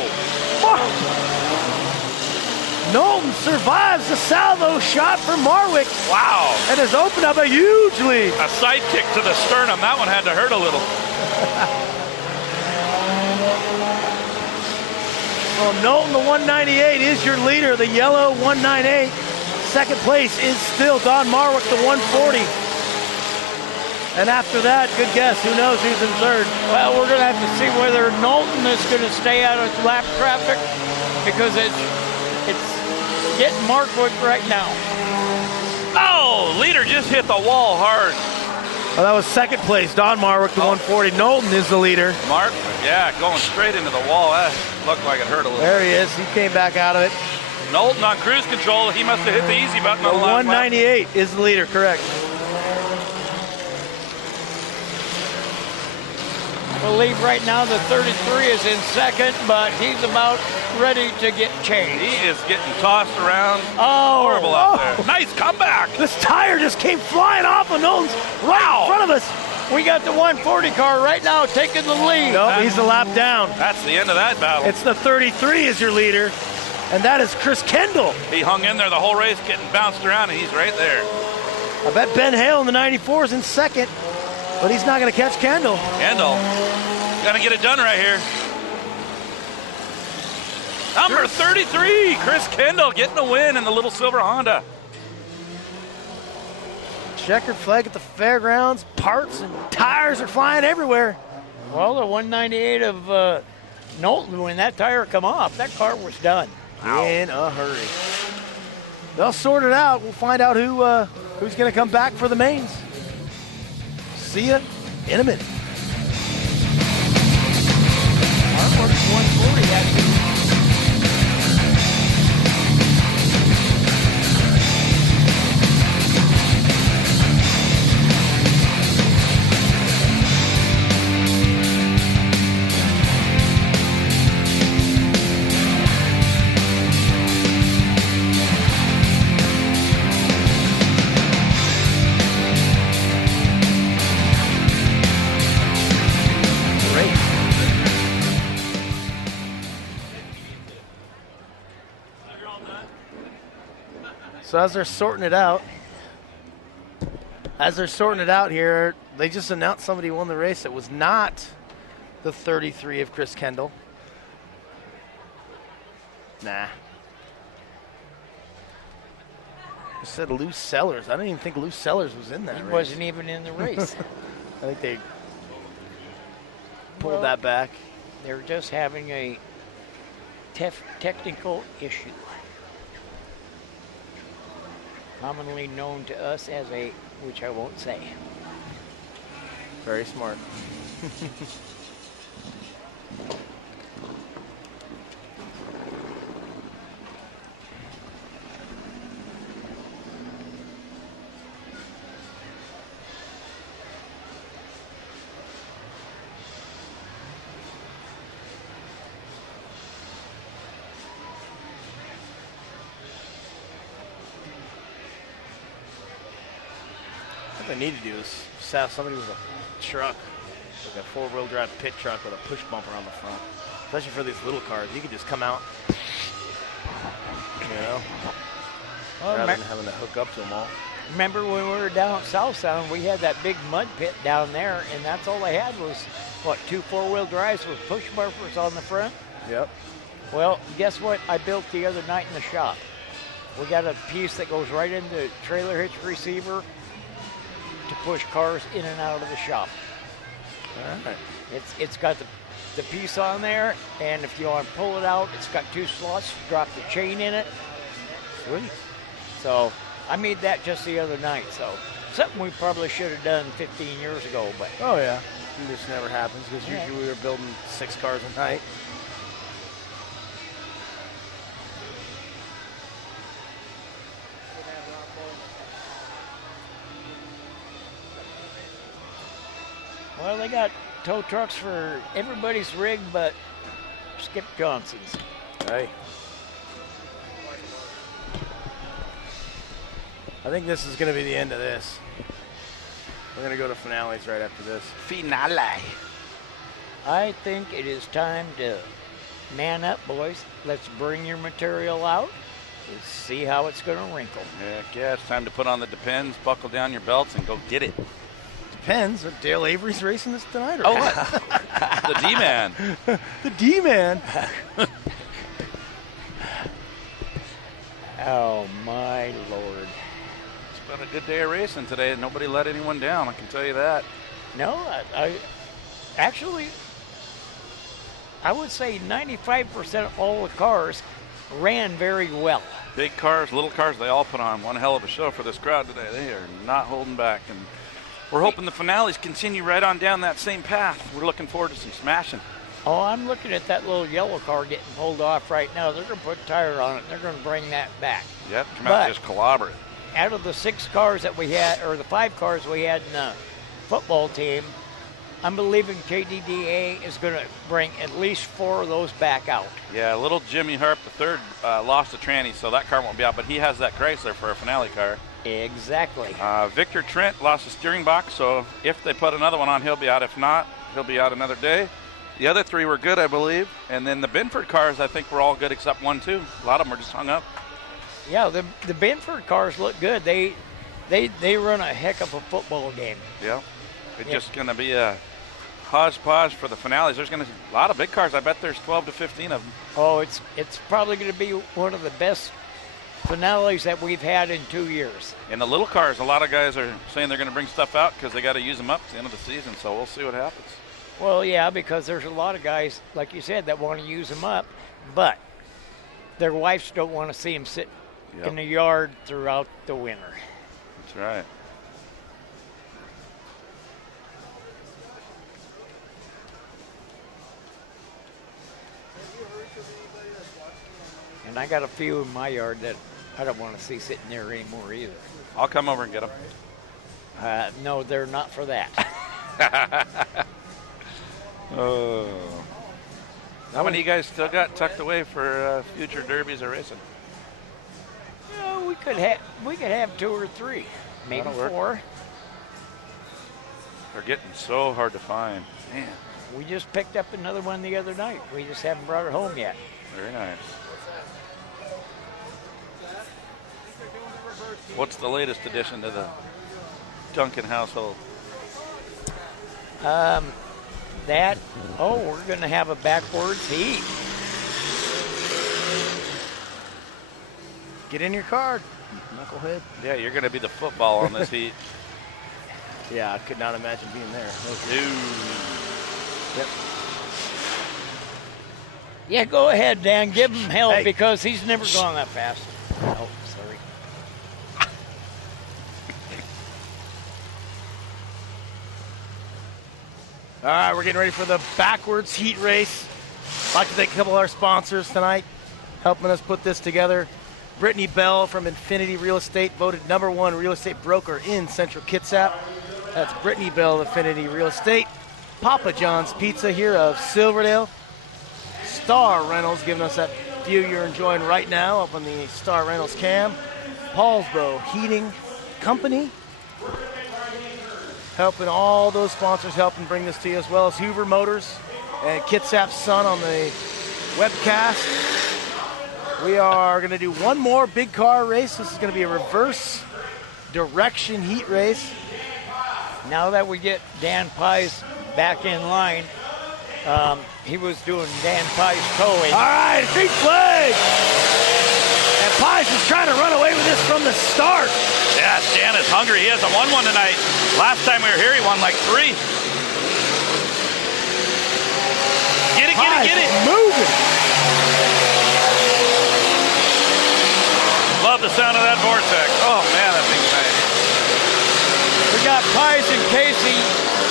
Knowlton survives the salvo shot from Marwick. Wow. And has opened up a huge lead. A sidekick to the sternum. That one had to hurt a little. Well, Knowlton, the 198, is your leader, the yellow 198. Second place is still Don Marwick, the 140. And after that, good guess, who knows who's in third? Well, we're going to have to see whether Knowlton is going to stay out of lap traffic, because it's getting Markwood right now. Oh, leader just hit the wall hard. Well, that was second place, Don Marwick, the 140. Knowlton is the leader. Mark, yeah, going straight into the wall. That looked like it hurt a little. There he is. He came back out of it. Knowlton on cruise control. He must have hit the easy button on the last lap. 198 is the leader, correct. I believe right now the 33 is in second, but he's about ready to get changed. He is getting tossed around. Oh, Horrible out there. Nice comeback. This tire just came flying off of Knowlton's right in front of us. we got the 140 car right now taking the lead. No, he's a lap down. That's the end of that battle. It's the 33 is your leader, and that is Chris Kendall. He hung in there the whole race, getting bounced around, and he's right there. I bet Ben Hale in the 94 is in second, but he's not going to catch Kendall. Kendall, got to get it done right here. Number 33, Chris Kendall getting a win in the little silver Honda. Checkered flag at the fairgrounds. Parts and tires are flying everywhere. Well, the 198 of Knowlton, when that tire come off, that car was done. In a hurry. They'll sort it out. We'll find out who's going to come back for the mains. See ya in a minute. Artwork's 140 actually. So as they're sorting it out here, they just announced somebody won the race. It was not the 33 of Chris Kendall. Nah. It said Lou Sellers. I didn't even think Lou Sellers was in that He race. wasn't even in the race. I think they pulled that back. They're just having a technical issue. Commonly known to us as a, which I won't say. Very smart. What they need to do is have somebody with a truck, like a four-wheel drive pit truck with a push bumper on the front. Especially for these little cars, you can just come out, you know, rather than having to hook up to them all. Remember when we were down at South Sound, we had that big mud pit down there, and that's all they had was, what, 2 4-wheel drives with push bumpers on the front? Yep. Well, guess what I built the other night in the shop? We got a piece that goes right into the trailer hitch receiver to push cars in and out of the shop. All right. It's got the piece on there, and if you want to pull it out, it's got 2 slots to drop the chain in it. Sweet. So I made that just the other night. So something we probably should have done 15 years ago, but Oh, yeah. It just never happens because Yeah. usually we were building 6 cars a night. well, they got tow trucks for everybody's rig but Skip Johnson's. Hey. I think this is going to be the end of this. We're going to go to finales right after this. Finale. I think it is time to man up, boys. Let's bring your material out and see how it's going to wrinkle. Heck yeah, it's time to put on the Depends, buckle down your belts, and go get it. Depends. If Dale Avery's racing this tonight or Oh, what? The D-Man. The D-Man. Oh, my Lord. It's been a good day of racing today. Nobody let anyone down, I can tell you that. No, I actually, I would say 95% of all the cars ran very well. Big cars, little cars, they all put on one hell of a show for this crowd today. They are not holding back. And we're hoping the finales continue right on down that same path. We're looking forward to some smashing. Oh, I'm looking at that little yellow car getting pulled off right now. They're going to put a tire on it. They're going to bring that back. Yep, come out But- and just clobber it. Out of the 6 cars that we had, or the 5 cars we had in the football team, I'm believing KDDA is going to bring at least 4 of those back out. Yeah, little Jimmy Harp, the third, lost a tranny, so that car won't be out, but he has that Chrysler for a finale car. Exactly. Victor Trent lost a steering box, so if they put another one on, he'll be out. If not, he'll be out another day. The other 3 were good, I believe. And then the Binford cars, I think, were all good except 1, 2. A lot of them were just hung up. Yeah, the Binford cars look good. They run a heck of a football game. Yeah. It's just going to be a hodgepodge for the finales. There's going to be a lot of big cars. I bet there's 12 to 15 of them. Oh, it's probably going to be one of the best finales that we've had in 2 years. And the little cars, a lot of guys are saying they're going to bring stuff out because they got to use them up at the end of the season, so we'll see what happens. Well, yeah, because there's a lot of guys, like you said, that want to use them up, but their wives don't want to see them sit in the yard throughout the winter. That's right. And I got a few in my yard that I don't want to see sitting there anymore either. I'll come over and get them. No, they're not for that. Oh. How many you guys still got tucked away for future derbies or racing? We could have 2 or 3, maybe That'll work. 4. They're getting so hard to find. Man, We just picked up another one the other night. We just haven't brought it home yet. very nice. What's the latest addition to the Duncan household? We're going to have a backwards heat. Get in your car, knucklehead. Yeah, you're going to be the football on this heat. Yeah, I could not imagine being there. Yep. Yeah, go ahead, Dan. Give him hell Hey. because he's never gone that fast. Oh, sorry. All right, we're getting ready for the backwards heat race. I'd like to thank a couple of our sponsors tonight, helping us put this together. Brittany Bell from Infinity Real Estate, voted #1 real estate broker in Central Kitsap. That's Brittany Bell, Infinity Real Estate. Papa John's Pizza here of Silverdale. Star Reynolds giving us that view you're enjoying right now up on the Star Reynolds cam. Paulsbo Heating Company. Helping all those sponsors helping bring this to you, as well as Hoover Motors and Kitsap Sun on the webcast. We are going to do one more big car race. This is going to be a reverse direction heat race. Now that we get Dan Pies back in line, he was doing Dan Pies towing. All right, big flag. And Pies is trying to run away with this from the start. Yeah, Dan is hungry. He hasn't won one tonight. Last time we were here, he won like 3. Get it, get it, Pies get it. is moving. Love the sound of that vortex. Oh, man, that thing's nice. We got Pies and Casey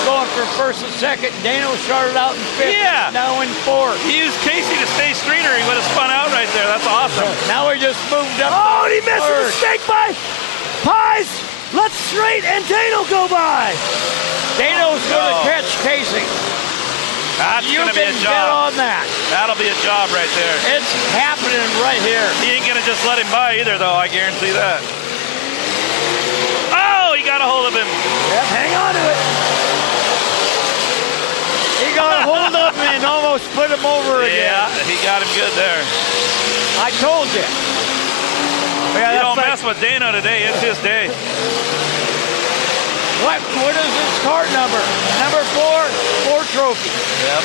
going for first and second. Dano started out in 5th. Yeah. Now in 4th. He used Casey to stay streeter. He would have spun out right there. That's awesome. Now we just moved up. Oh, and he to misses a third. mistake by Pies. Let's straight and Dano go by. Dano's going to No. catch Casey. That's You going to be can a bet job. on that. That'll be a job right there. It's happening right here. He ain't going to just let him by either, though. I guarantee that. Oh, he got a hold of him. Yep, hang on to it. He got a hold of him and almost put him over again. Yeah, he got him good there. I told you. Yeah, You that's don't like- mess with Dano today. It's his day. What is his card number? Number 4 trophy. Yep.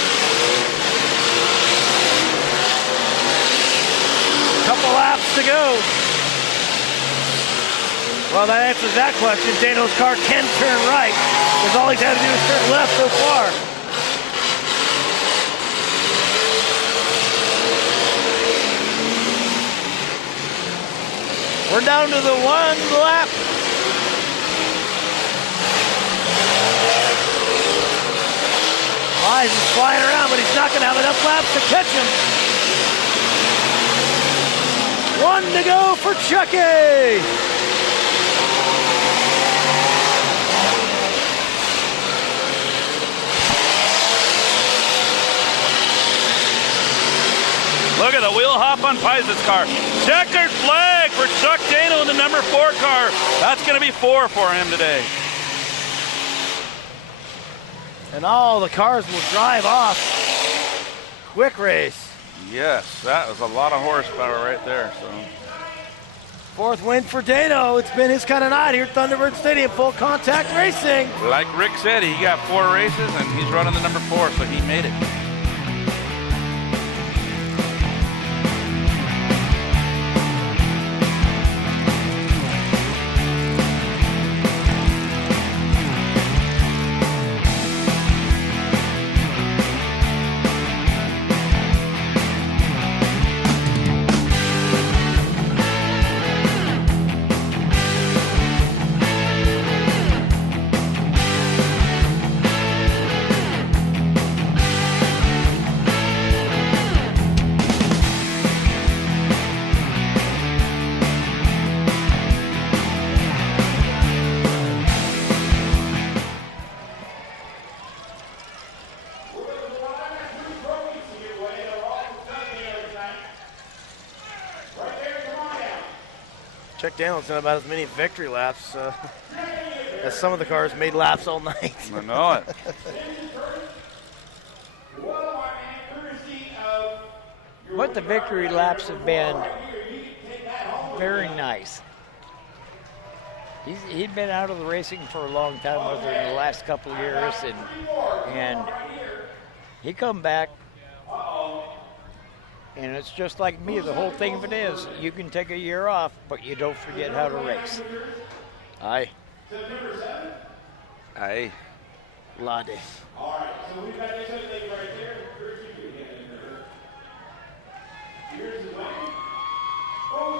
Couple laps to go. Well, that answers that question. Dano's car can turn right, because all he's had to do is turn left so far. We're down to the 1 lap. Pies is flying around, but he's not going to have enough laps to catch him. 1 to go for Chucky. Look at the wheel hop on Pies' car. Checkered flag for Chuck Dano in the number 4 car. That's going to be 4 for him today. And all the cars will drive off. Quick race. Yes, that was a lot of horsepower right there. So 4th win for Dano. It's been his kind of night here at Thunderbird Stadium. Full contact racing. like Rick said, he got 4 races and he's running the number 4, so he made it. Chuck Daniels done about as many victory laps as some of the cars made laps all night. I know it. But the victory laps have been very nice. He'd been out of the racing for a long time, other than the last couple of years, and he come back. And it's just like me. The whole thing of it is, you can take a year off, but you don't forget how to race. Aye. Aye. Lade.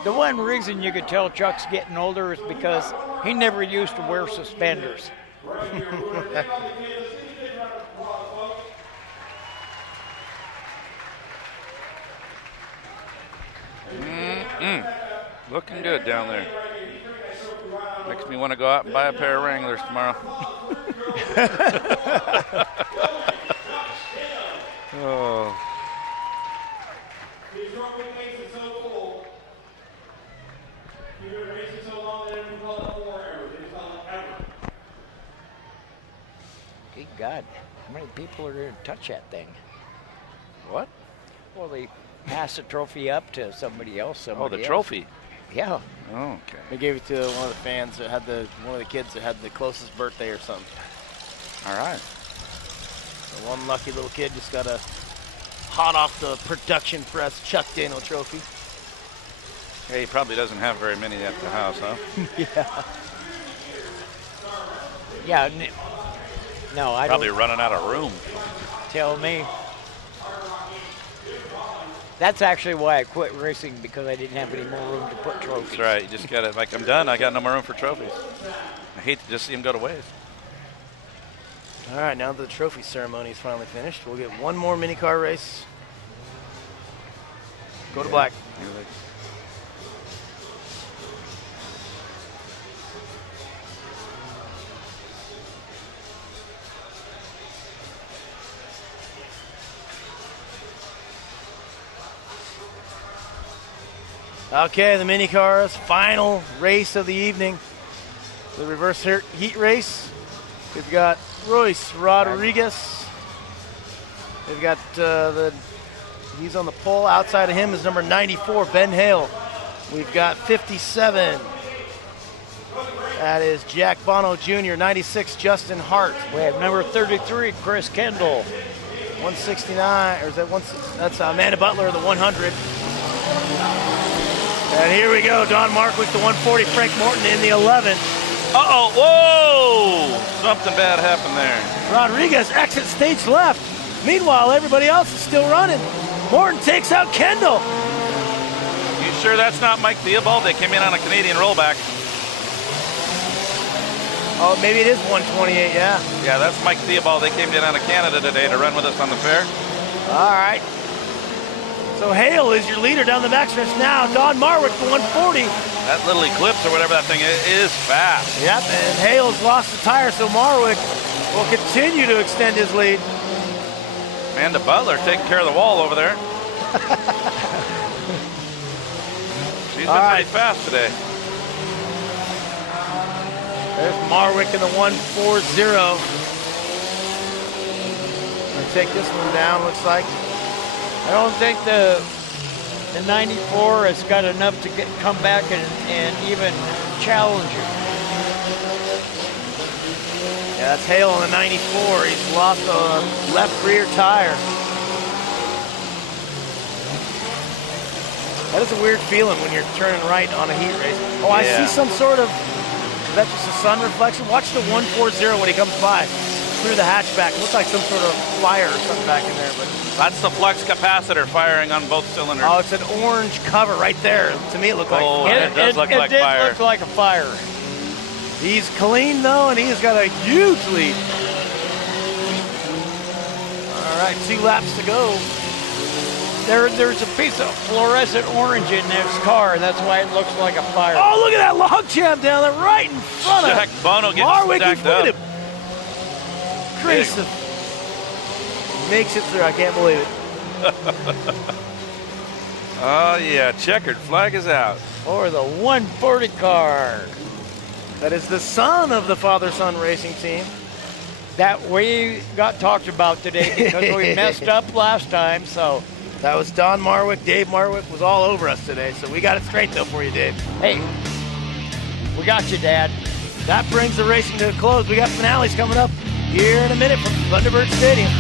The one reason you could tell Chuck's getting older is because he never used to wear suspenders. Looking good down there. Makes me want to go out and buy a pair of Wranglers tomorrow. Oh. Good God, how many people are going to touch that thing? What? Well, they pass the trophy up to somebody else. Oh, the else. trophy. Yeah. Oh, okay. They gave it to one of the fans that had one of the kids that had the closest birthday or something. All right. So one lucky little kid just got a hot off the production press Chuck Dano trophy. Hey, he probably doesn't have very many at the house, huh? Yeah. Yeah. No, I Probably don't. running out of room. Tell me. That's actually why I quit racing, because I didn't have any more room to put trophies. That's right. You just got to, like, I'm done. I got no more room for trophies. I hate to just see them go to waste. All right, now that the trophy ceremony is finally finished, we'll get one more mini car race. Go to black. Okay, the mini cars, final race of the evening. The reverse heat race. We've got Royce Rodriguez. We've got he's on the pole. Outside of him is number 94, Ben Hale. We've got 57. That is Jack Bono Jr., 96, Justin Hart. We have number 33, Chris Kendall. 169, or is that that's Amanda Butler, the 100. And here we go, Don Markwick, the 140, Frank Morton in the 11. Uh-oh, whoa! Something bad happened there. Rodriguez exits stage left. Meanwhile, everybody else is still running. Morton takes out Kendall. You sure that's not Mike Theobald? They came in on a Canadian rollback. Oh, maybe it is 128, yeah. Yeah, that's Mike Theobald. They came down out of Canada today to run with us on the fair. All right. So Hale is your leader down the backstretch now. Don Marwick, the 140. That little Eclipse or whatever that thing is fast. Yep, and Hale's lost the tire, so Marwick will continue to extend his lead. Amanda Butler taking care of the wall over there. She's been pretty fast today. There's Marwick in the 140. Gonna take this one down, looks like. I don't think the 94 has got enough to come back and even challenge him. Yeah, that's Hale on the 94. He's lost a left rear tire. That is a weird feeling when you're turning right on a heat race. Oh, I see some sort of, is that just a sun reflection? Watch the 140 when he comes by through the hatchback. It looks like some sort of fire or something back in there. But that's the flux capacitor firing on both cylinders. Oh, it's an orange cover right there. To me, it looked like fire. It does look like fire. It looks like a fire. He's clean, though, and he has got a huge lead. All right, 2 laps to go. There's a piece of fluorescent orange in this car, and that's why it looks like a fire. Oh, look at that log jam down there right in front Jack of Bono gets Marwick. stacked Look up. at him. Grayson makes it through. I can't believe it. Oh, yeah, checkered flag is out. Or the 140 car. That is the son of the father-son racing team. That we got talked about today because we messed up last time, so. That was Don Marwick. Dave Marwick was all over us today, so we got it straight, though, for you, Dave. Hey, we got you, Dad. That brings the racing to a close. We got finales coming up here in a minute from Thunderbird Stadium.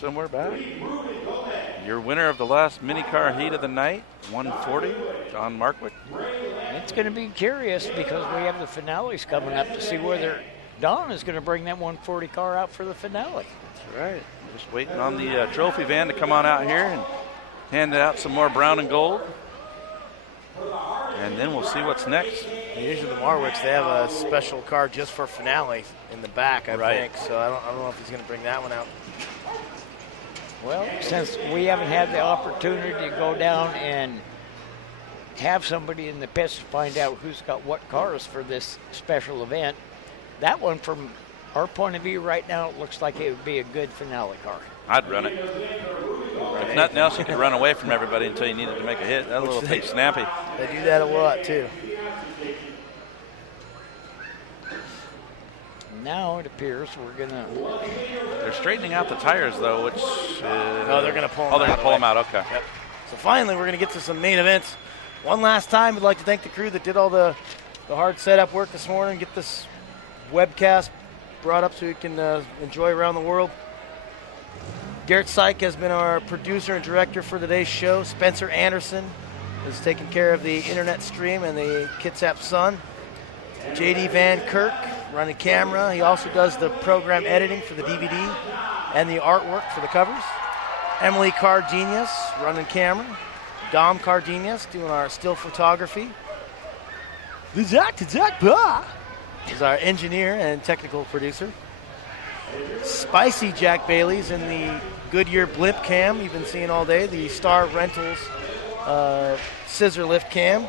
And we're back. Your winner of the last mini car heat of the night, 140, Don Marwick. It's going to be curious because we have the finales coming up to see whether Don is going to bring that 140 car out for the finale. That's right. Just waiting on the trophy van to come on out here and hand out some more brown and gold. And then we'll see what's next. Usually the Marwicks, they have a special car just for finale in the back, I think. So I don't know if he's going to bring that one out. Well, since we haven't had the opportunity to go down and have somebody in the pits to find out who's got what cars for this special event, that one, from our point of view right now, it looks like it would be a good finale car. I'd run it. If nothing else, you could run away from everybody until you needed to make a hit. That little thing's snappy. They do that a lot, too. Now it appears we're going to... They're straightening out the tires, though, which... no, they're going to pull them out. Oh, they're going to pull them out, okay. Yep. So finally, we're going to get to some main events. One last time, we'd like to thank the crew that did all the hard setup work this morning, get this webcast brought up so you can enjoy around the world. Garrett Syke has been our producer and director for today's show. Spencer Anderson is taking care of the internet stream and the Kitsap Sun. JD Van Kirk running camera. He also does the program editing for the DVD and the artwork for the covers. Emily Cardenius running camera. Dom Cardenius doing our still photography. Zach is our engineer and technical producer. Spicy Jack Bailey's in the Goodyear blimp cam you've been seeing all day. The Star Rentals scissor lift cam.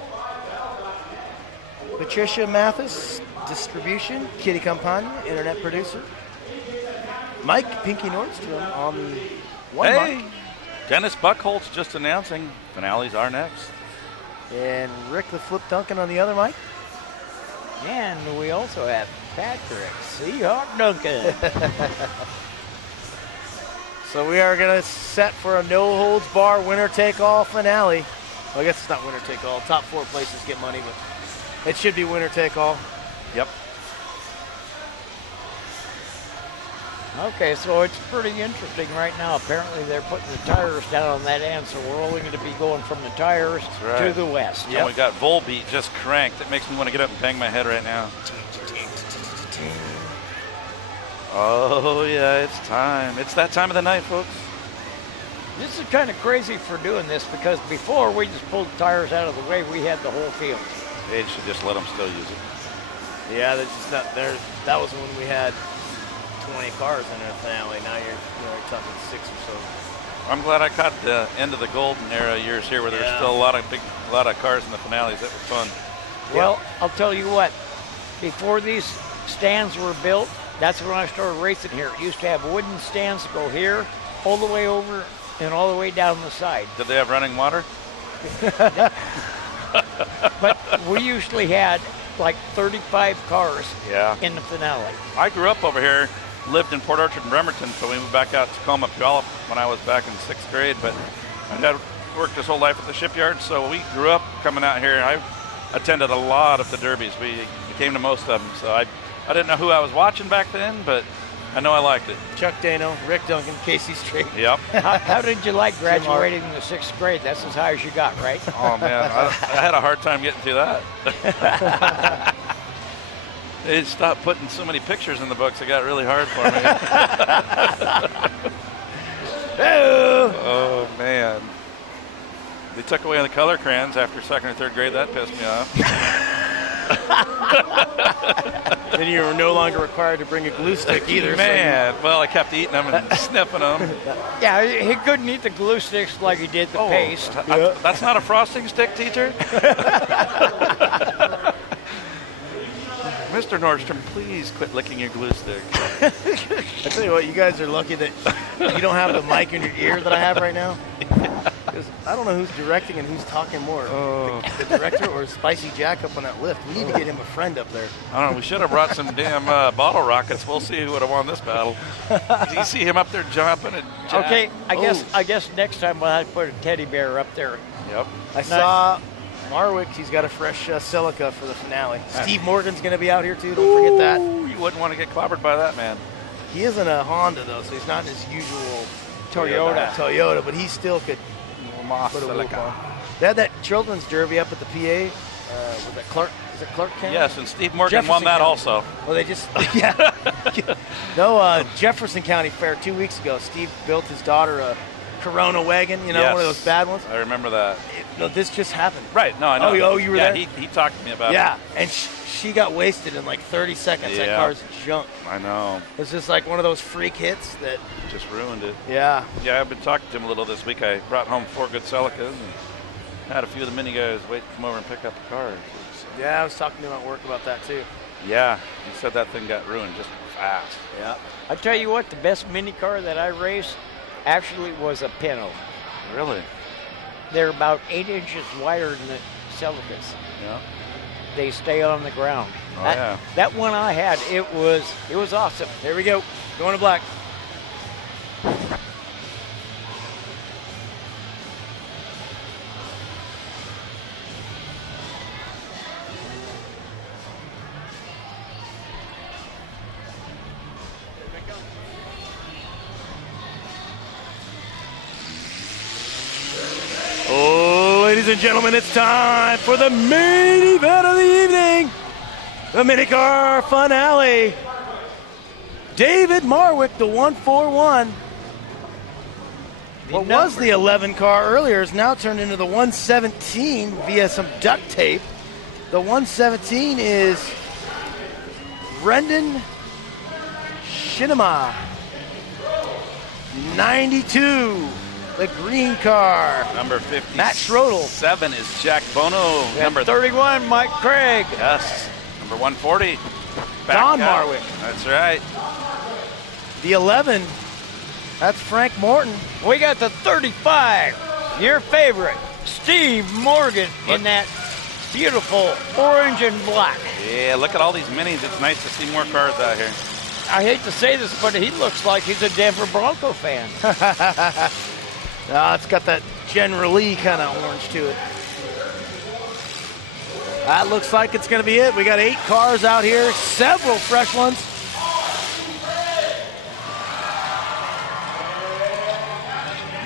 Patricia Mathis, distribution. Kitty Campagna, internet producer. Mike Pinky Nordstrom on the one mic. Dennis Buckholz just announcing finales are next. And Rick the Flip Duncan on the other mic. And we also have Patrick Seahawk Duncan. So we are going to set for a no-holds-bar winner-take-all finale. Well, I guess it's not winner-take-all. Top 4 places get money, but it should be winner-take-all. Yep. Okay, so it's pretty interesting right now. Apparently they're putting the tires down on that end, so we're only going to be going from the tires to the west. And we got Volbeat just cranked. It makes me want to get up and bang my head right now. Oh, yeah, it's time. It's that time of the night, folks. This is kind of crazy for doing this because before we just pulled the tires out of the way, we had the whole field. They should just let them still use it. Yeah, that's just not there. That was when we had 20 cars in a finale. Now you're talking 6 or so. I'm glad I caught the end of the golden era years here where there was still a lot of cars in the finales. That was fun. Well, I'll tell you what, before these stands were built, that's when I started racing here. It used to have wooden stands that go here, all the way over, and all the way down the side. Did they have running water? But we usually had like 35 cars in the finale. I grew up over here, lived in Port Orchard and Bremerton, so we moved back out to Tacoma, Puyallup when I was back in 6th grade. But my dad worked his whole life at the shipyard, so we grew up coming out here. I attended a lot of the derbies. We came to most of them, so I didn't know who I was watching back then, but I know I liked it. Chuck Dano, Rick Duncan, Casey Strait. Yep. How did you like graduating in the 6th grade? That's as high as you got, right? Oh, man, I had a hard time getting through that. They stopped putting so many pictures in the books. It got really hard for me. Oh, man. They took away the color crayons after 2nd or 3rd grade. That pissed me off. Then you were no longer required to bring a glue stick either. Man, well, I kept eating them and sniffing them. Yeah, he couldn't eat the glue sticks like he did the paste. That's not a frosting stick, teacher? Mr. Nordstrom, please quit licking your glue stick. I tell you what, you guys are lucky that you don't have the mic in your ear that I have right now. Because I don't know who's directing and who's talking more. The director or Spicy Jack up on that lift. We need to get him a friend up there. I don't know. We should have brought some damn bottle rockets. We'll see who would have won this battle. You see him up there jumping and Jack. Okay, I guess next time we'll have to put a teddy bear up there. Yep. I saw Marwick. He's got a fresh Celica for the finale. Steve Morgan's going to be out here too. Don't forget that. You wouldn't want to get clobbered by that, man. He isn't a Honda though, so he's not in his usual Toyota, but he still could put a whoop Celica. on. They had that children's derby up at the PA. Was it Clark? Is it Clark County? Yes, and Steve Morgan Jefferson won that County. also. Well, they just No, Jefferson County Fair 2 weeks ago. Steve built his daughter a Corona wagon. You know, Yes. one of those bad ones. I remember that. No, this just happened. Right. No, I know. Oh, you were there? He talked to me about it. Yeah, and she got wasted in like 30 seconds. That Yeah. car's junk. I know. It's just like one of those freak hits that. Just ruined it. Yeah. Yeah, I've been talking to him a little this week. I brought home 4 good Celicas and had a few of the mini guys wait to come over and pick up the cars. Yeah, I was talking to him at work about that too. Yeah, he said that thing got ruined just fast. Yeah. I tell you what, the best mini car that I raced actually was a Pinto. Really? They're about 8 inches wider than the Celicas. Yeah. They stay on the ground. Oh, yeah. That one I had, it was awesome. There we go. Going to black. Oh, ladies and gentlemen, it's time for the main event of the evening. The minicar finale. David Marwick, the 141. What was the 11 car earlier is now turned into the 117 via some duct tape. The 117 is Brendan Shinema. 92, the green car. Number 50. Matt Schrodel. 7 is Jack Bono. Number 31, Mike Craig. Yes. Number 140. Don out. Marwick. That's right. The 11, that's Frank Morton. We got the 35, your favorite, Steve Morgan in that Beautiful orange and black. Yeah, look at all these minis. It's nice to see more cars out here. I hate to say this, but he looks like he's a Denver Bronco fan. It's got that generally kind of orange to it. That looks like it's going to be it. We got 8 cars out here, several fresh ones.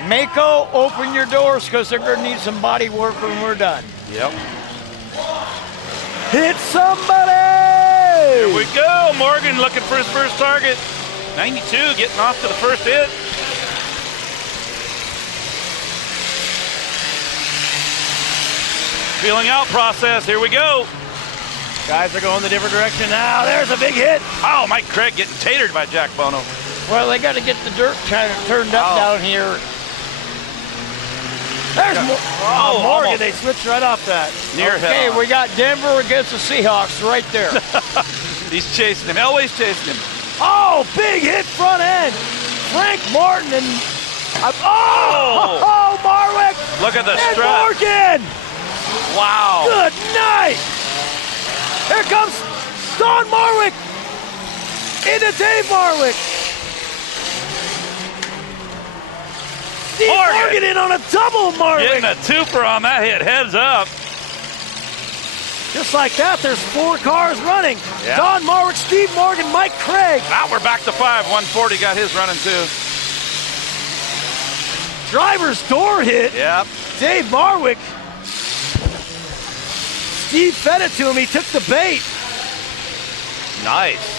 Mako, open your doors because they're going to need some body work when we're done. Yep. Hit somebody! Here we go. Morgan looking for his first target. 92 getting off to the first hit. Feeling out process. Here we go. Guys are going the different direction now. There's a big hit. Oh, Mike Craig getting tatered by Jack Bono. Well, they got to get the dirt kind of turned up down here. There's Morgan. almost. They switched right off that. Near Okay, head we got Denver against the Seahawks right there. He's chasing him. Elway's chasing him. Oh, big hit front end. Frank Martin and Marwick. Look at the And strut. Morgan. Wow. Good night. Here comes Don Marwick into Dave Marwick. Steve Morgan in on a double Marwick. Getting a twofer on that hit. Heads up. Just like that, there's 4 cars running. Yeah. Don Marwick, Steve Morgan, Mike Craig. Now we're back to 5. 140 got his running too. Driver's door hit. Yep. Dave Marwick. Steve fed it to him. He took the bait. Nice.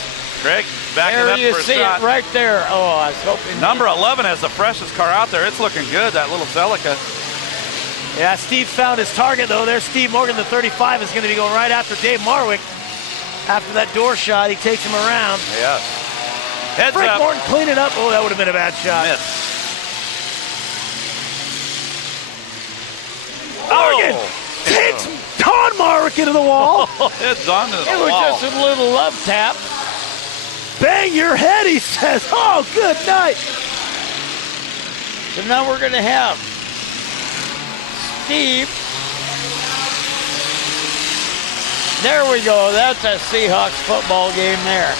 Craig backing There up you for a see shot. it right there. Oh, I was hoping. Number 11 has the freshest car out there. It's looking good, that little Celica. Yeah, Steve found his target, though. There's Steve Morgan. The 35 is going to be going right after Dave Marwick. After that door shot, he takes him around. Yeah. Heads Frank up. Morton clean it up. Oh, that would have been a bad shot. Miss. Morgan takes Don Marwick into the wall. It's on to the It was wall. just a little love tap. Bang your head, he says. Oh, good night. So now we're going to have Steve. There we go. That's a Seahawks football game there.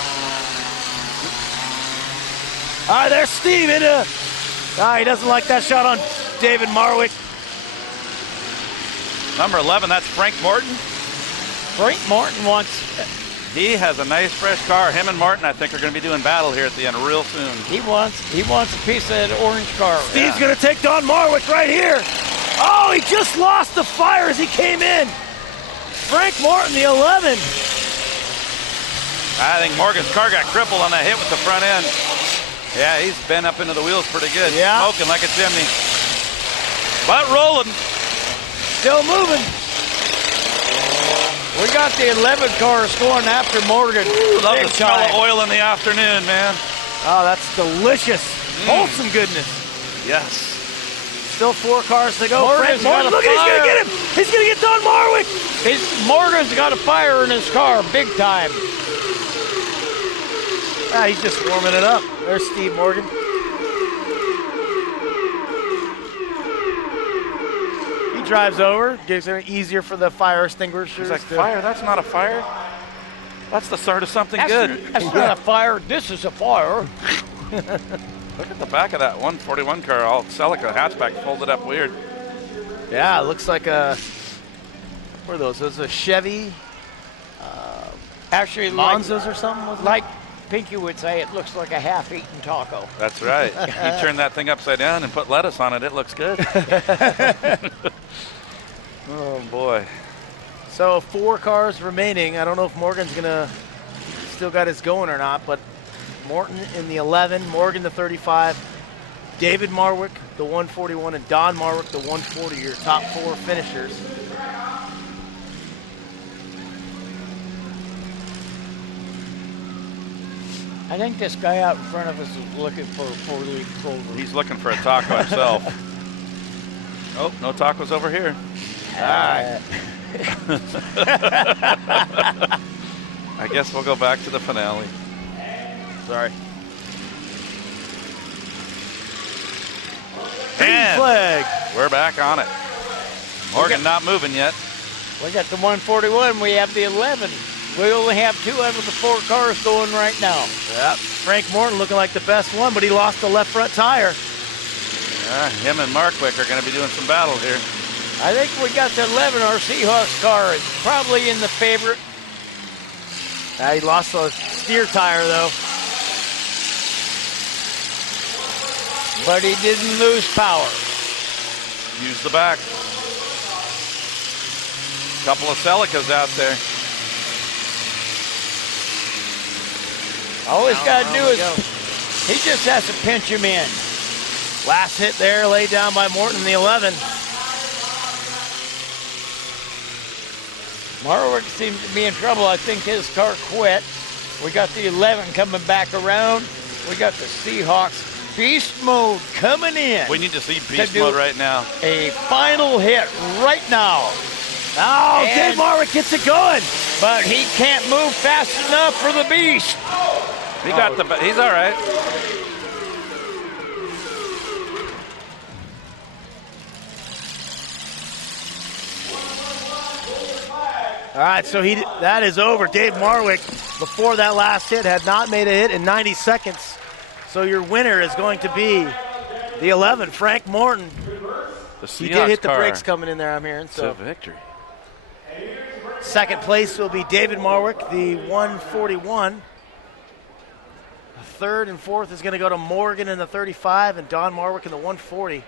All right, there's Steve into. He doesn't like that shot on David Marwick. Number 11, that's Frank Morton. Frank Martin wants. He has a nice fresh car. Him and Martin, I think, are going to be doing battle here at the end real soon. He wants a piece of that orange car. Steve's going to take Don Marwick right here. Oh, he just lost the fire as he came in. Frank Martin, the 11. I think Morgan's car got crippled on that hit with the front end. Yeah, he's bent up into the wheels pretty good. Yeah. Smoking like a chimney. But rolling. Still moving. We got the 11 cars going after Morgan. Love Big the smell time. of oil in the afternoon, man. Oh, that's delicious. Wholesome goodness. Yes. Still 4 cars to go. Morgan's Frank Martin, got a look, he's going to fire. get him. He's going to get Don Marwick. Morgan's got a fire in his car, big time. He's just warming it up. There's Steve Morgan. He drives over, gives it easier for the fire extinguishers. He's like, fire? That's not a fire. That's the start of something That's good. not a fire. This is a fire. Look at the back of that 141 car, all Celica hatchback folded up weird. Yeah, it looks like a. What are those? Those are Chevy Actually, like, Monzas or something? wasn't it? like Pinky would say, it looks like a half-eaten taco. That's right. You turn that thing upside down and put lettuce on it, it looks good. Oh, boy. So 4 cars remaining. I don't know if Morgan's gonna still got his going or not, but Morton in the 11, Morgan the 35, David Marwick the 141, and Don Marwick the 140. Your top 4 finishers. I think this guy out in front of us is looking for a 4-leaf clover. He's looking for a taco himself. Oh, no tacos over here. Ah. I guess we'll go back to the finale. Sorry. And Flag. we're back on it. Morgan not moving yet. We got the 141. We have the 11. We only have 2 out of the 4 cars going right now. Yep. Frank Morton looking like the best one, but he lost the left front tire. Him and Markwick are going to be doing some battle here. I think we got the 11. Our Seahawks car is probably in the favorite. He lost the steer tire, though. But he didn't lose power. Use the back. Couple of Celicas out there. All he's got to do is, he just has to pinch him in. Last hit there, laid down by Morton, the 11. Marwick seems to be in trouble. I think his car quit. We got the 11 coming back around. We got the Seahawks beast mode coming in. We need to see beast mode right now. A final hit right now. Oh, And- Dave Marwick gets it going. But he can't move fast enough for the beast. He got the. He's all right. All right, so that is over. Dave Marwick, before that last hit, had not made a hit in 90 seconds. So your winner is going to be the 11, Frank Morton. The He Seahawks did hit the car brakes coming in there, I'm hearing. to So victory. second place will be David Marwick, the 141. Third and fourth is going to go to Morgan in the 35 and Don Marwick in the 140.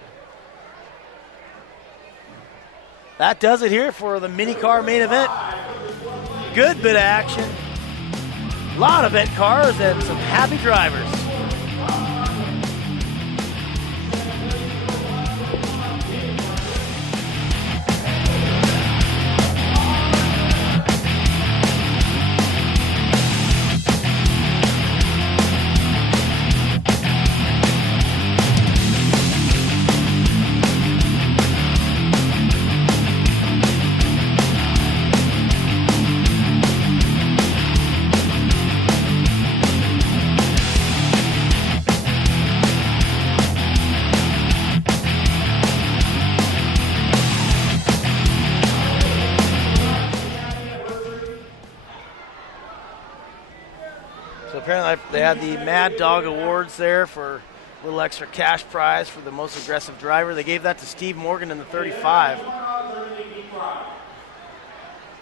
That does it here for the mini car main event. Good bit of action. A lot of event cars and some happy drivers. So apparently they had the Mad Dog Awards there for a little extra cash prize for the most aggressive driver. They gave that to Steve Morgan in the 35.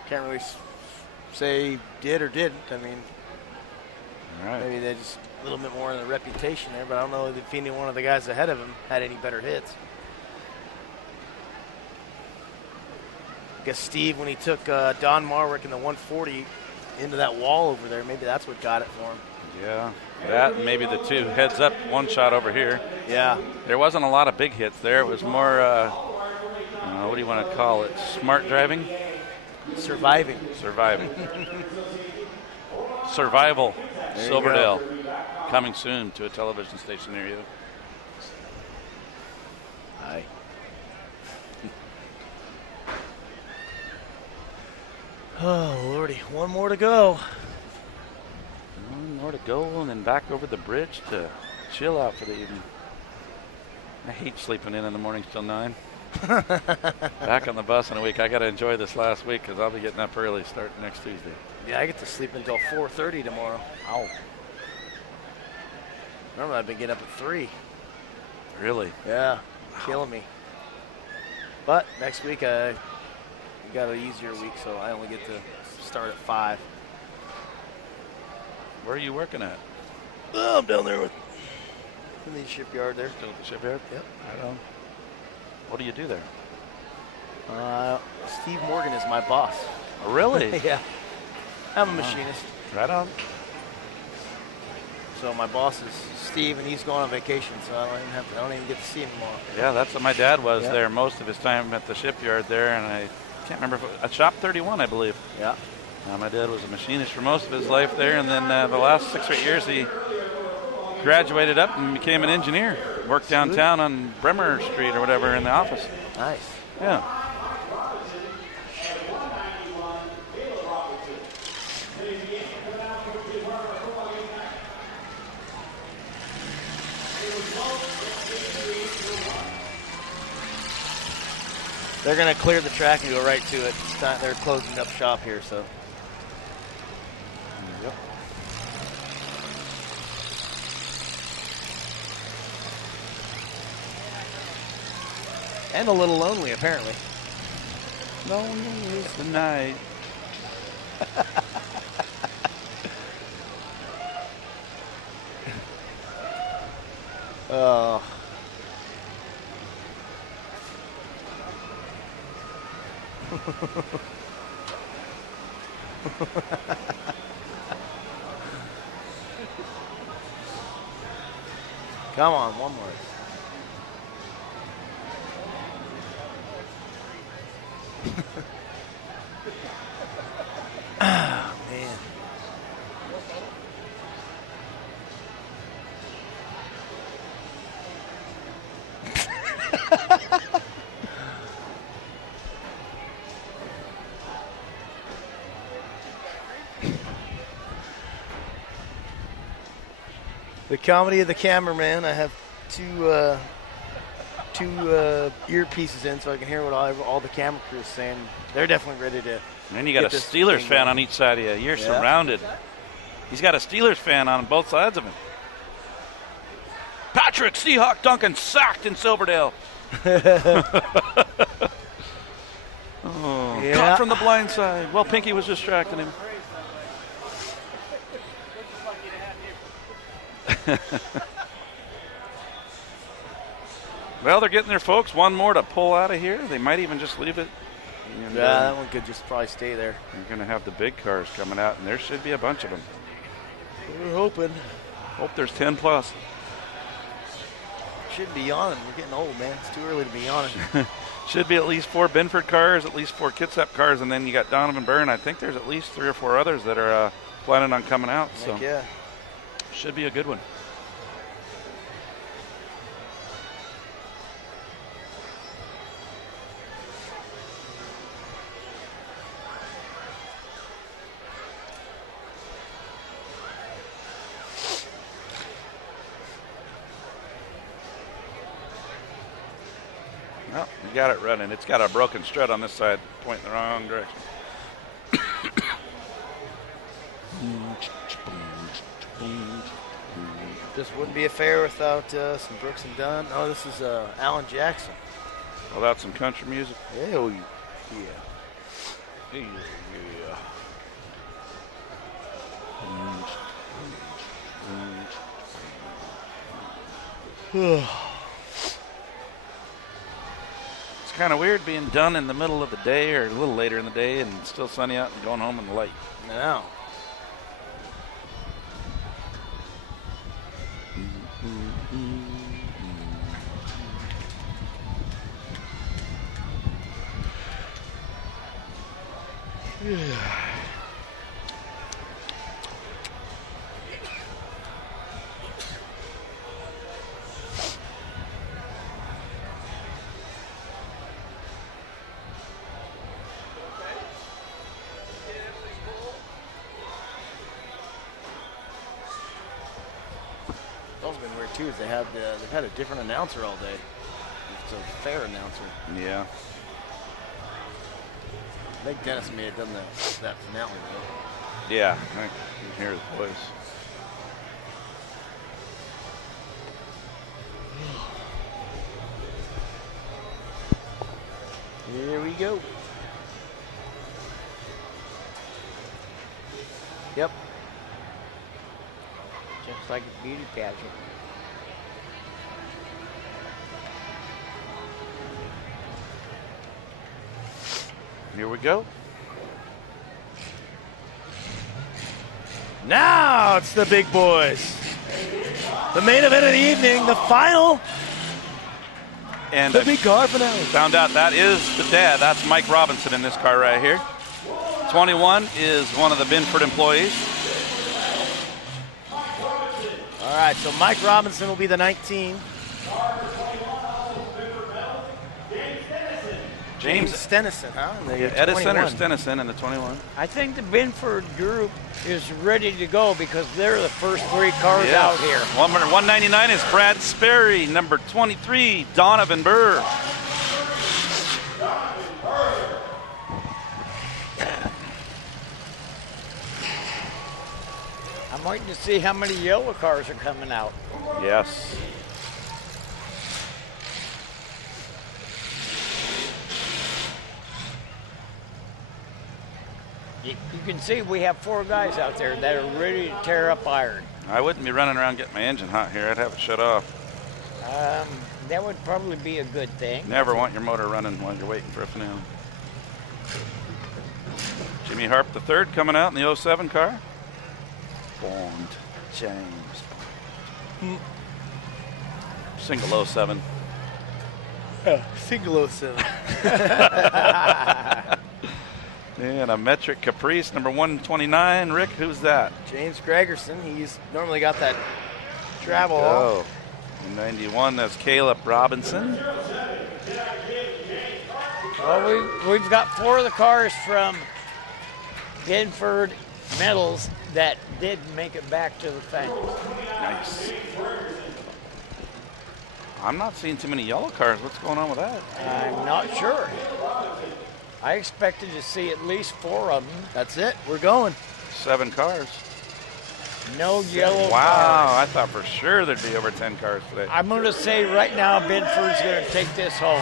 Can't really say did or didn't. I mean, All right. maybe they just a little bit more in the reputation there, but I don't know if any one of the guys ahead of him had any better hits. I guess Steve, when he took Don Marwick in the 140 into that wall over there, maybe that's what got it for him. Yeah, that and maybe the two heads up one shot over here. Yeah. There wasn't a lot of big hits there. It was more, what do you want to call it? Smart driving? Surviving. Surviving. Survival. There you Silverdale. Coming soon to a television station near you. Aye. Oh, Lordy. One more to go. One more to go and then back over the bridge to chill out for the evening. I hate sleeping in the mornings till 9. Back on the bus in a week. I got to enjoy this last week because I'll be getting up early starting next Tuesday. Yeah, I get to sleep until 4:30 tomorrow. Ow. Remember, I've been getting up at 3. Really? Yeah, killing me. But next week, I got an easier week, so I only get to start at 5. Where are you working at? Oh, I'm down there in the shipyard there. Still at the shipyard? Yep. Right on. What do you do there? Steve Morgan is my boss. Really? Yeah. I'm a machinist. Right on. So my boss is Steve, and he's going on vacation, so I don't even get to see him tomorrow. Yeah, that's what my dad was Yeah. there most of his time at the shipyard there, and I can't remember if it was Shop 31, I believe. Yeah. My dad was a machinist for most of his life there, and then the last 6 or 8 years he graduated up and became an engineer. Worked downtown on Bremer Street or whatever in the office. Nice. Yeah. They're going to clear the track and go right to it. It's time, they're closing up shop here, so. Yep. And a little lonely, apparently. Lonely is the night. Oh. Come on, one more. Ah, man. The comedy of the cameraman. I have two earpieces in so I can hear what all the camera crew is saying. They're definitely ready to. And then you got a get this Steelers thing fan going. on each side of you. You're Yeah. surrounded. He's got a Steelers fan on both sides of him. Patrick Seahawk Duncan sacked in Silverdale. Oh, Yeah. caught from the blind side. Well, Pinky was distracting him. Well, they're getting their folks. One more to pull out of here. They might even just leave it. And, Yeah, that one could just probably stay there. You're going to have the big cars coming out, and there should be a bunch of them. We're hoping. Hope there's 10 plus. Should be on it. We're getting old, man. It's too early to be on it. Should be at least 4 Binford cars, at least 4 Kitsap cars, and then you got Donovan Byrne. I think there's at least 3 or 4 others that are planning on coming out. So Heck yeah. should be a good one. Well, you got it running. It's got a broken strut on this side, pointing the wrong direction. This wouldn't be a fair without some Brooks and Dunn. Oh, this is Alan Jackson. Without some country music. Hell yeah. It's kind of weird being done in the middle of the day or a little later in the day and it's still sunny out and going home in the light. Now. What's been weird too is they've had a different announcer all day. It's a fair announcer. Yeah. I think Dennis may have done that finale though. Yeah, I can hear his voice. Here we go. Yep. Just like a beauty pageant. Here we go. Now it's the big boys. The main event of the evening, the final. And The big car finale. found out that is the dad. That's Mike Robinson in this car right here. 21 is one of the Binford employees. All right, so Mike Robinson will be the 19. James Stennison, huh? And the Edison or 21. Stennison in the 21. I think the Binford group is ready to go because they're the first 3 cars out here. 199 is Brad Sperry. Number 23, Donovan Burr. I'm waiting to see how many yellow cars are coming out. Yes. You can see we have 4 guys out there that are ready to tear up iron. I wouldn't be running around getting my engine hot here. I'd have it shut off. That would probably be a good thing. Never want your motor running while you're waiting for a finale. Jimmy Harp the third coming out in the 07 car. Bond James. Single 07. Single 07. And a metric Caprice, number 129. Rick, who's that? James Gregerson. He's normally got that travel. Oh, 91, that's Caleb Robinson. Well, we've got 4 of the cars from Binford Metals that did make it back to the family. Nice. I'm not seeing too many yellow cars. What's going on with that? I'm not sure. I expected to see at least 4 of them. That's it. We're going. 7 cars. No yellow Wow, cars. I thought for sure there'd be over 10 cars today. I'm going to say right now Binford's going to take this home.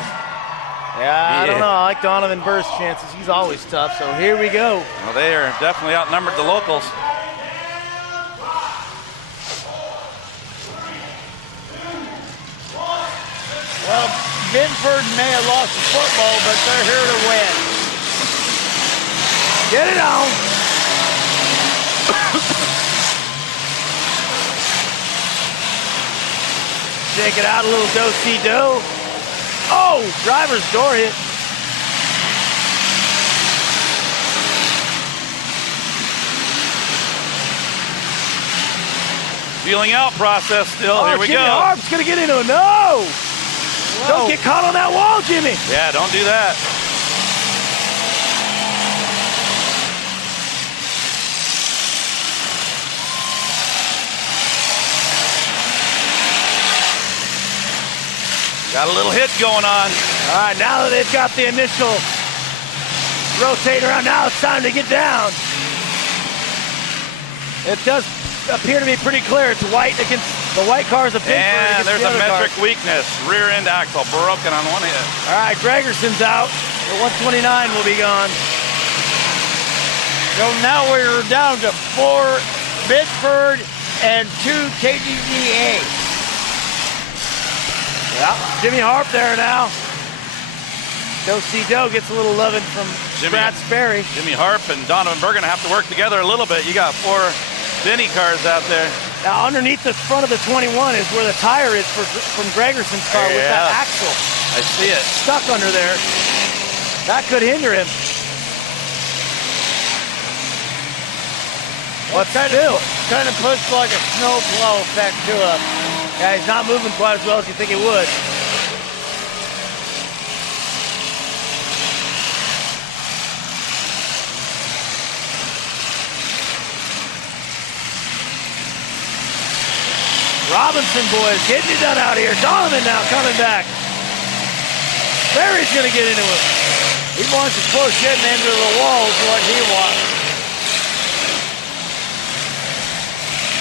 Yeah, I don't know. I like Donovan Burr's chances. He's always tough. So here we go. Well, they are definitely outnumbered the locals. Well, Binford may have lost the football, but they're here to win. Get it on. Shake it out a little do-si-do. Oh, driver's door hit. Feeling out process still. Oh, Here we Jimmy go. Harp's going to get into it. No. Don't get caught on that wall, Jimmy. Yeah, don't do that. Got a little hit going on. All right, now that they've got the initial rotate around, now it's time to get down. It does appear to be pretty clear. It's white against the white cars of Binford And against there's the a other metric cars. weakness. Rear end axle broken on one hit. All right, Gregerson's out. The 129 will be gone. So now we're down to 4 Binford and 2 KDDA. Yeah, Jimmy Harp there now. Do-si-do gets a little loving from Brad Sperry. Jimmy Harp and Donovan Bergen have to work together a little bit. You got 4 Denny cars out there. Now underneath the front of the 21 is where the tire is from Gregerson's car with that Yeah. axle I see it. stuck under there. That could hinder him. But still, Kind of puts like a snowplow effect to it. yeah, he's not moving quite as well as you think he would. Robinson boys getting it done out here. Donovan now coming back. Barry's gonna get into it. He wants to push him into the wall is what he wants.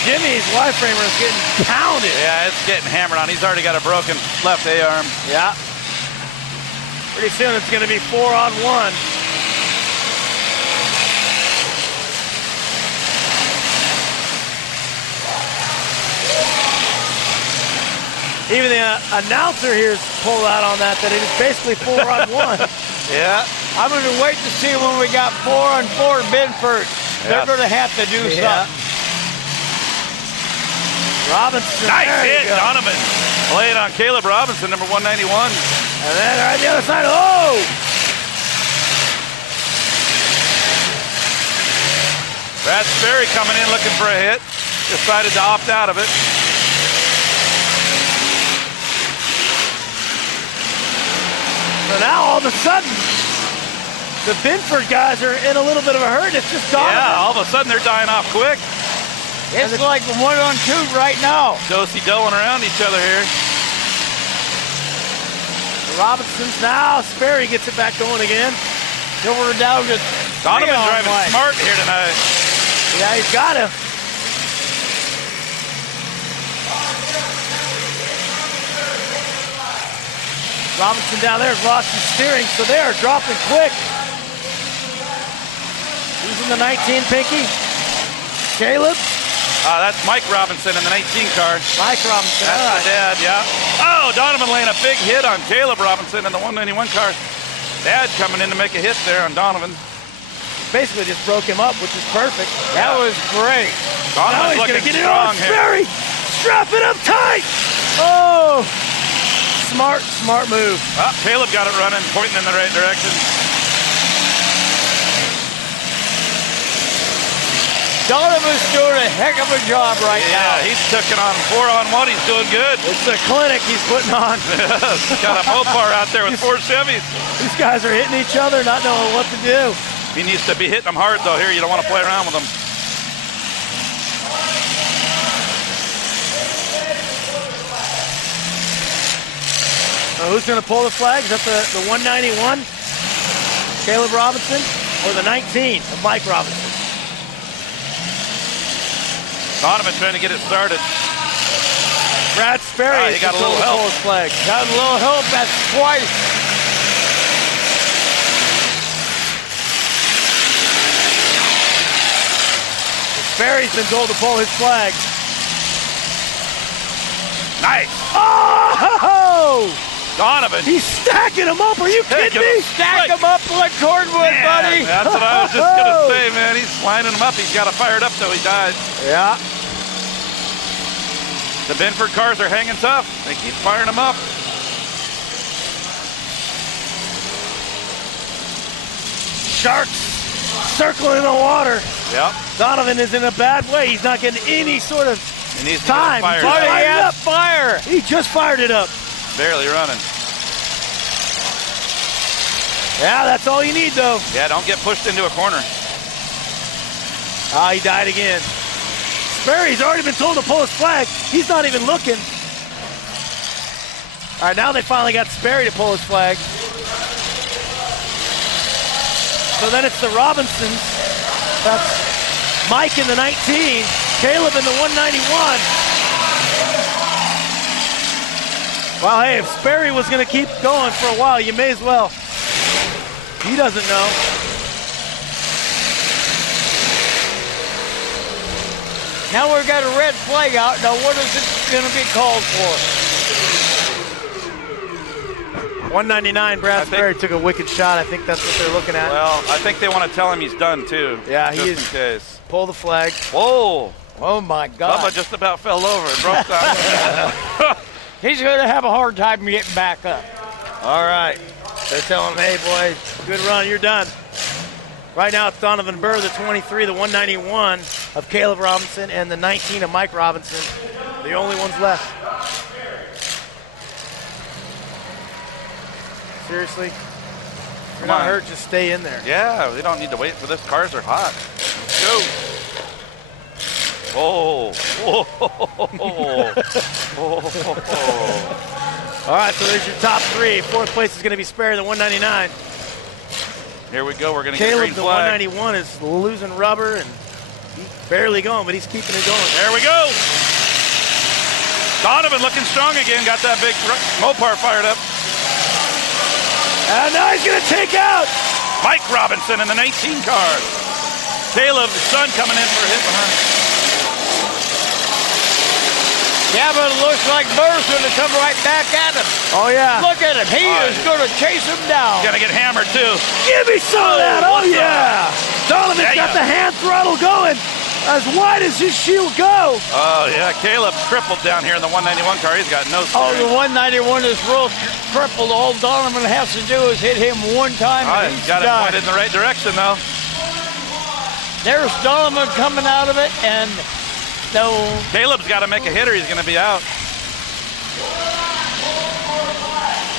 Jimmy's Y-framer is getting pounded. Yeah, it's getting hammered on. He's already got a broken left A-arm. Yeah. Pretty soon it's gonna be 4-on-1. Even the announcer here is pulled out on that it is basically 4-on-1. Yeah. I'm going to wait to see when we got 4-on-4 Binford. They're Yeah. going to have to do Yeah. something. Robinson. Nice there you hit, go. Donovan. Playing on Caleb Robinson, number 191. And then right on the other side. Oh! Brad Sperry coming in looking for a hit. Decided to opt out of it. So now all of a sudden, the Binford guys are in a little bit of a hurry. It's just Donovan. Yeah, all of a sudden they're dying off quick. It's like 1-on-2 right now. Do-si-doing around each other here. Robinson's now. Sperry gets it back going again. So we're down to Donovan's 3-on-1. driving smart here tonight. Yeah, he's got to. Robinson down there has lost his steering, so they are dropping quick. Who's in the 19, Pinky? Caleb? That's Mike Robinson in the 19 car. Mike Robinson. That's all my dad, yeah. Oh, Donovan laying a big hit on Caleb Robinson in the 191 car. Dad coming in to make a hit there on Donovan. Basically just broke him up, which is perfect. That was great. Now Donovan's he's looking gonna get it strong on here. Sperry. Strap it up tight. Oh, smart move. Oh, Caleb got it running, pointing in the right direction. Donovan's doing a heck of a job right now. Yeah, he's taking on 4-on-1. He's doing good. It's a clinic he's putting on. Got a Mopar out there with 4 Chevys. These guys are hitting each other, not knowing what to do. He needs to be hitting them hard, though. Here, you don't want to play around with them. Who's going to pull the flag? Is that the 191, Caleb Robinson, or the 19 of Mike Robinson? Donovan trying to get it started. Brad Sperry he got a little help. pull his flag. Got a little help. That's twice. Sperry's been told to pull his flag. Nice. Oh! Donovan. He's stacking them up. Are you kidding me? Stack them up like cordwood, buddy. That's what I was just going to say, man. He's lining them up. He's got it fired up till he dies. Yeah. The Benford cars are hanging tough. They keep firing them up. Sharks circling in the water. Yep. Donovan is in a bad way. He's not getting any sort of He needs to time. get it fired Buddy, up. he has fire. He just fired it up. Barely running. Yeah, that's all you need, though. Yeah, don't get pushed into a corner. Ah, he died again. Sperry's already been told to pull his flag. He's not even looking. All right, now they finally got Sperry to pull his flag. So then it's the Robinsons. That's Mike in the 19, Caleb in the 191. Well, hey, if Sperry was going to keep going for a while, you may as well. He doesn't know. Now we've got a red flag out. Now what is it going to be called for? 199, Brad Sperry took a wicked shot. I think that's what they're looking at. Well, I think they want to tell him he's done, too. Yeah, he just is. in case. Pull the flag. Whoa. Oh, my God. Bubba just about fell over and broke down. He's going to have a hard time getting back up. All right. They're telling him, hey, boy, good run. You're done. Right now it's Donovan Burr, the 23, the 191 of Caleb Robinson, and the 19 of Mike Robinson. The only ones left. Seriously? If you're not hurt, just stay in there. Yeah, we don't need to wait for this. Cars are hot. Let's go. Oh. All right, so there's your top three. Fourth place is going to be Sperry, the 199. Here we go. We're going to get a Caleb, green the flag. 191, is losing rubber, and he's barely going, but he's keeping it going. There we go. Donovan looking strong again. Got that big Mopar fired up. And now he's going to take out Mike Robinson in the 19 car. Caleb, the son, coming in for a hit behind. Yeah, but it looks like Burr's going to come right back at him. Oh, yeah. Look at him. He is going to chase him down. Gonna get hammered, too. Give me some of that. Oh, what's yeah. Donovan's There you got go. the hand throttle going as wide as his shoe go. Oh, yeah. Caleb crippled down here in the 191 car. He's got no Oh, steering. the 191 is real crippled. All Donovan has to do is hit him one time Oh, and he's he's got it done. pointed in the right direction, though. There's Donovan coming out of it, and no. Caleb's got to make a hit or he's going to be out.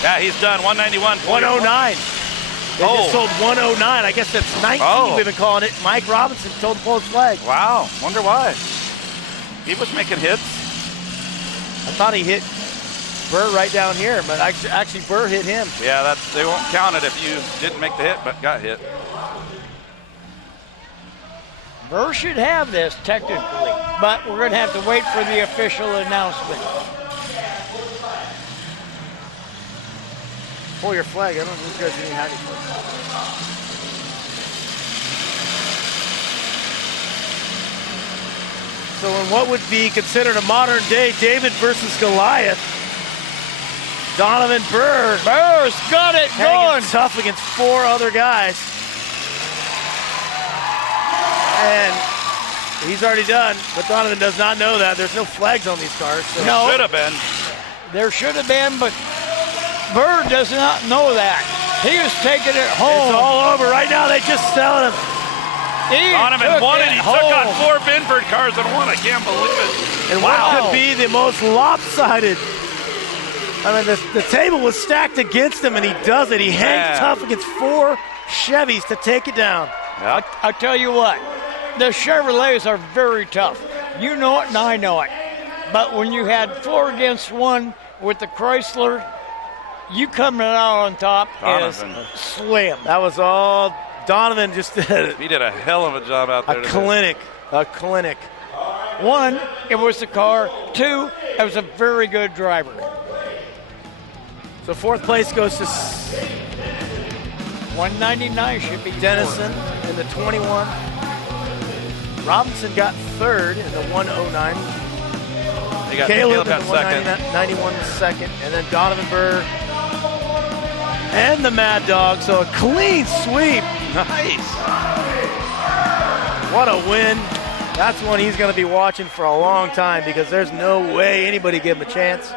Yeah, he's done. 191. 109. They Oh. just sold 109. I guess that's 19 Oh. we've been calling it. Mike Robinson told to pull his flag. Wow. Wonder why. He was making hits. I thought he hit Burr right down here, but actually Burr hit him. Yeah, they won't count it if you didn't make the hit but got hit. Burr should have this technically, but we're going to have to wait for the official announcement. Pull your flag. I don't know if you guys didn't have it. So in what would be considered a modern day David versus Goliath, Donovan Burr Burr's got it hanging going. tough against 4 other guys. And he's already done, but Donovan does not know that. There's no flags on these cars. So. No. Should have been. There should have been, but Burr does not know that. He was taking it home. It's all over right now. They just selling him. He Donovan took won it. it He took on home. 4 Binford cars and won. I can't believe it. And Wow. what could be the most lopsided? I mean, the table was stacked against him, and he does it. He hangs Yeah. tough against 4 Chevys to take it down. Yep. I tell you what, the Chevrolets are very tough. You know it, and I know it. But when you had 4 against 1 with the Chrysler, you coming out on top Donovan. is slim. That was all Donovan just did. He did a hell of a job out there A today. clinic. A clinic. 1, it was the car. 2, it was a very good driver. So 4th place goes to 199 should be Dennison in the 21. Robinson got 3rd in the 109. Caleb Caleb got in the second. 191 second. And then Donovan Burr and the Mad Dog. So a clean sweep. Nice. What a win. That's one he's going to be watching for a long time because there's no way anybody give him a chance.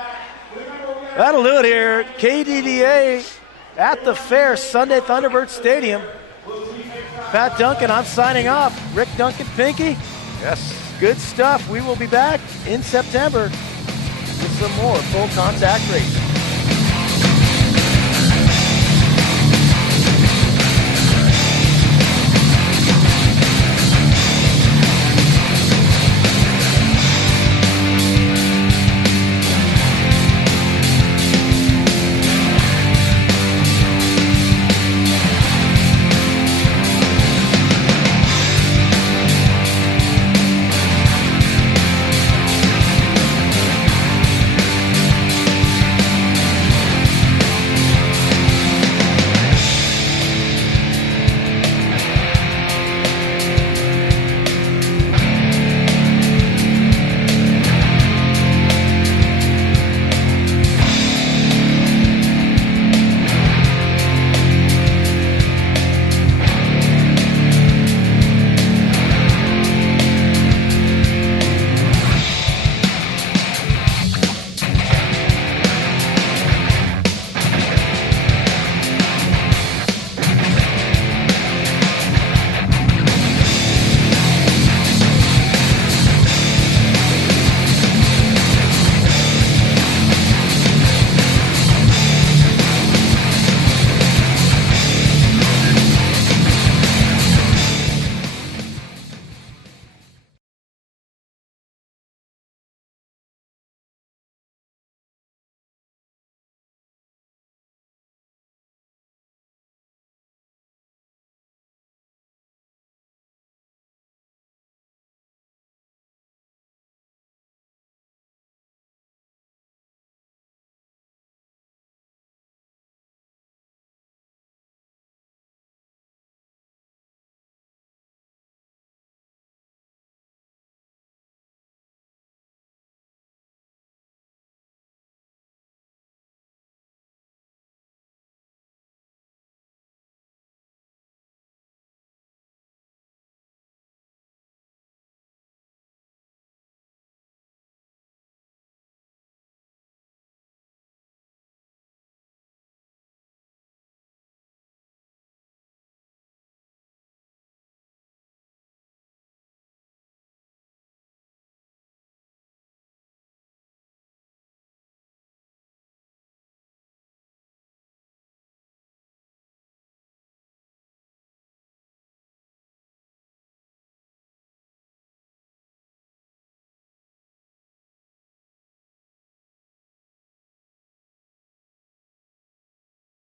That'll do it here. KDDA at the fair, Sunday Thunderbird Stadium. Pat Duncan, I'm signing off. Rick Duncan, Pinky. Yes. Good stuff. We will be back in September with some more full contact racing.